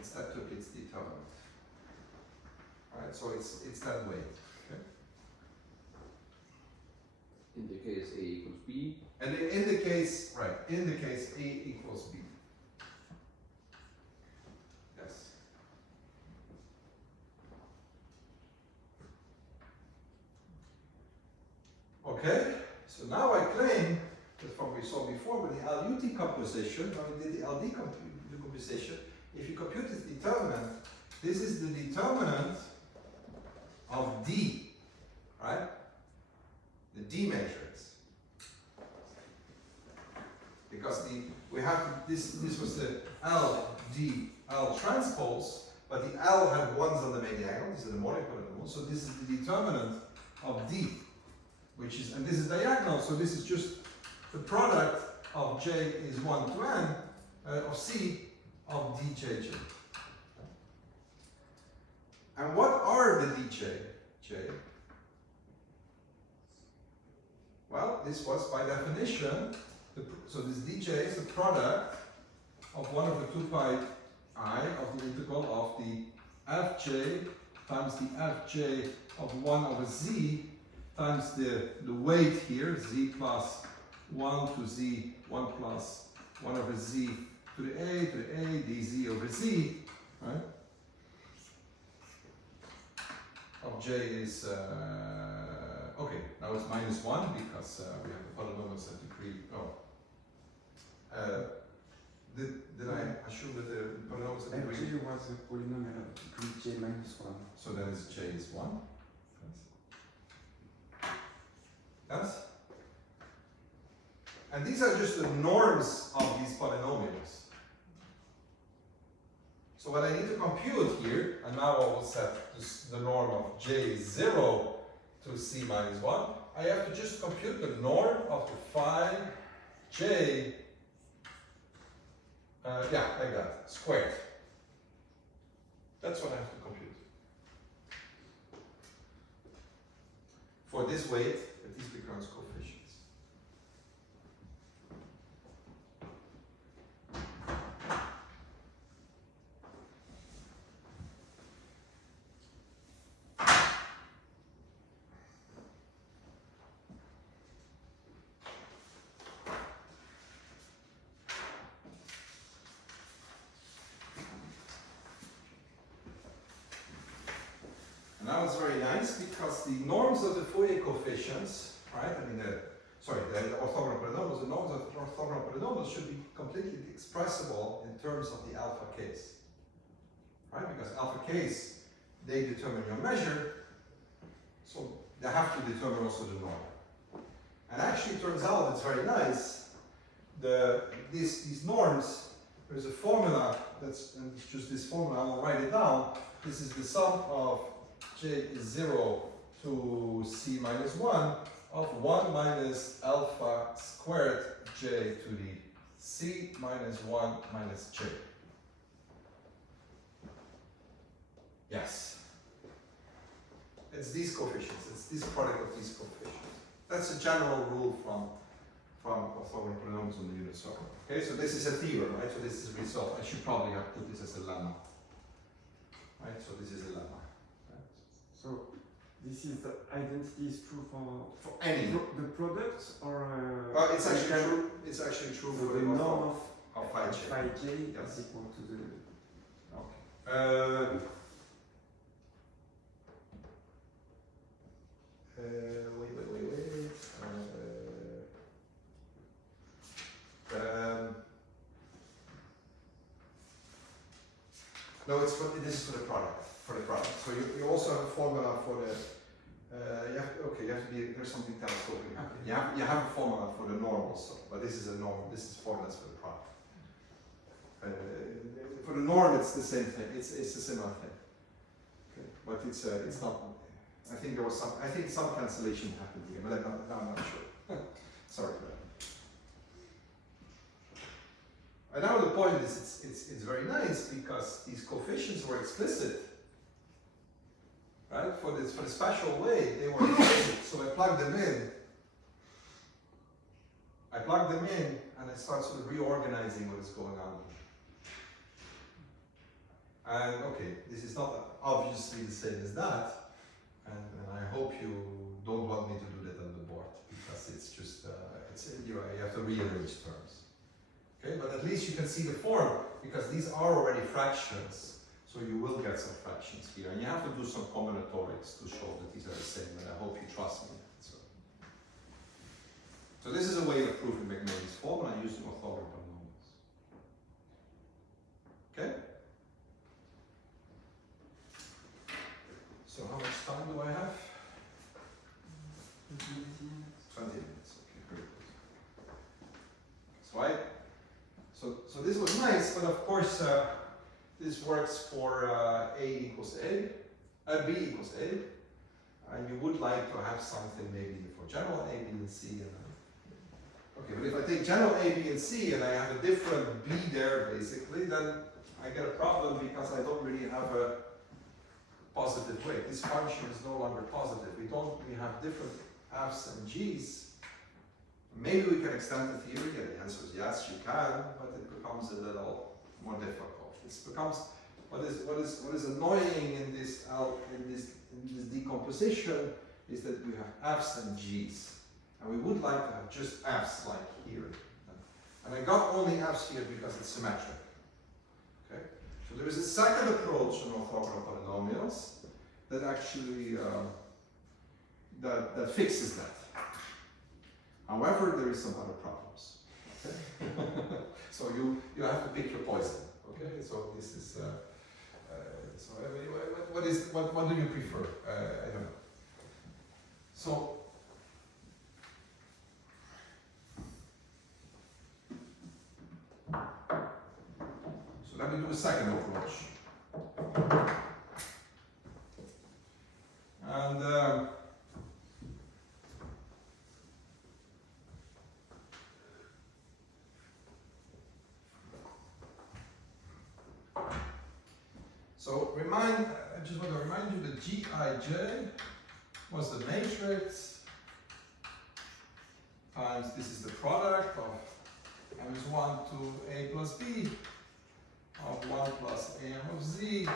Duits determinant. Right, so it's that way. Okay. In the case A equals B. And in the case A equals B. Okay, so now I claim that from what we saw before with the LU decomposition, when we did the LD decomposition, if you compute this determinant, this is the determinant of D, right? The D matrix. Because we have this was the L, D, L transpose, but the L had ones on the main diagonal, these are the Mori polynomials, so this is the determinant of D, which is, and this is diagonal, so this is just the product of J is 1 to N, of C of DJJ. And what are the DJ? Well, this was by definition, so this DJ is the product of one of the 2 pi I of the integral of the Fj times the Fj of 1 over Z times the weight here, Z plus 1 to Z, 1 plus 1 over Z to the A, dZ over Z, right? Of J is, okay, now it's minus 1 because we have the polynomials at degree, did I assume that the polynomials at degree? Fj was a polynomial of degree J minus 1. So then it's J is 1. Yes? And these are just the norms of these polynomials. So what I need to compute here, and now I will set the norm of J is 0 to C minus 1, I have to just compute the norm of the phi J, like that, squared. That's what I have to compute. For this weight, at these recurrence coefficients. Now it's very nice because the norms of the Fourier coefficients, right? I mean, the orthogonal polynomials, the norms of the orthogonal polynomials should be completely expressible in terms of the alpha case, right? Because alpha case, they determine your measure, so they have to determine also the norm. And actually, it turns out it's very nice. These norms, there's a formula and it's just this formula. I will write it down. This is the sum of J is 0 to C minus 1 of 1 minus alpha squared J to the C minus 1 minus J. Yes. It's these coefficients. It's this product of these coefficients. That's a general rule from orthogonal polynomials on the unit circle. Okay, so this is a theorem, right? So this is a result. I should probably have put this as a lemma. Right? So this is a lemma. So this is the identity is true for any the products or it's actually true. It's actually true so for the norm of phi j. Phi j Yes. is equal to the Okay. Wait. No, this is for the product. So you also have a formula for the. You have to be. There's something telescopic. You have a formula for the norm also, but this is a norm. This is formulas for the product. For the norm, it's the same thing. It's a similar thing. Okay, but it's not. I think there was some cancellation happened here, but I'm not sure. Sorry for that. And now the point is, it's very nice because these coefficients were explicit, right? For the special way, they were explicit. So I plug them in. And I start sort of reorganizing what is going on here. And okay, this is not obviously the same as that. And I hope you don't want me to do that on the board because it's just, you have to rearrange terms. Okay, but at least you can see the form because these are already fractions. So you will get some fractions here. And you have to do some combinatorics to show that these are the same, and I hope you trust me. So, 20 minutes, okay, very good. So this was nice, but of course this works for A equals A, B equals A, and you would like to have something maybe for general A, B, and C. Okay, but if I take general A, B, and C and I have a different B there basically, then I get a problem because I don't really have a positive weight. This function is no longer positive. We have different F's and G's. Maybe we can extend the theory, and the answer is yes, you can, but it becomes a little more difficult. It becomes what is annoying in this decomposition is that we have F's and G's, and we would like to have just F's like here. And I got only F's here because it's symmetric. Okay, so there is a second approach in orthogonal polynomials that actually that fixes that. However, there is some other problems. Okay? So you have to pick your poison. Okay, so this is so I mean, what do you prefer? I don't know. So let me do a second approach. And so I just want to remind you that Gij was the matrix times, this is the product of M1 to A plus B of 1 plus AM of Z,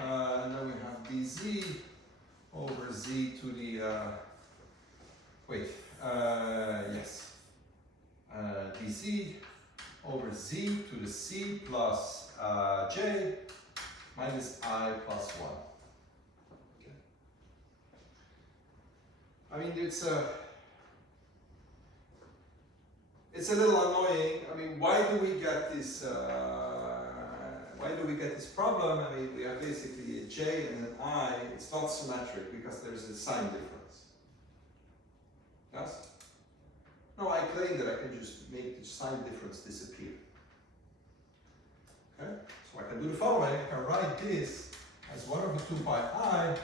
and then we have dz over Z to the, dz over Z to the C plus J minus I plus 1. Okay. I mean, it's a little annoying. I mean, why do we get this problem? I mean, we have basically a J and an I. It's not symmetric because there's a sign difference. Yes? No, I claim that I can just make the sign difference disappear. Okay? So I can do the following. I can write this as 1 over 2 pi I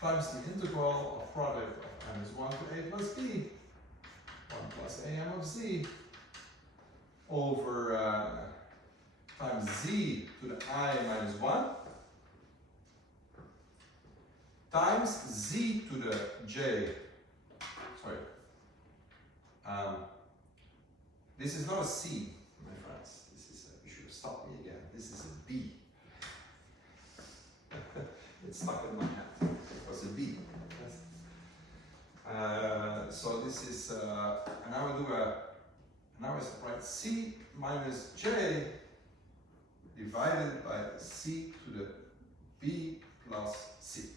times the integral of product of M1 to A plus B, 1 plus AM of Z, over times Z to the I minus 1, times Z to the J, this is not a C, my friends. This is you should have stopped me again. This is a B. It's stuck in my head. It was a B. Yes. So this is, and I will do now I write C minus J divided by C to the B plus C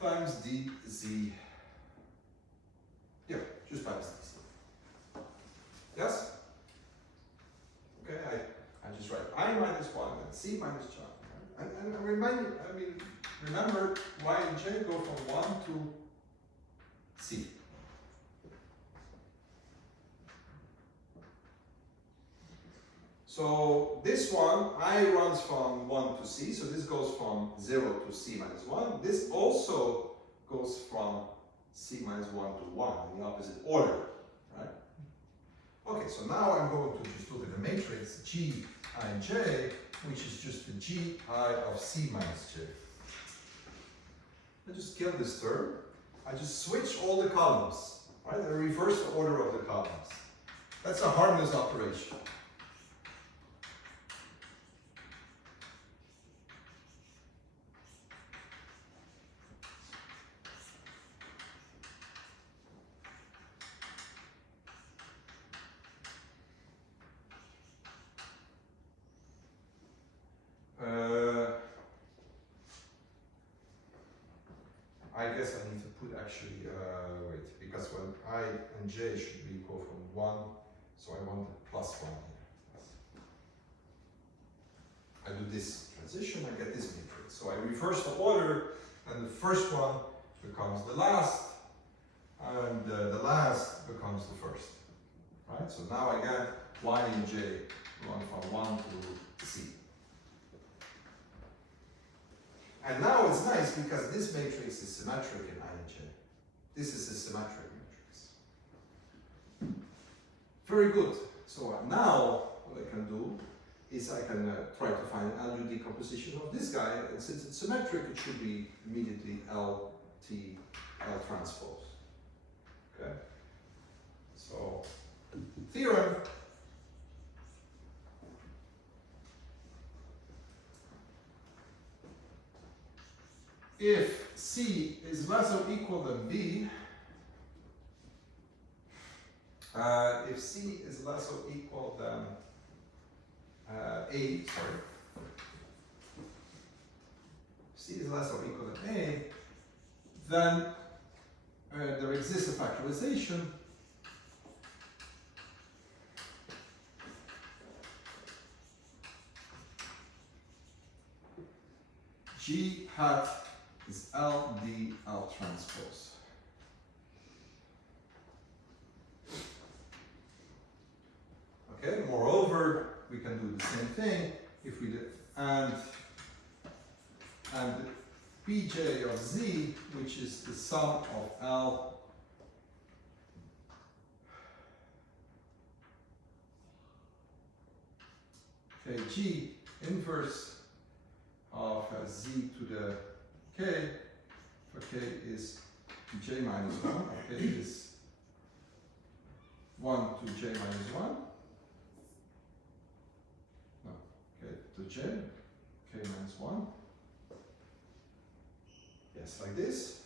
times dz. Yeah, just times dz. Yes? Okay, I just write I minus 1 and C minus J. And remember Y and J go from 1 to C. So this one, I runs from 1 to C, so this goes from 0 to C minus 1. This also goes from C minus 1 to 1 in the opposite order, right? Okay, so now I'm going to just look at the matrix G, I, J, which is just the G, I of C minus J. I just kill this term. I just switch all the columns, right? I reverse the order of the columns. That's a harmless operation. I guess I need to put actually, wait, because when I and J should be equal from 1, so I want the plus 1 here. I do this transition, I get this matrix. So I reverse the order, and the first one becomes the last, and the last becomes the first. Right? So now I get y and j going from 1 to c. And now it's nice because this matrix is symmetric in I and j. This is a symmetric matrix. Very good. So now what I can do is I can try to find LU decomposition of this guy, and since it's symmetric, it should be immediately LT, L transpose. Okay? So, theorem. If C is less or equal than B, if C is less or equal than A, sorry. C is less or equal than A, then there exists a factorization G hat is LD L transpose. Okay, moreover, we can do the same thing if we did, and Pj of Z, which is the sum of L Kg inverse of Z to the K, for K is J minus 1, K is 1 to J minus 1, no, K to J, K minus 1, yes, like this.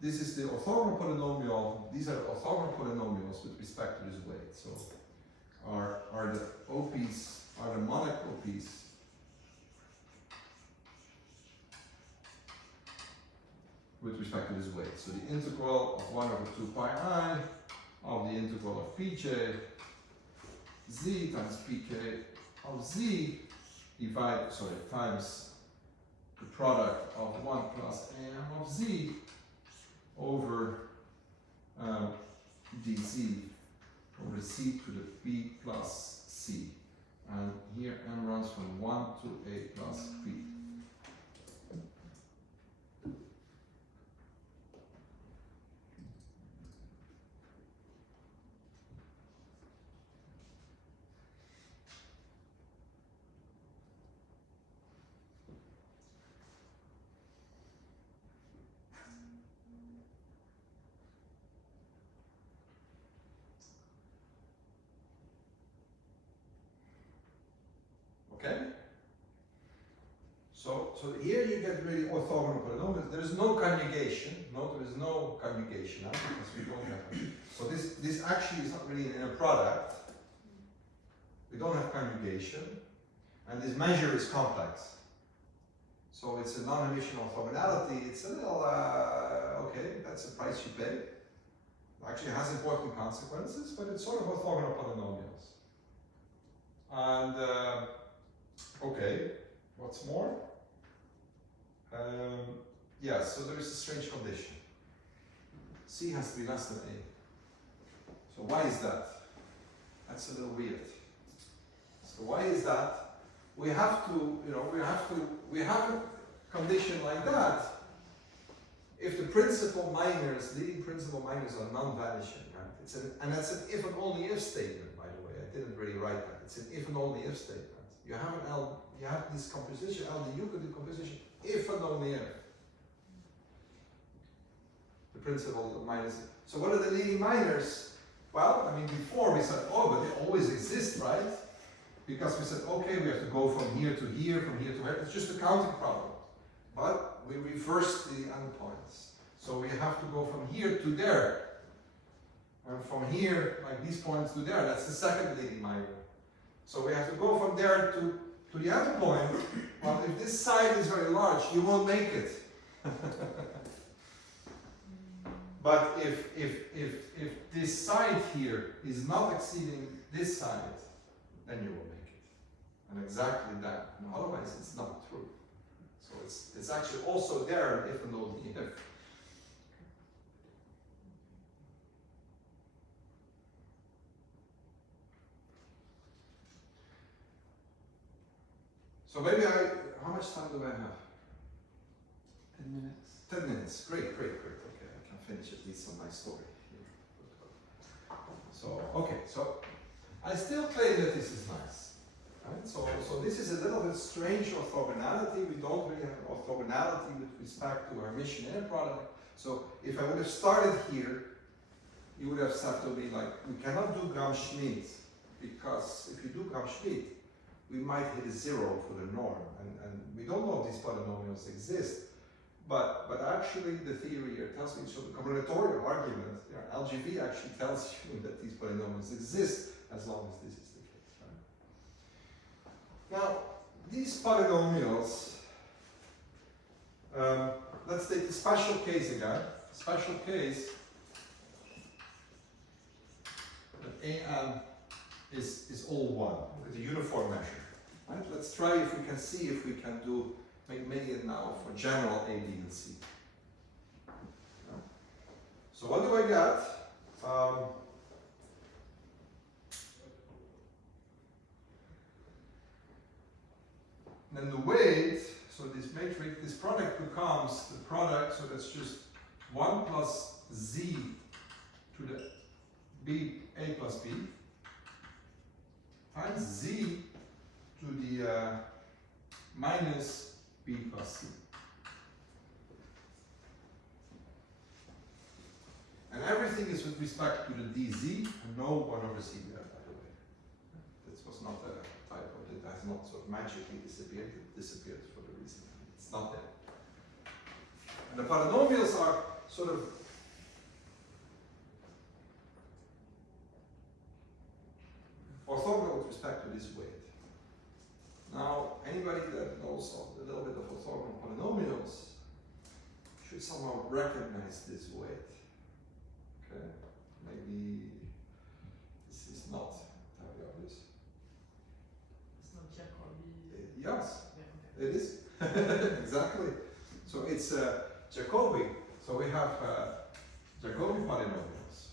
This is the orthogonal polynomial, these are orthogonal polynomials with respect to this weight, so are the OPs, are the monic OPs with respect to this weight. So the integral of 1 over 2 pi I of the integral of Pj Z times Pk of Z times the product of 1 plus Am of Z over dz over C to the B plus C. And here M runs from 1 to A plus B. Okay? So here you get really orthogonal polynomials. There is no conjugation. No, there is no conjugation now because we don't have. So this actually is not really an inner product. We don't have conjugation, and this measure is complex. So it's a non-Hermitian orthogonality. It's a little okay. That's the price you pay. Actually, it has important consequences, but it's sort of orthogonal polynomials. And okay, what's more? Yeah, so there is a strange condition. C has to be less than A. So why is that? That's a little weird. So why is that? We have to, we have a condition like that if the principal minors, leading principal minors are non-vanishing, right? And that's an if and only if statement, by the way. I didn't really write that. It's an if and only if statement. You have an L, you have this composition, LDU decomposition, if and only if. The principal minors. So what are the leading minors? Well, I mean, before we said, oh, but they always exist, right? Because we said, okay, we have to go from here to here, from here to here. It's just a counting problem. But we reverse the endpoints. So we have to go from here to there. And from here, like these points to there. That's the second leading minor. So we have to go from there to the endpoint. Well, if this side is very large, you won't make it. But if this side here is not exceeding this side, then you will make it. And exactly that. And otherwise, it's not true. So it's actually also there if and only if. So maybe how much time do I have? 10 minutes. 10 minutes, great. Okay, I can finish at least on my story here. So, okay, so I still claim that this is nice. Right? So this is a little bit strange orthogonality. We don't really have an orthogonality with respect to our mission air product. So if I would have started here, you would have said to me like, we cannot do Gram-Schmidt, because if you do Gram-Schmidt, we might hit a zero for the norm, and we don't know if these polynomials exist. But actually the theory here tells me, so the combinatorial argument, LGV actually tells you that these polynomials exist as long as this is the case. Right? Now, these polynomials, let's take the special case again. Special case that AM is all one, with a uniform measure. Right? Let's try if we can see if we can do make it now for general A, B, and C. So what do I get? Then the weight, so this matrix, this product becomes the product, so that's just 1 plus Z to the B, A plus B, times Z to the minus B plus C. And everything is with respect to the dz, and no 1 over c there, by the way. This was not a typo, it has not sort of magically disappeared, it disappeared for the reason it's not there. And the polynomials are sort of orthogonal with respect to this weight. Now, anybody that knows a little bit of orthogonal polynomials should somehow recognize this weight. Okay, maybe this is not very obvious. It's not Jacobi. Yes, Yeah, okay. it is. Exactly. So it's Jacobi. So we have Jacobi polynomials.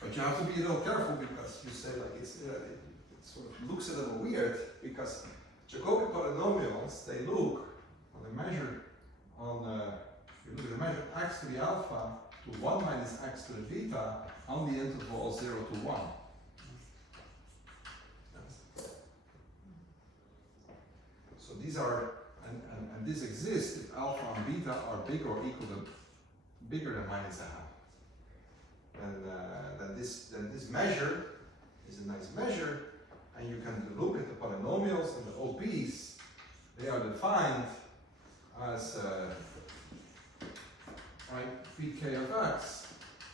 But you have to be a little careful because you say like it sort of looks a little weird because Jacobi polynomials, they look on the measure on you look at the measure x to the alpha to 1 minus x to the beta on the interval 0 to 1. So these are, and this exists if alpha and beta are bigger or equal to bigger than minus a half. And then this measure is a nice measure, and you can look at the polynomials and the OPs. They are defined as pk of x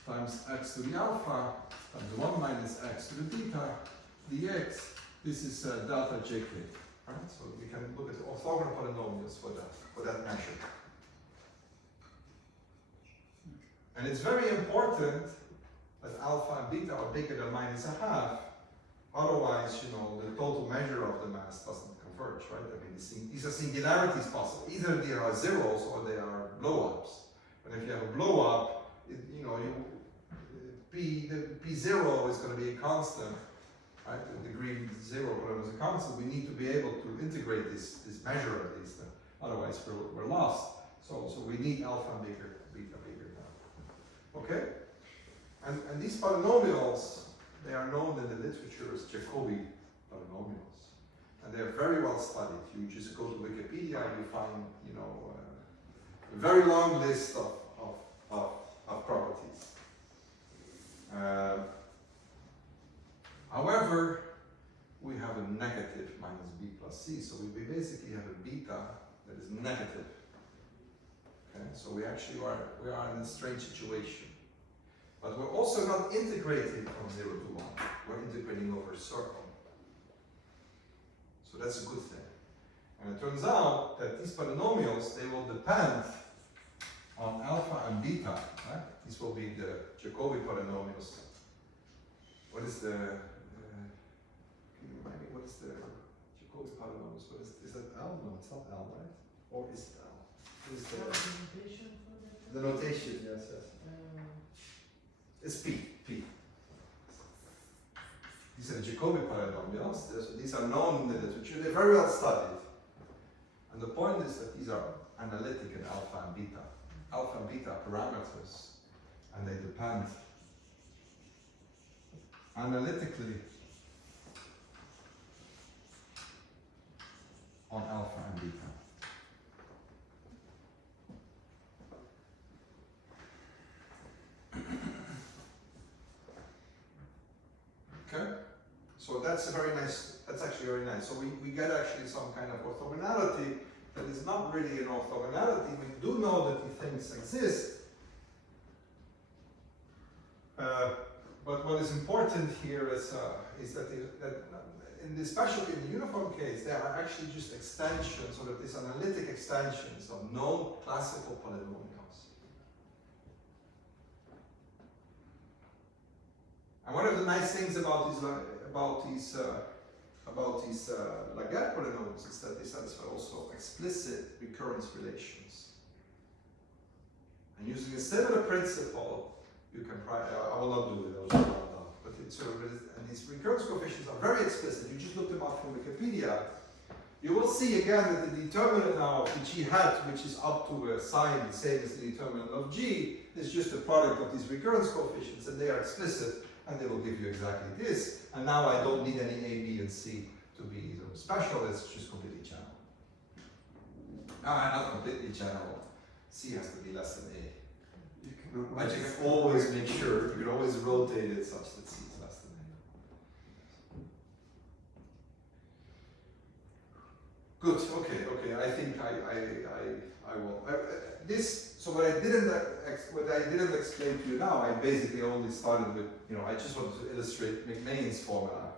times x to the alpha times 1 minus x to the beta dx. This is delta jk. Right? So we can look at the orthogonal polynomials for that measure. And it's very important that alpha and beta are bigger than minus a half. Otherwise, you know, the total measure of the mass doesn't converge, right? I mean, these are singularities possible. Either they are zeros or they are blow-ups. But if you have a blow-up, you know, P0 is going to be a constant, right? The degree 0, whatever is a constant. We need to be able to integrate this measure at least. Otherwise, we're lost. So we need alpha and beta bigger now. Okay? And these polynomials, they are known in the literature as Jacobi polynomials. And they are very well studied. You just go to Wikipedia and you find, you know, a very long list of properties. However, we have a negative minus b plus c, so we basically have a beta that is negative. Okay, so we are in a strange situation. But we're also not integrating from 0 to 1. We're integrating over a circle. So that's a good thing. And it turns out that these polynomials, they will depend on alpha and beta. Right? These will be the Jacobi polynomials. What is the, can you remind me, what is the Jacobi polynomials, but is that L? No, it's not L, right? Or is it L? Is The notation for that? the notation, yes, yes. It's P. These are Jacobi polynomials. These are known in the literature. They're very well studied. And the point is that these are analytic in alpha and beta. Alpha and beta are parameters, and they depend analytically on alpha and beta. Okay, so that's actually very nice. So we get actually some kind of orthogonality that is not really an orthogonality. We do know that these things exist. But what is important here is that in the uniform case, there are actually just extensions, sort of these analytic extensions of known classical polynomials. And one of the nice things about these Laguerre polynomials is that they satisfy also explicit recurrence relations. And using a similar principle, you can I will not do it, but it's sort of, and these recurrence coefficients are very explicit. You just look them up from Wikipedia. You will see again that the determinant now of the G hat, which is up to a sign the same as the determinant of G, is just a product of these recurrence coefficients, and they are explicit, and they will give you exactly this. And now I don't need any A, B, and C to be sort of special. It's just completely general. Not completely general. C has to be less than A. But you can always make sure, you can always rotate it such that C is less than A. Good, okay, I think I will. So what I didn't explain to you now, I basically only started with, I just wanted to illustrate McMahon's formula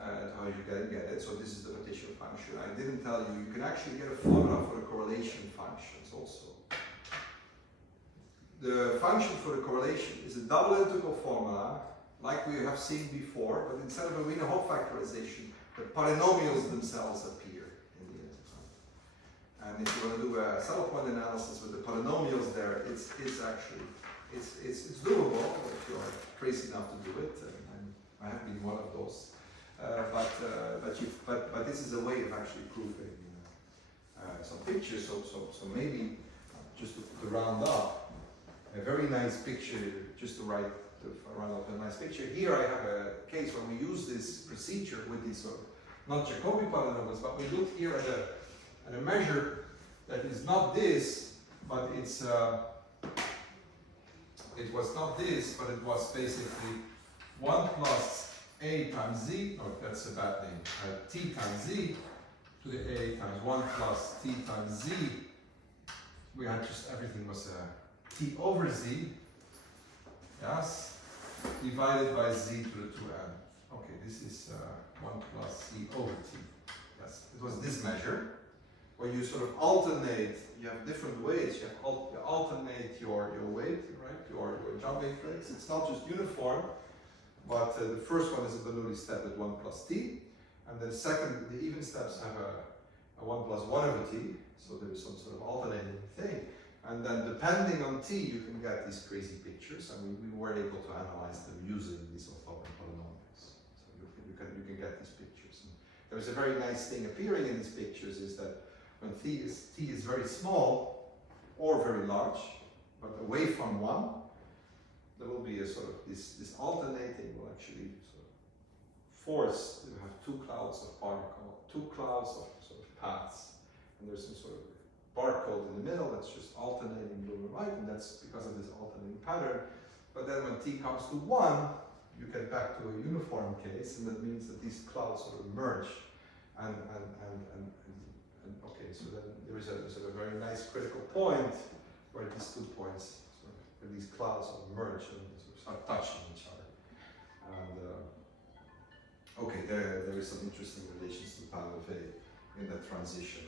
and how you get it. So this is the rotational function. I didn't tell you, you can actually get a formula for the correlation functions also. The function for the correlation is a double integral formula, like we have seen before, but instead of a Wiener-Hopf factorization, the polynomials themselves appear in the integral. And if you want to do a saddle point analysis with the polynomials there, it's doable if you are crazy enough to do it. And I have been one of those. But this is a way of actually proving some pictures. So maybe just to round up. A very nice picture, just to round up a nice picture. Here I have a case where we use this procedure with these sort of not Jacobi polynomials, but we look here at a measure that is not this, but it was not this, but it was basically 1 plus A times Z, no, that's a bad name, T times Z to the A times 1 plus T times Z. We had just, everything was T over Z, yes, divided by Z to the 2n. Okay, this is 1 plus Z over T. Yes, it was this measure, where you sort of alternate, you have different weights, you alternate your weight, right, your jump matrix. It's not just uniform, but the first one is a Bernoulli step at 1 plus T, and then second, the even steps have a 1 plus 1 over T, so there is some sort of alternating thing. And then depending on T, you can get these crazy pictures, and we were able to analyze them using these orthogonal polynomials. So you can get these pictures. And there's a very nice thing appearing in these pictures is that when T is very small or very large, but away from 1, there will be a sort of this alternating will actually sort of force to have 2 clouds of particle, 2 clouds of sort of paths, and there's some sort of barcode in the middle that's just alternating blue and white, and that's because of this alternating pattern. But then when T comes to 1, you get back to a uniform case, and that means that these clouds sort of merge. And okay, so then there is a sort of very nice critical point where these 2 points, where these clouds sort of merge and sort of start touching each other. And okay, there is some interesting relations to Pavlov in that transition.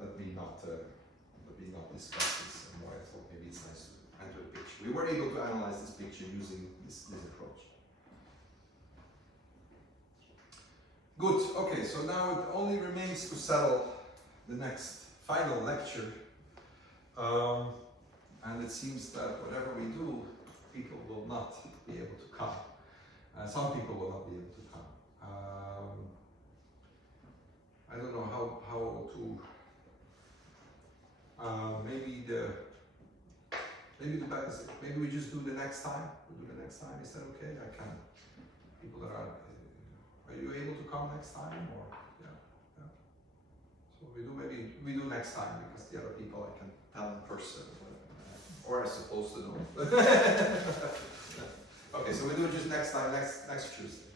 Let me not discuss this more. I thought maybe it's nice to enter the picture. We were able to analyze this picture using this approach. Good, okay, so now it only remains to settle the next final lecture. And it seems that whatever we do, people will not be able to come. Some people will not be able to come. I don't know how to. Maybe we just do the next time. We do the next time. Is that okay? I can. People that are you able to come next time or yeah. So we do next time because the other people I can tell in person or I'm supposed to know. Okay, so we do it just next time, next Tuesday.